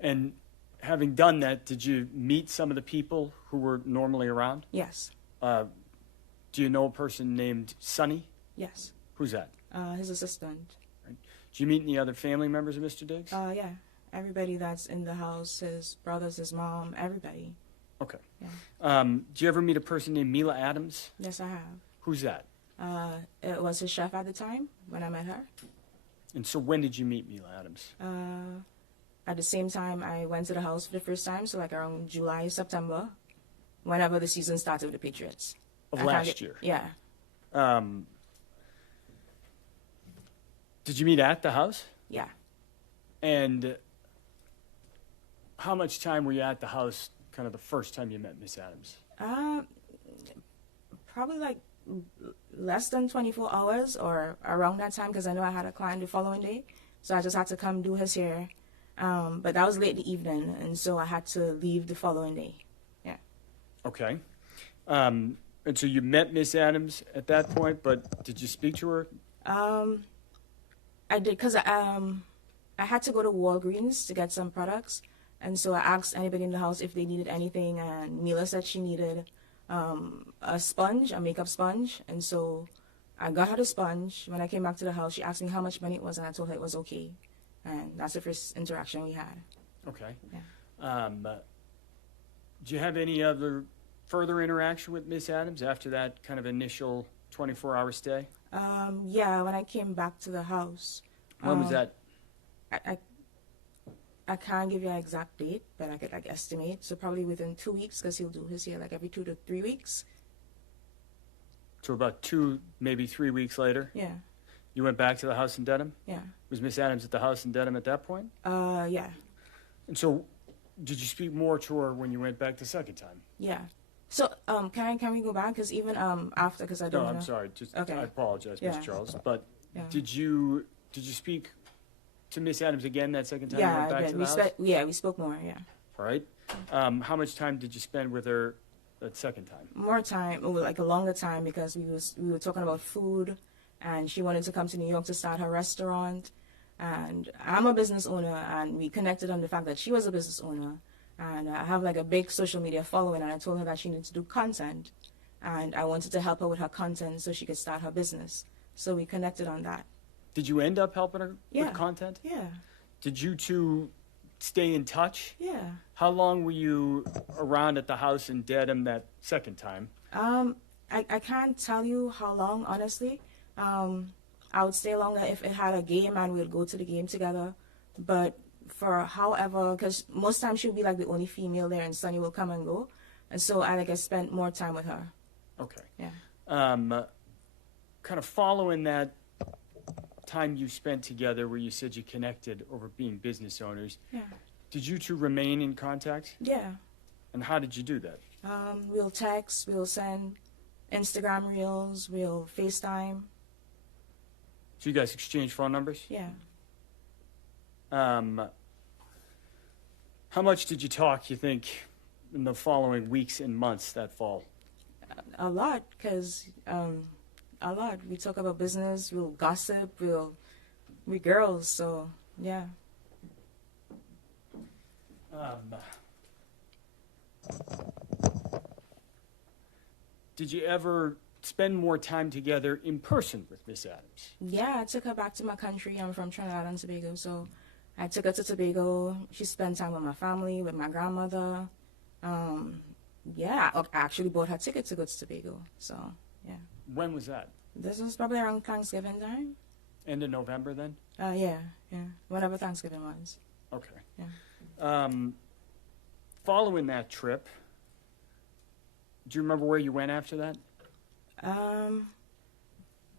And having done that, did you meet some of the people who were normally around? Yes. Do you know a person named Sonny? Yes. Who's that? His assistant. Right. Did you meet any other family members of Mr. Diggs? Yeah. Everybody that's in the house, his brothers, his mom, everybody. Okay. Yeah. Do you ever meet a person named Mila Adams? Yes, I have. Who's that? It was his chef at the time when I met her. And so when did you meet Mila Adams? At the same time, I went to the house for the first time, so like around July, September, whenever the season started with the Patriots. Of last year? Yeah. Did you meet at the house? Yeah. And how much time were you at the house kind of the first time you met Miss Adams? Probably like less than 24 hours or around that time, because I know I had a client the following day, so I just had to come do his hair. But that was late in the evening, and so I had to leave the following day. Yeah. Okay. And so you met Miss Adams at that point, but did you speak to her? I did, because I had to go to Walgreens to get some products, and so I asked anybody in the house if they needed anything, and Mila said she needed a sponge, a makeup sponge, and so I got her the sponge. When I came back to the house, she asked me how much money it was, and I told her it was okay. And that's the first interaction we had. Okay. Yeah. Do you have any other further interaction with Miss Adams after that kind of initial 24-hour stay? Yeah, when I came back to the house. When was that? I can't give you an exact date, but I could like estimate. So probably within 2 weeks, because he'll do his hair like every 2 to 3 weeks. So about 2, maybe 3 weeks later? Yeah. You went back to the house in Dedham? Yeah. Was Miss Adams at the house in Dedham at that point? Yeah. And so, did you speak more to her when you went back the second time? Yeah. So, can we go back? Because even after, because I don't. No, wanna... I'm sorry. Just okay. I apologize, Yeah. Miss Charles. But yeah. did you speak to Miss Adams again that second time yeah, you went back I did. to the house? Yeah, we spoke more. Yeah. All right. How much time did you spend with her that second time? More time, like a longer time, because we were talking about food, and she wanted to come to New York to start her restaurant, and I'm a business owner, and we connected on the fact that she was a business owner, and I have like a big social media following, and I told her that she needed to do content, and I wanted to help her with her content so she could start her business. So we connected on that. Did you end up helping her Yeah. with content? Yeah. Did you two stay in touch? Yeah. How long were you around at the house in Dedham that second time? I can't tell you how long, honestly. I would stay longer if it had a game and we'd go to the game together. But for however, because most times she'll be like the only female there and Sunny will come and go. And so I spent more time with her. Okay. Yeah. Kind of following that time you spent together where you said you connected over being business owners, Yeah. did you two remain in contact? Yeah. And how did you do that? We'll text, we'll send Instagram reels, we'll FaceTime. So you guys exchanged phone numbers? Yeah. How much did you talk, you think, in the following weeks and months that fall? A lot, because a lot. We talk about business, we'll gossip, we girls, so yeah. Did you ever spend more time together in person with Miss Adams? Yeah, I took her back to my country. I'm from Trinidad and Tobago, so I took her to Tobago. She spent time with my family, with my grandmother. Yeah, I actually bought her ticket to go to Tobago, so yeah. When was that? This was probably around Thanksgiving time. End of November then? Yeah, whenever Thanksgiving was. Okay. Yeah. Following that trip, do you remember where you went after that?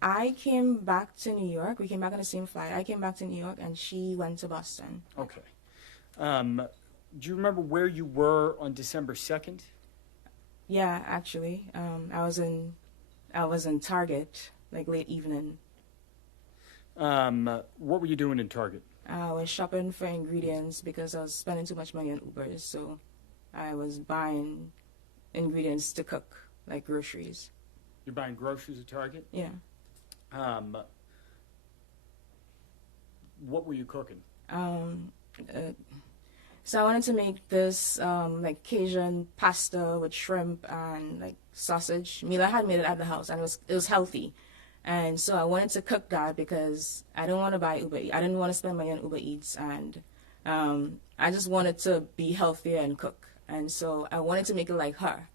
I came back to New York. We came back on the same flight. I came back to New York, and she went to Boston. Okay. Do you remember where you were on December 2nd? Yeah, actually, I was in Target, like late evening. What were you doing in Target? I was shopping for ingredients because I was spending too much money on Ubers, so I was buying ingredients to cook, like groceries. You're buying groceries at Target? Yeah. What were you cooking? So I wanted to make this like Cajun pasta with shrimp and like sausage. Mila had made it at the house, and it was healthy. And so I wanted to cook that because I didn't want to buy Uber Eats. I didn't want to spend money on Uber Eats, and I just wanted to be healthier and cook. And so I wanted to make it like her.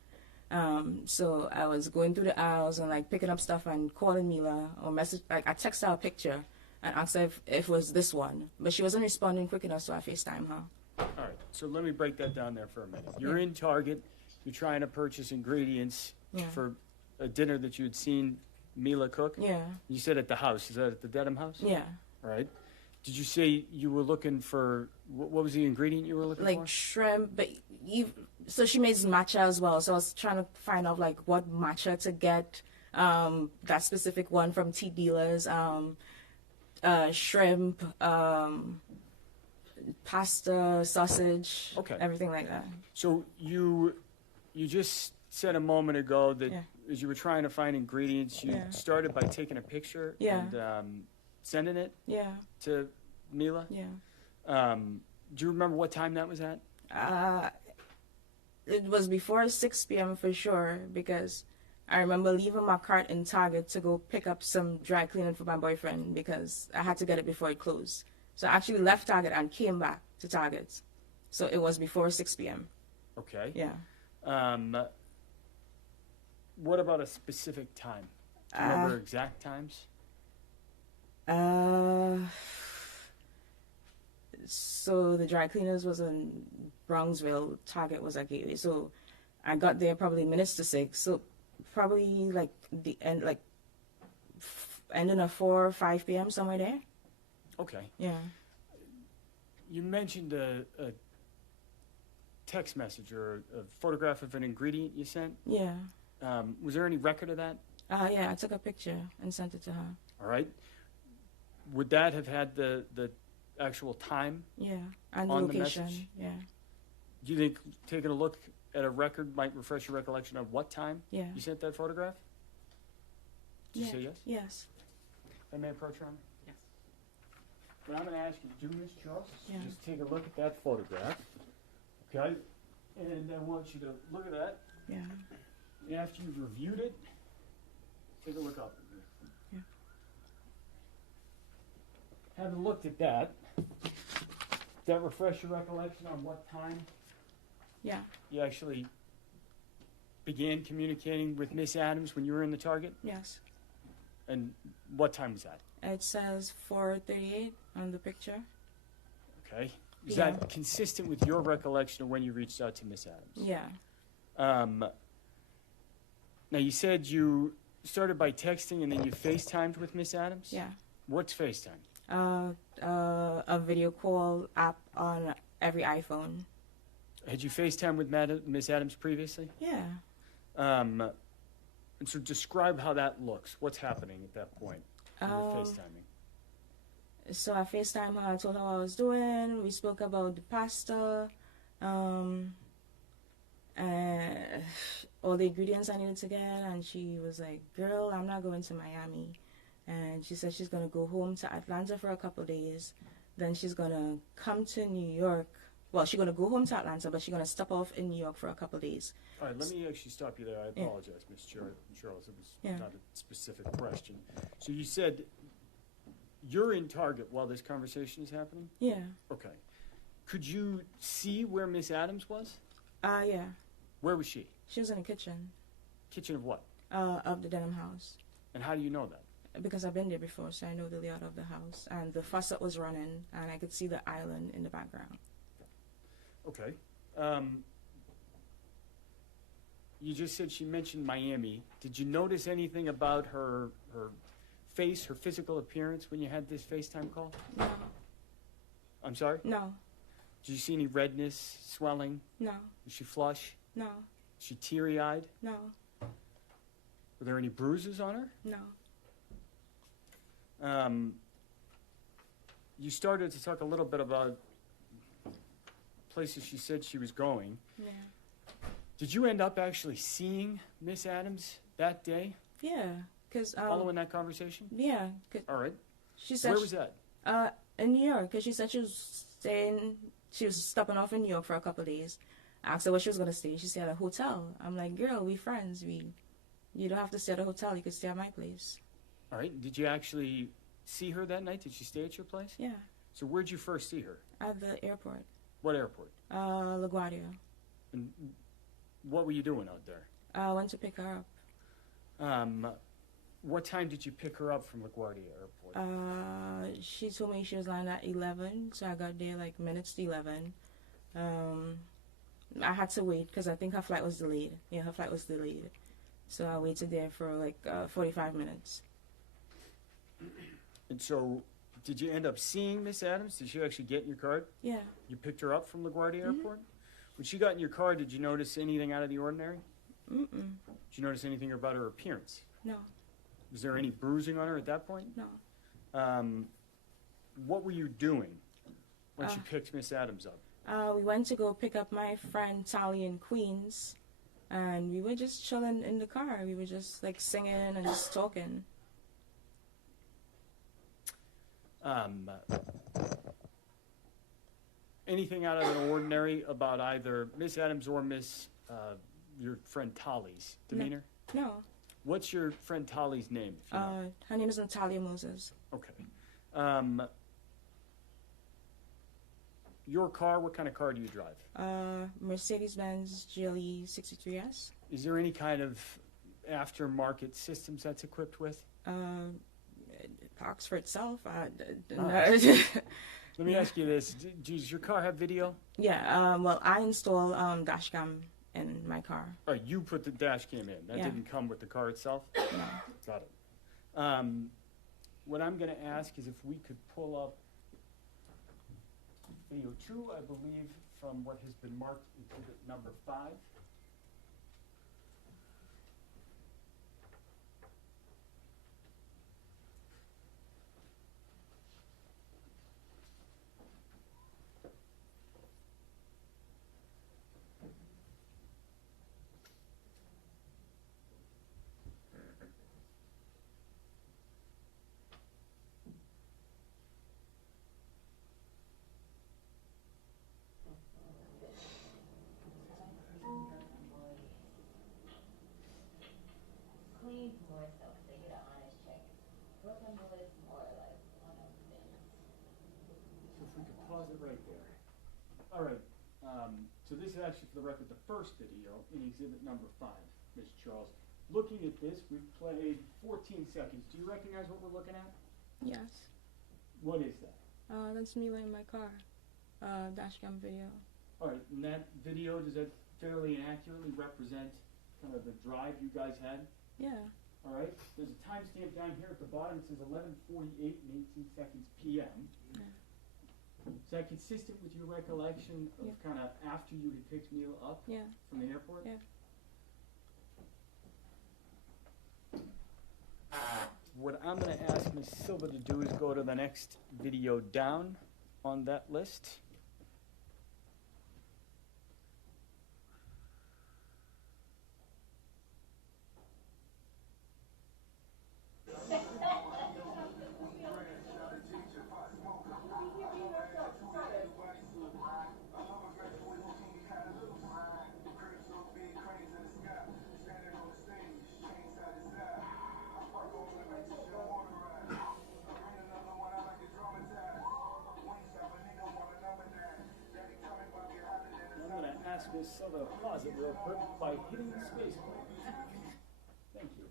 So I was going through the aisles and like picking up stuff and calling Mila or message. Like I texted her a picture and asked her if it was this one, but she wasn't responding quick enough, so I FaceTime her. All right, so let me break that down there for a minute. You're in Target. You're trying to purchase ingredients for a dinner that you had seen Mila cook? Yeah. You said at the house. Is that at the Dedham house? Yeah. All right. Did you say you were looking for, what was the ingredient you were looking for? Like shrimp, but so she makes matcha as well. So I was trying to find out like what matcha to get, that specific one from tea dealers, shrimp, pasta, sausage, everything like that. So you just said a moment ago that as you were trying to find ingredients, you started by taking a picture and sending it to Mila? Yeah. Do you remember what time that was at? It was before 6 p.m. for sure, because I remember leaving my cart in Target to go pick up some dry cleaning for my boyfriend because I had to get it before it closed. So I actually left Target and came back to Target. So it was before 6 p.m. Okay. Yeah. What about a specific time? Do you remember exact times? So the dry cleaners was in Brownsville, Target was at Gateway. So I got there probably minutes to 6. So probably like the end, like ending at 4 or 5 p.m. somewhere there. Okay. Yeah. You mentioned a text message or a photograph of an ingredient you sent. Yeah. Was there any record of that? Yeah, I took a picture and sent it to her. All right. Would that have had the actual time? Yeah, and on location. The message? Yeah. Do you think taking a look at a record might refresh your recollection of what time you sent that photograph? Did you say yes? Yes. I may approach her. Yes. What I'm going to ask you to do, Ms. Charles, Yeah. just take a look at that photograph. Okay? And I want you to look at that. Yeah. And after you've reviewed it, take a look up. Yeah. Having looked at that, that refresh your recollection on what time Yeah. you actually began communicating with Miss Adams when you were in the Target? Yes. And what time was that? It says 4:38 on the picture. Okay. Is Yeah. that consistent with your recollection of when you reached out to Miss Adams? Yeah. Now, you said you started by texting and then you FaceTimed with Miss Adams? Yeah. What's FaceTime? A video call app on every iPhone. Had you FaceTimed with Miss Adams previously? Yeah. And so describe how that looks. What's happening at that point when you're FaceTiming? So I FaceTime her, I told her what I was doing. We spoke about the pasta, and all the ingredients I needed to get. And she was like, girl, I'm not going to Miami. And she said she's going to go home to Atlanta for a couple of days. Then she's going to come to New York. Well, she's going to go home to Atlanta, but she's going to stop off in New York for a couple of days. All right, let me actually stop you there. I apologize, Miss Charles. It was not a specific question. So you said you're in Target while this conversation is happening? Yeah. Okay. Could you see where Miss Adams was? Yeah. Where was she? She was in the kitchen. Kitchen of what? Of the denim house. And how do you know that? Because I've been there before, so I know the layout of the house. And the faucet was running, and I could see the island in the background. Okay. You just said she mentioned Miami. Did you notice anything about her face, her physical appearance when you had this FaceTime call? No. I'm sorry? No. Did you see any redness, swelling? No. Was she flush? No. Was she teary-eyed? No. Were there any bruises on her? No. You started to talk a little bit about places she said she was going. Yeah. Did you end up actually seeing Miss Adams that day? Yeah, because following that conversation? Yeah. All right. She said where was that? In New York, because she said she was stopping off in New York for a couple of days. I asked her where she was gonna stay. She said at a hotel. I'm like, girl, we friends. You don't have to stay at a hotel. You could stay at my place. All right. Did you actually see her that night? Did she stay at your place? Yeah. So where'd you first see her? At the airport. What airport? LaGuardia. And what were you doing out there? I went to pick her up. What time did you pick her up from LaGuardia Airport? She told me she was lying at 11, so I got there like minutes to 11. I had to wait because I think her flight was delayed. Yeah, her flight was delayed. So I waited there for like 45 minutes. And so, did you end up seeing Miss Adams? Did she actually get in your car? Yeah. You picked her up from LaGuardia Airport? When she got in your car, did you notice anything out of the ordinary? Mm-mm. Did you notice anything about her appearance? No. Was there any bruising on her at that point? No. What were you doing when you picked Miss Adams up? We went to go pick up my friend Tally in Queens, and we were just chilling in the car. We were just like singing and just talking. Anything out of the ordinary about either Miss Adams or your friend Tolly's demeanor? No. What's your friend Tolly's name? If you know? Her name is Natalia Moses. Okay. Your car, what kind of car do you drive? Mercedes-Benz GLE 63S. Is there any kind of aftermarket systems that's equipped with? It parks for itself. Let me ask you this. Does your car have video? Yeah, well, I install dash cam in my car. All right, you put the dash cam in. That didn't come with the car itself? No. Got it. What I'm going to ask is if we could pull up video 2, I believe, from what has been marked exhibit number 5. Clean more so they get an honest check. Broken bullets more like one of them. So if we could pause it right there. All right. So this is actually, for the record, the first video in exhibit number 5, Mr. Charles. Looking at this, we've played 14 seconds. Do you recognize what we're looking at? Yes. What is that? That's me in my car. Dash cam video. All right. And that video, does that fairly accurately represent kind of the drive you guys had? Yeah. All right. There's a timestamp down here at the bottom. It says 11:48 and 18 seconds p.m. Yeah. Is that consistent with your recollection of kind of after you had picked Mila up from the airport? Yeah. What I'm going to ask Ms. Silva to do is go to the next video down on that list. Ask Ms. Silva to pause it real quick by hitting the space bar. Thank you.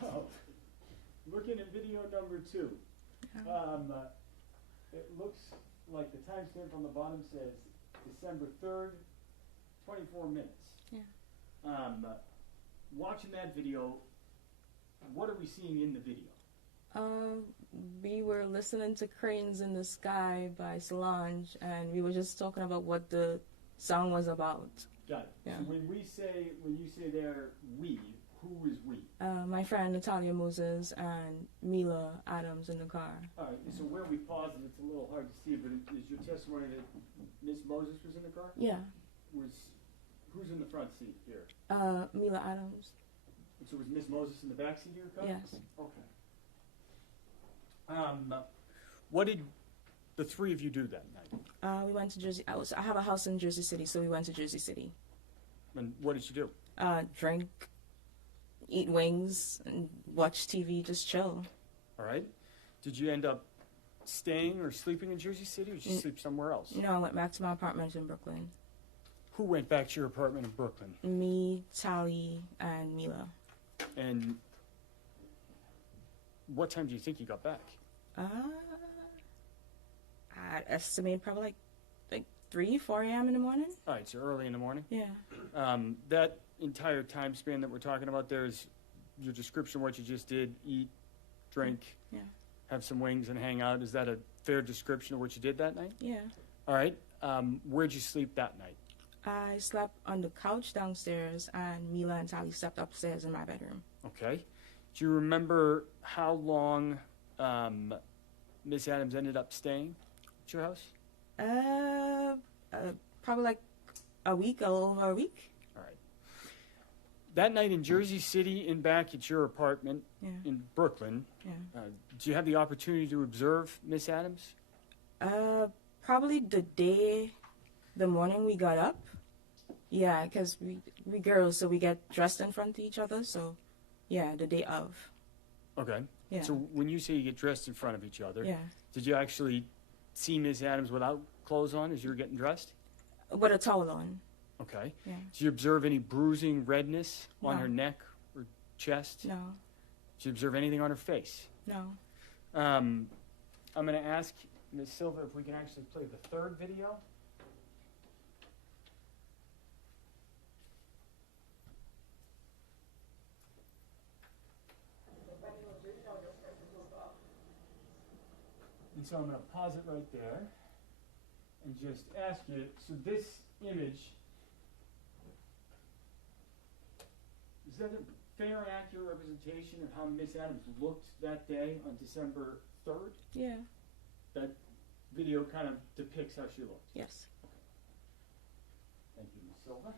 So, looking at video number 2, it looks like the timestamp on the bottom says December 3rd, 24 minutes. Yeah. Watching that video, what are we seeing in the video? We were listening to Cranes in the Sky by Solange, and we were just talking about what the song was about. Got it. Yeah. So when you say there, we, who is we? My friend Natalia Moses and Mila Adams in the car. All right, so where we paused it, it's a little hard to see, but is your testimony that Miss Moses was in the car? Yeah. Who's in the front seat here? Mila Adams. And so was Miss Moses in the back seat of your car? Yes. Okay. What did the three of you do that night? We went to Jersey. I have a house in Jersey City, so we went to Jersey City. And what did you do? Drink, eat wings, and watch TV, just chill. All right. Did you end up staying or sleeping in Jersey City, or did you sleep somewhere else? No, I went back to my apartment in Brooklyn. Who went back to your apartment in Brooklyn? Me, Tally, and Mila. And what time do you think you got back? I estimate probably like 3, 4 a.m. in the morning. All right, so early in the morning? Yeah. That entire time span that we're talking about there is your description of what you just did, eat, drink, have some wings and hang out. Is that a fair description of what you did that night? Yeah. All right. Where'd you sleep that night? I slept on the couch downstairs, and Mila and Tally slept upstairs in my bedroom. Okay. Do you remember how long Miss Adams ended up staying at your house? Probably like a week, a little over a week. All right. That night in Jersey City and back at your apartment in Brooklyn, do you have the opportunity to observe Miss Adams? Probably the morning we got up. Yeah, because we girls, so we get dressed in front of each other, so yeah, the day of. Okay. Yeah. So when you say you get dressed in front of each other, yeah, did you actually see Miss Adams without clothes on as you were getting dressed? With a towel on. Okay. Yeah. Did you observe any bruising, redness on No. her neck or chest? No. Did you observe anything on her face? No. I'm going to ask Ms. Silva if we can actually play the third video. And so I'm going to pause it right there and just ask you, so this image, is that a fair and accurate representation of how Miss Adams looked that day on December 3rd? Yeah. That video kind of depicts how she looked? Yes. Thank you, Ms. Silva.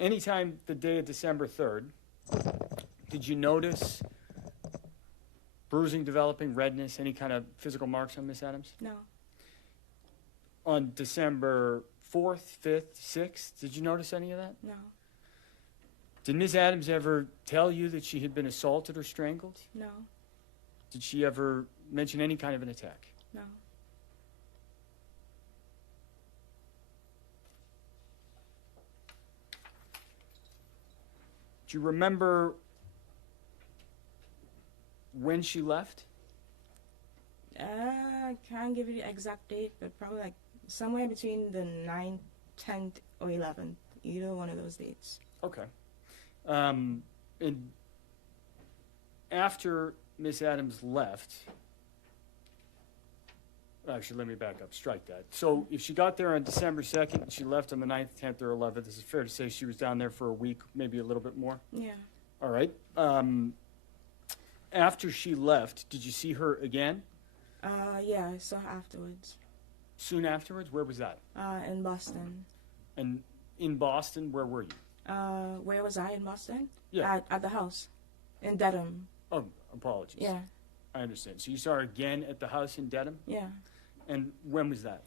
Anytime the day of December 3rd, did you notice bruising developing, redness, any kind of physical marks on Miss Adams? No. On December 4th, 5th, 6th, did you notice any of that? No. Did Miss Adams ever tell you that she had been assaulted or strangled? No. Did she ever mention any kind of an attack? No. Do you remember when she left? I can't give you the exact date, but probably like somewhere between the 9th, 10th, or 11th. Either one of those dates. Okay. And after Miss Adams left, actually, let me back up. Strike that. So if she got there on December 2nd, and she left on the 9th, 10th, or 11th, this is fair to say she was down there for a week, maybe a little bit more? Yeah. All right. After she left, did you see her again? Yeah, I saw her afterwards. Soon afterwards? Where was that? In Boston. And in Boston, where were you? Where was I in Boston? Yeah. At the house. In Dedham. Oh, apologies. Yeah. I understand. So you saw her again at the house in Dedham? Yeah. And when was that?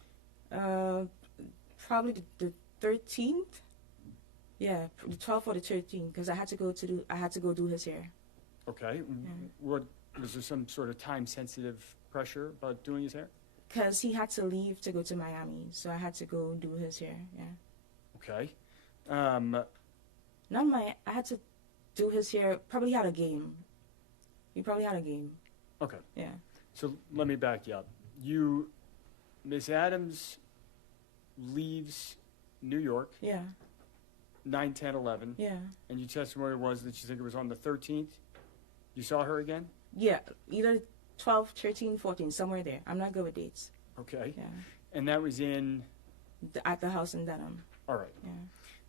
Probably the 13th. Yeah, the 12th or the 13th, because I had to go do his hair. Okay. Yeah. What was there some sort of time-sensitive pressure about doing his hair? Because he had to leave to go to Miami, so I had to go do his hair. Yeah. Okay. I had to do his hair. Probably had a game. He probably had a game. Okay. Yeah. So let me back you up. Miss Adams leaves New York. Yeah. 9, 10, 11. Yeah. And your testimony was that you think it was on the 13th. You saw her again? Yeah, either 12, 13, 14, somewhere there. I'm not good with dates. Okay. Yeah. And that was at the house in Dedham. All right.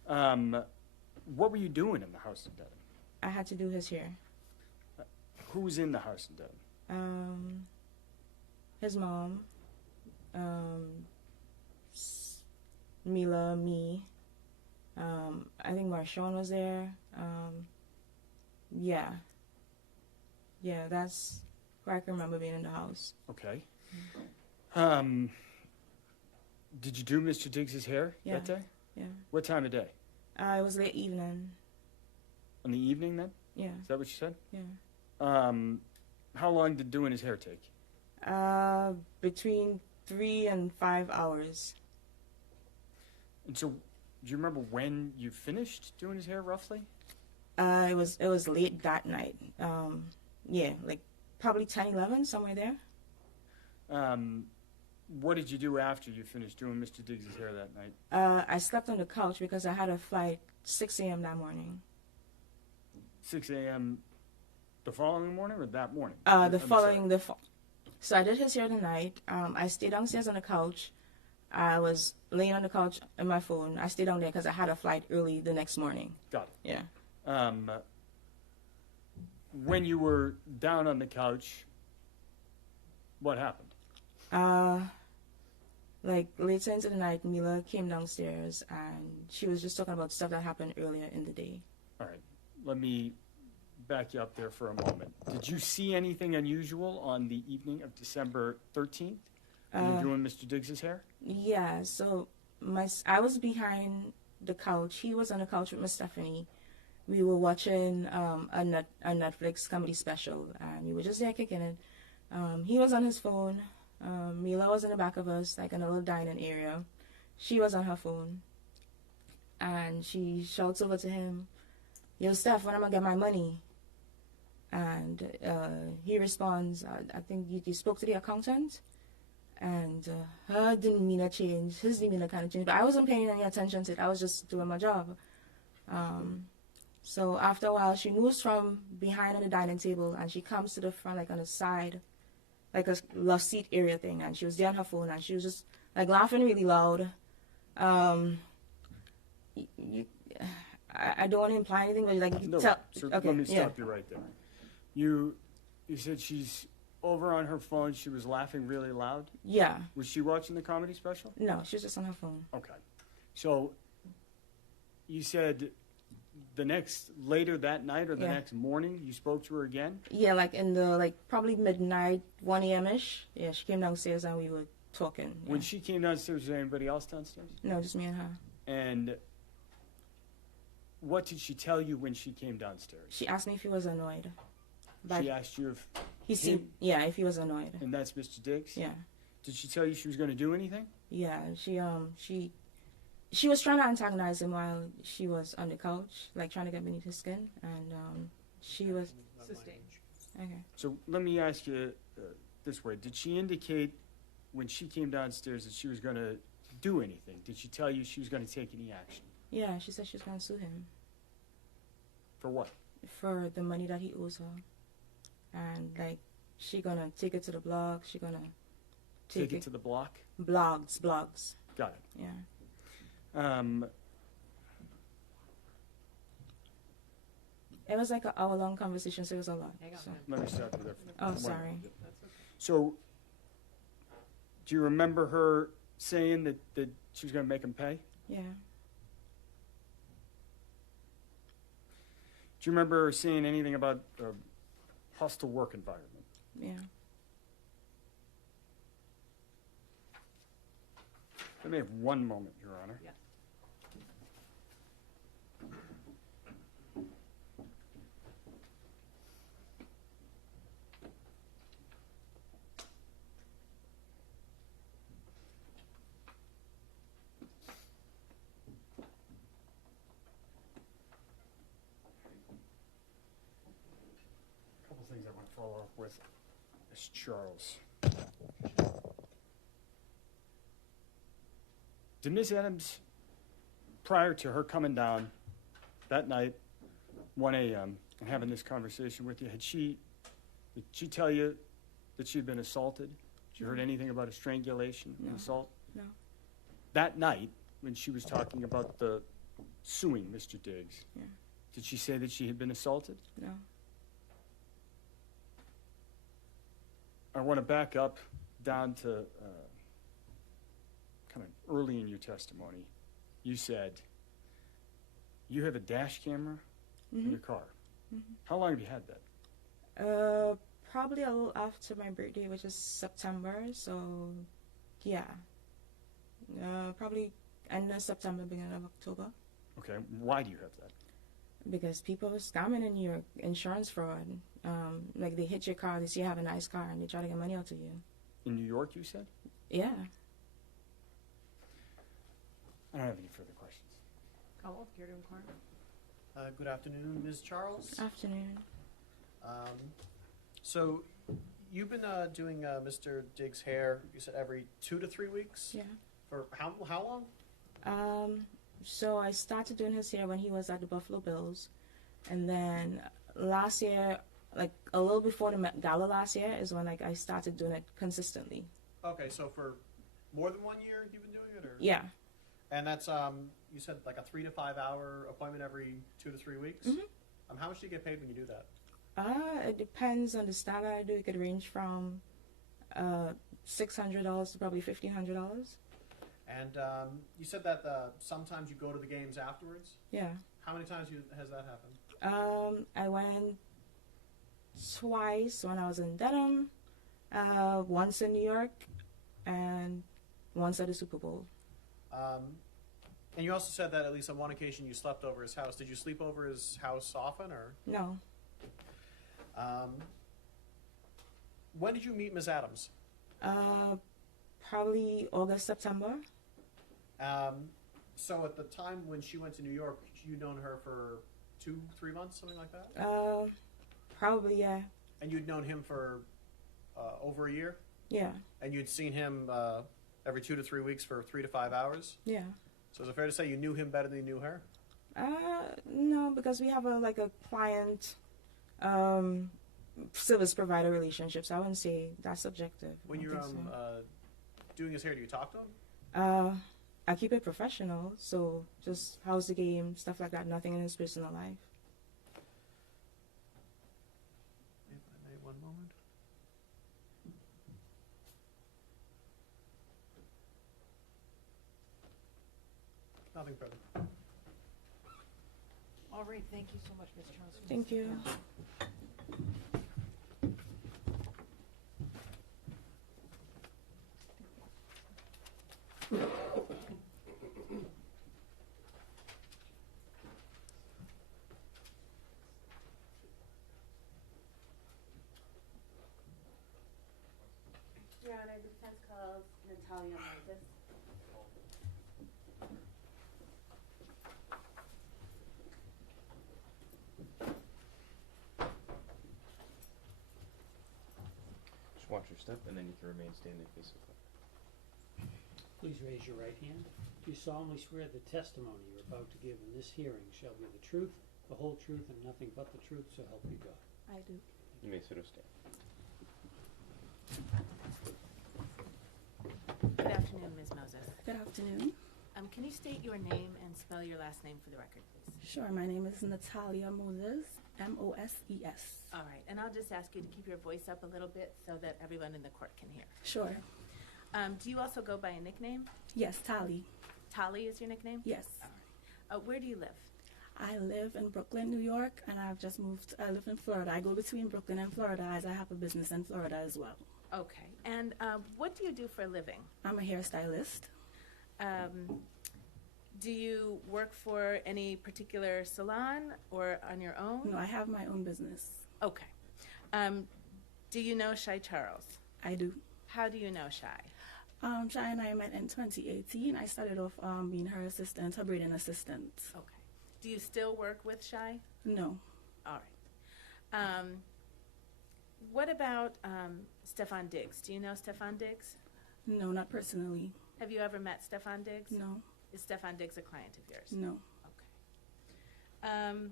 Yeah. What were you doing in the house in Dedham? I had to do his hair. Who was in the house in Dedham? His mom, Mila, me. I think Marshawn was there. Yeah. Yeah, that's where I can remember being in the house. Okay. Did you do Mr. Diggs' hair that day? Yeah. What time of day? It was late evening. In the evening then? Yeah. Is that what you said? Yeah. How long did doing his hair take? Between 3 and 5 hours. And so, do you remember when you finished doing his hair roughly? It was late that night. Yeah, like probably 10, 11, somewhere there. What did you do after you finished doing Mr. Diggs' hair that night? I slept on the couch because I had a flight 6 a.m. that morning. 6 a.m. the following morning or that morning? So I did his hair the night. I stayed downstairs on the couch. I was laying on the couch on my phone. I stayed down there because I had a flight early the next morning. Got it. Yeah. When you were down on the couch, what happened? Like later into the night, Mila came downstairs and she was just talking about stuff that happened earlier in the day. All right. Let me back you up there for a moment. Did you see anything unusual on the evening of December 13th when you were doing Mr. Diggs' hair? Yeah, so I was behind the couch. He was on the couch with Miss Stephanie. We were watching a Netflix comedy special, and we were just there kicking it. He was on his phone. Mila was in the back of us, like in a little dining area. She was on her phone, and she shouts over to him, "Yo, Steph, when am I gonna get my money?" And he responds, "I think you spoke to the accountant." And her demeanor changed, his demeanor kind of changed, but I wasn't paying any attention to it. I was just doing my job. So after a while, she moves from behind on the dining table and she comes to the front, like on the side, like a love seat area thing. And she was there on her phone and she was just like laughing really loud. I don't want to imply anything, but like No, tell. so Okay, let me stop you right there. You said she's over on her phone. She was laughing really loud. Yeah. Was she watching the comedy special? No, she was just on her phone. Okay. So you said later that night or the next morning you spoke to her again? Yeah, like in the probably midnight, 1 a.m.-ish. Yeah, she came downstairs and we were talking. Yeah. When she came downstairs, was there anybody else downstairs? No, just me and her. And what did she tell you when she came downstairs? She asked me if he was annoyed. She asked you if He seemed, yeah, if he was annoyed. And that's Mr. Diggs? Yeah. Did she tell you she was going to do anything? Yeah, she was trying to antagonize him while she was on the couch, like trying to get beneath his skin, and she was Sustained. okay. So let me ask you this way. Did she indicate when she came downstairs that she was going to do anything? Did she tell you she was going to take any action? Yeah, she said she was gonna sue him For what? for the money that he owes her, and like she gonna take it to the blog. She gonna Take it to the block? blogs. Got it. Yeah. It was like an hour-long conversation, so it was a lot. Hang on, So. man. Let me start with her. Oh, sorry. So, do you remember her saying that she was going to make him pay? Yeah. Do you remember her saying anything about a hostile work environment? Yeah. Let me have one moment, Your Honor. Yeah. A couple things I want to follow up with. Miss Charles. Did Miss Adams, prior to her coming down that night, 1 a.m., and having this conversation with you, did she tell you that she had been assaulted? Did you heard anything about a strangulation and No. assault? No. That night, when she was talking about the suing Mr. Diggs, Yeah. did she say that she had been assaulted? No. I want to back up down to kind of early in your testimony. You said you have a dash camera in your car. Mhm. How long have you had that? Probably a little after my birthday, which is September. So, yeah. Probably end of September, beginning of October. Okay, why do you have that? Because people are scamming in your insurance fraud. Like they hit your car, they see you have a nice car, and they try to get money out of you. In New York, you said? Yeah. I don't have any further questions. Caldwell, care to inquire? Good afternoon, Ms. Charles. Afternoon. So you've been doing Mr. Diggs' hair, you said every 2 to 3 weeks? Yeah. For how long? So I started doing his hair when he was at the Buffalo Bills, and then last year, like a little before the Met Gala last year, is when like I started doing it consistently. Okay, so for more than 1 year you've been doing it, or? Yeah. And that's you said like a 3 to 5 hour appointment every 2 to 3 weeks. How much do you get paid when you do that? It depends on the style that I do. It could range from $600 to probably $1,500. And you said that sometimes you go to the games afterwards. Yeah. How many times has that happened? I went twice when I was in Dedham, once in New York, and once at the Super Bowl. And you also said that at least on one occasion you slept over his house. Did you sleep over his house often, or? No. When did you meet Ms. Adams? Probably August, September. So at the time when she went to New York, you'd known her for 2-3 months, something like that? Probably, yeah. And you'd known him for over a year? Yeah. And you'd seen him every 2 to 3 weeks for 3 to 5 hours? Yeah. So is it fair to say you knew him better than you knew her? No, because we have a client service provider relationship, so I wouldn't say that's subjective. When I you're don't think doing his hair, do you talk to him? so. I keep it professional, so just how's the game, stuff like that, nothing in his personal life. If I may, one moment. Nothing further. All right, thank you so much, Ms. Charles. Thank you. Natalia Moses. Just watch your step, and then you can remain standing facing the Please raise your right hand. Do you solemnly swear the testimony you're about to give in this hearing shall be the truth, the whole truth, and nothing but the truth, so help you God? I do. You may sit or stand. Good afternoon, Ms. Moses. Good afternoon. Can you state your name and spell your last name for the record, please? Sure, my name is Natalia Moses, Moses. All right, and I'll just ask you to keep your voice up a little bit so that everyone in the court can hear. Sure. Do you also go by a nickname? Yes, Tali. Tali is your nickname? Yes. Where do you live? I live in Brooklyn, New York, and I've just moved. I live in Florida. I go between Brooklyn and Florida as I have a business in Florida as well. Okay, and what do you do for a living? I'm a hairstylist. Do you work for any particular salon or on your own? No, I have my own business. Okay. Do you know Shai Charles? I do. How do you know Shai? Shai and I met in 2018. I started off being her assistant, her braiding assistant. Okay. Do you still work with Shai? No. All right. What about Stefon Diggs? Do you know Stefon Diggs? No, not personally. Have you ever met Stefon Diggs? No. Is Stefon Diggs a client of yours? No. Okay.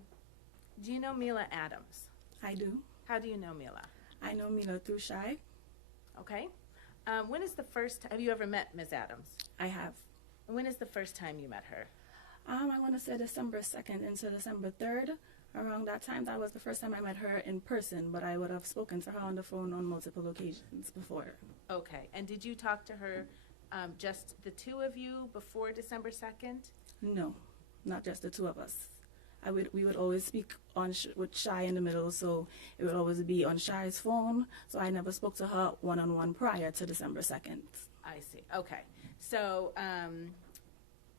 Do you know Mila Adams? I do. How do you know Mila? I know Mila through Shai. Okay. When is the first? Have you ever met Ms. Adams? I have. When is the first time you met her? I want to say December 2nd into December 3rd. Around that time, that was the first time I met her in person, but I would have spoken to her on the phone on multiple occasions before. Okay. And did you talk to her, just the two of you, before December 2nd? No, not just the two of us. We would always speak on with Shai in the middle, so it would always be on Shai's phone. So I never spoke to her one-on-one prior to December 2nd. I see. Okay. So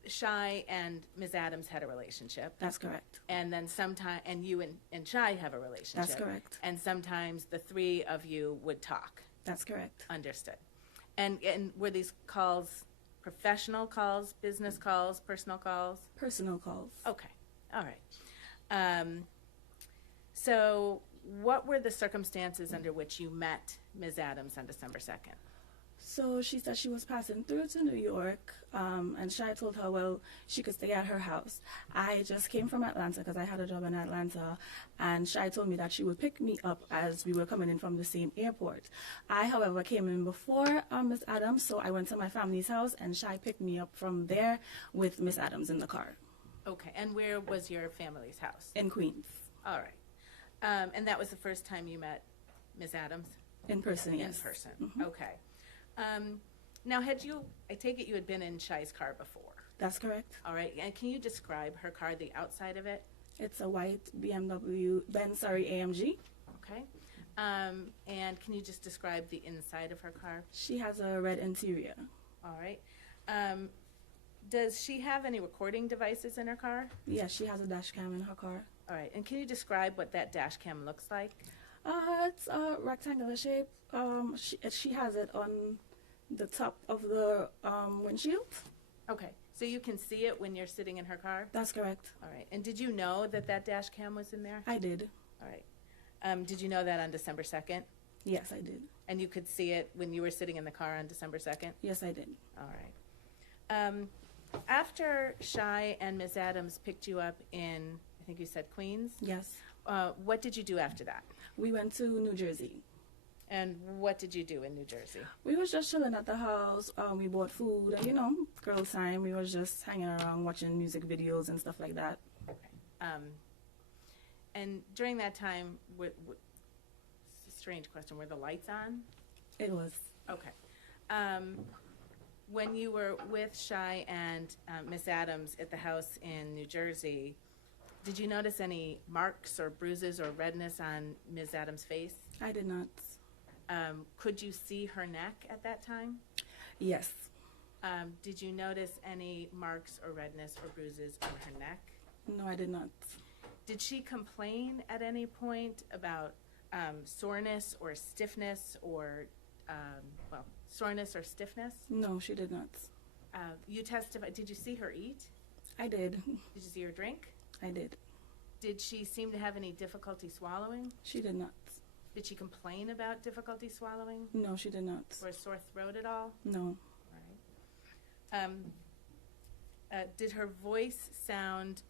Shai and Ms. Adams had a relationship. That's correct. And then and you and Shai have a relationship. That's correct. And sometimes the three of you would talk. That's correct. Understood. And were these calls professional calls, business calls, personal calls? Personal calls. Okay. All right. So what were the circumstances under which you met Ms. Adams on December 2nd? So she said she was passing through to New York, and Shai told her, well, she could stay at her house. I just came from Atlanta because I had a job in Atlanta, and Shai told me that she would pick me up as we were coming in from the same airport. I, however, came in before Miss Adams, so I went to my family's house, and Shai picked me up from there with Miss Adams in the car. Okay. And where was your family's house? In Queens. All right. And that was the first time you met Ms. Adams? In person, yes. In person. Mm-hmm. Okay. Now, I take it you had been in Shai's car before? That's correct. All right. And can you describe her car, the outside of it? It's a white AMG. Okay. And can you just describe the inside of her car? She has a red interior. All right. Does she have any recording devices in her car? Yes, she has a dash cam in her car. All right. And can you describe what that dash cam looks like? It's a rectangular shape. She has it on the top of the windshield. Okay. So you can see it when you're sitting in her car? That's correct. All right. And did you know that dash cam was in there? I did. All right. Did you know that on December 2nd? Yes, I did. And you could see it when you were sitting in the car on December 2nd? Yes, I did. All right. After Shai and Ms. Adams picked you up in, I think you said Queens? Yes. What did you do after that? We went to New Jersey. And what did you do in New Jersey? We was just chilling at the house. We bought food. Girl time. We was just hanging around watching music videos and stuff like that. Okay. And during that time, it's a strange question, were the lights on? It was. Okay. When you were with Shai and Miss Adams at the house in New Jersey, did you notice any marks or bruises or redness on Ms. Adams' face? I did not. Could you see her neck at that time? Yes. Did you notice any marks or redness or bruises on her neck? No, I did not. Did she complain at any point about soreness or stiffness or, soreness or stiffness? No, she did not. You testified. Did you see her eat? I did. Did you see her drink? I did. Did she seem to have any difficulty swallowing? She did not. Did she complain about difficulty swallowing? No, she did not. Or a sore throat at all? No. Did her voice sound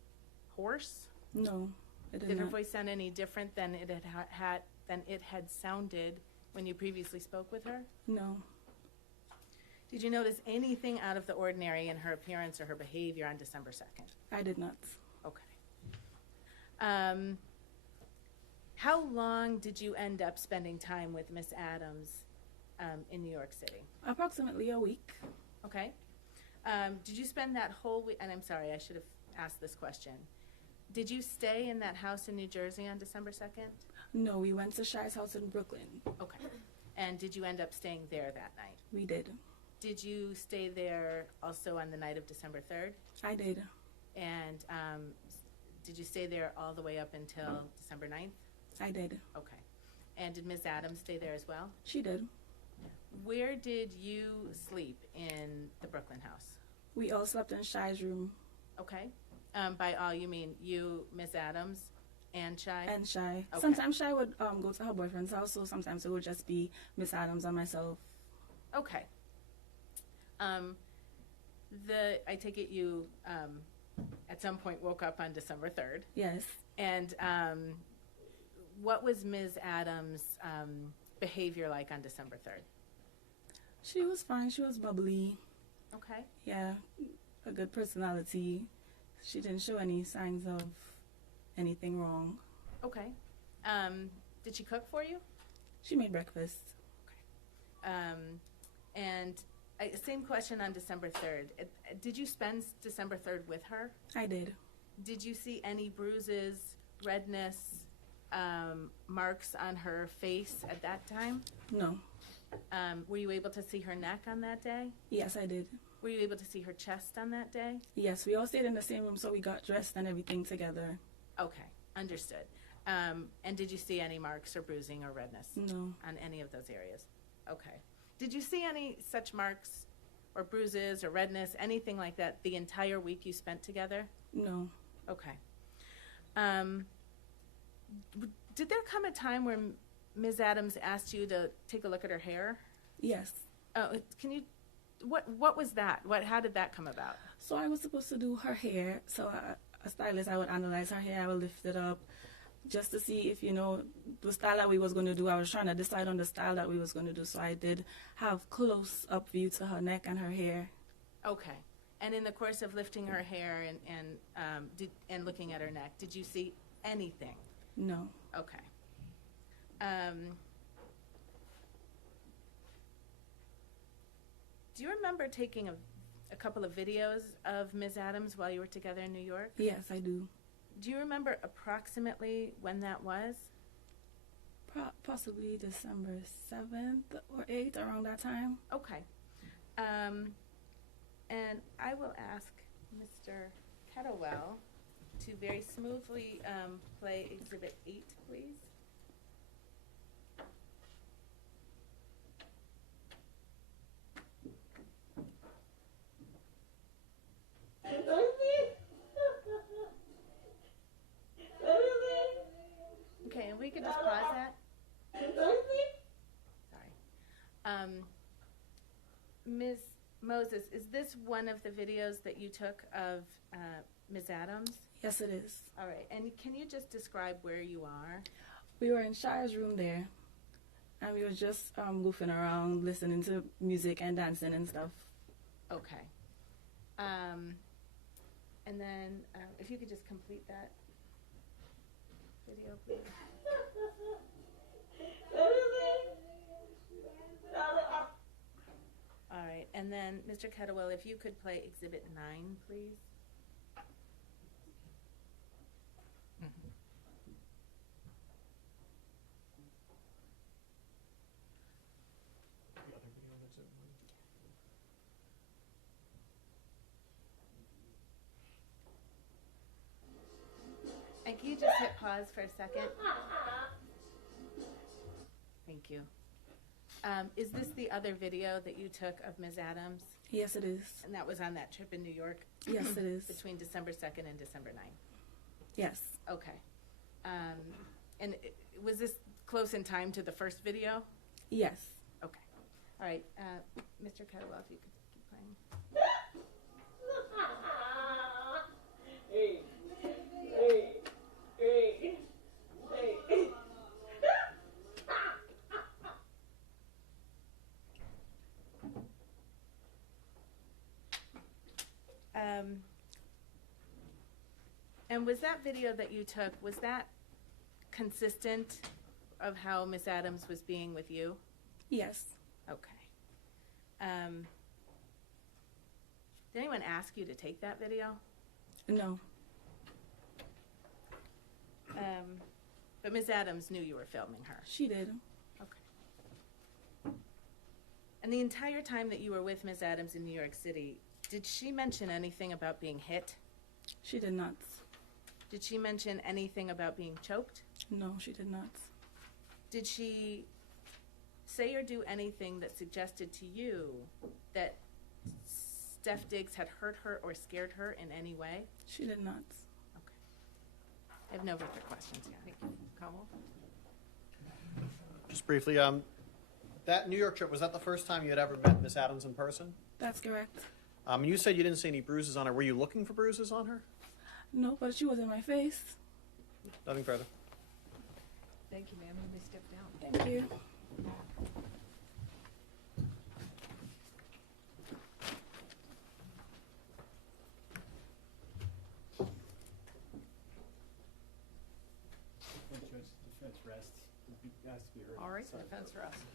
hoarse? No, it did Did her not. voice sound any different than it had sounded when you previously spoke with her? No. Did you notice anything out of the ordinary in her appearance or her behavior on December 2nd? I did not. Okay. How long did you end up spending time with Miss Adams in New York City? Approximately a week. Okay. Did you spend that whole week? And I'm sorry, I should have asked this question. Did you stay in that house in New Jersey on December 2nd? No, we went to Shy's house in Brooklyn. Okay. And did you end up staying there that night? We did. Did you stay there also on the night of December 3rd? I did. And did you stay there all the way up until December 9th? I did. Okay. And did Miss Adams stay there as well? She did. Where did you sleep in the Brooklyn house? We all slept in Shy's room. Okay. By all, you mean you, Miss Adams, and Shy? And Shy. Okay. Sometimes Shy would go to her boyfriend's house, so sometimes it would just be Miss Adams and myself. Okay. I take it you at some point woke up on December 3rd. Yes. And what was Ms. Adams' behavior like on December 3rd? She was fine. She was bubbly. Okay. Yeah, a good personality. She didn't show any signs of anything wrong. Okay. Did she cook for you? She made breakfast. And same question on December 3rd. Did you spend December 3rd with her? I did. Did you see any bruises, redness, marks on her face at that time? No. Were you able to see her neck on that day? Yes, I did. Were you able to see her chest on that day? Yes, we all stayed in the same room, so we got dressed and everything together. Okay, understood. And did you see any marks or bruising or redness? No. On any of those areas? Okay. Did you see any such marks or bruises or redness, anything like that, the entire week you spent together? No. Okay. Did there come a time where Ms. Adams asked you to take a look at her hair? Yes. Can you? What was that? How did that come about? So I was supposed to do her hair. So a stylist, I would analyze her hair. I would lift it up just to see if, the style that we was going to do. I was trying to decide on the style that we was going to do. So I did have close-up view to her neck and her hair. Okay. And in the course of lifting her hair and looking at her neck, did you see anything? No. Okay. Do you remember taking a couple of videos of Ms. Adams while you were together in New York? Yes, I do. Do you remember approximately when that was? Possibly December 7th or 8th, around that time. Okay. And I will ask Mr. Kettlewell to very smoothly play Exhibit 8, please. Okay, and we could just pause that. Sorry. Ms. Moses, is this one of the videos that you took of Ms. Adams? Yes, it is. All right, and can you just describe where you are? We were in Shire's room there, and we were just goofing around, listening to music and dancing and stuff. Okay. And then if you could just complete that video, please. All right, and then Mr. Kettlewell, if you could play Exhibit 9, please. And can you just hit pause for a second? Thank you. Is this the other video that you took of Ms. Adams? Yes, it is. And that was on that trip in New York? Yes, it is. Between December 2nd and December 9th? Yes. Okay. And was this close in time to the first video? Yes. Okay. All right. Mr. Kettlewell, if you could keep playing. Hey, hey, hey, hey. And was that video that you took, was that consistent of how Miss Adams was being with you? Yes. Okay. Did anyone ask you to take that video? No. But Miss Adams knew you were filming her. She did. Okay. And the entire time that you were with Miss Adams in New York City, did she mention anything about being hit? She did not. Did she mention anything about being choked? No, she did not. Did she say or do anything that suggested to you that Steph Diggs had hurt her or scared her in any way? She did not. Okay. I have no further questions. Thank you. Kamal? Just briefly, that New York trip, was that the first time you had ever met Miss Adams in person? That's correct. You said you didn't see any bruises on her. Were you looking for bruises on her? No, but she was in my face. Nothing further. Thank you, ma'am. You may step down. Thank you. Defense rests. It has to be heard. All right, Sorry. defense rest.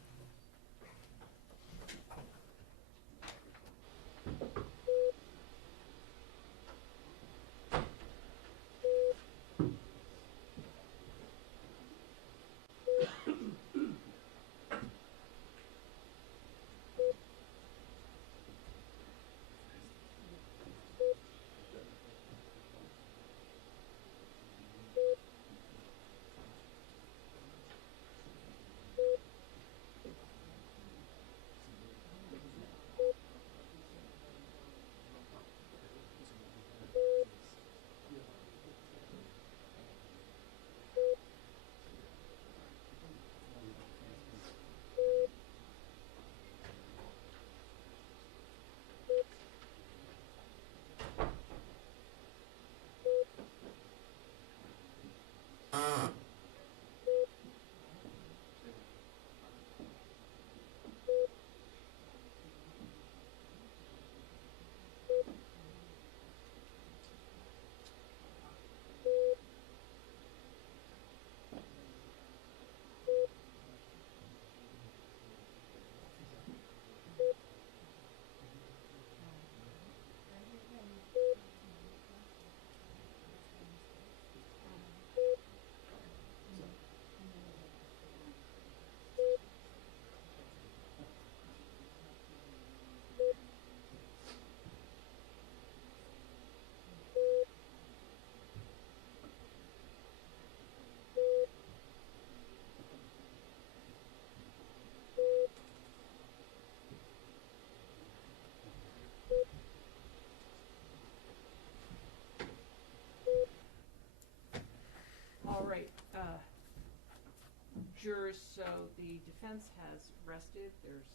Jurors, so the defense has rested. There's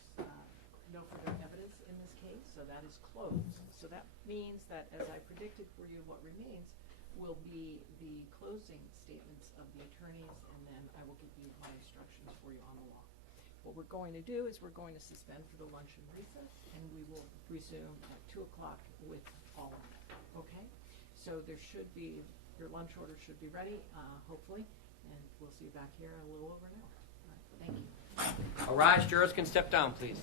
no further evidence in this case, so that is closed. So that means that, as I predicted for you, what remains will be the closing statements of the attorneys, and then I will give you my instructions for you on the law. What we're going to do is we're going to suspend for the luncheon recess, and we will resume at 2 o'clock with all of that, okay? So there should be, your lunch order should be ready, hopefully, and we'll see you back here in a little over an hour. All right, thank you. All rise, jurors can step down, please.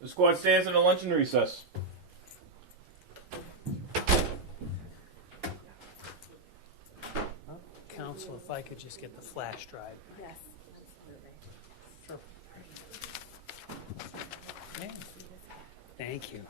The squad stands in a luncheon recess. Counsel. Counsel, if I could just get the flash drive. Yes. Sure. Yeah. Thank you.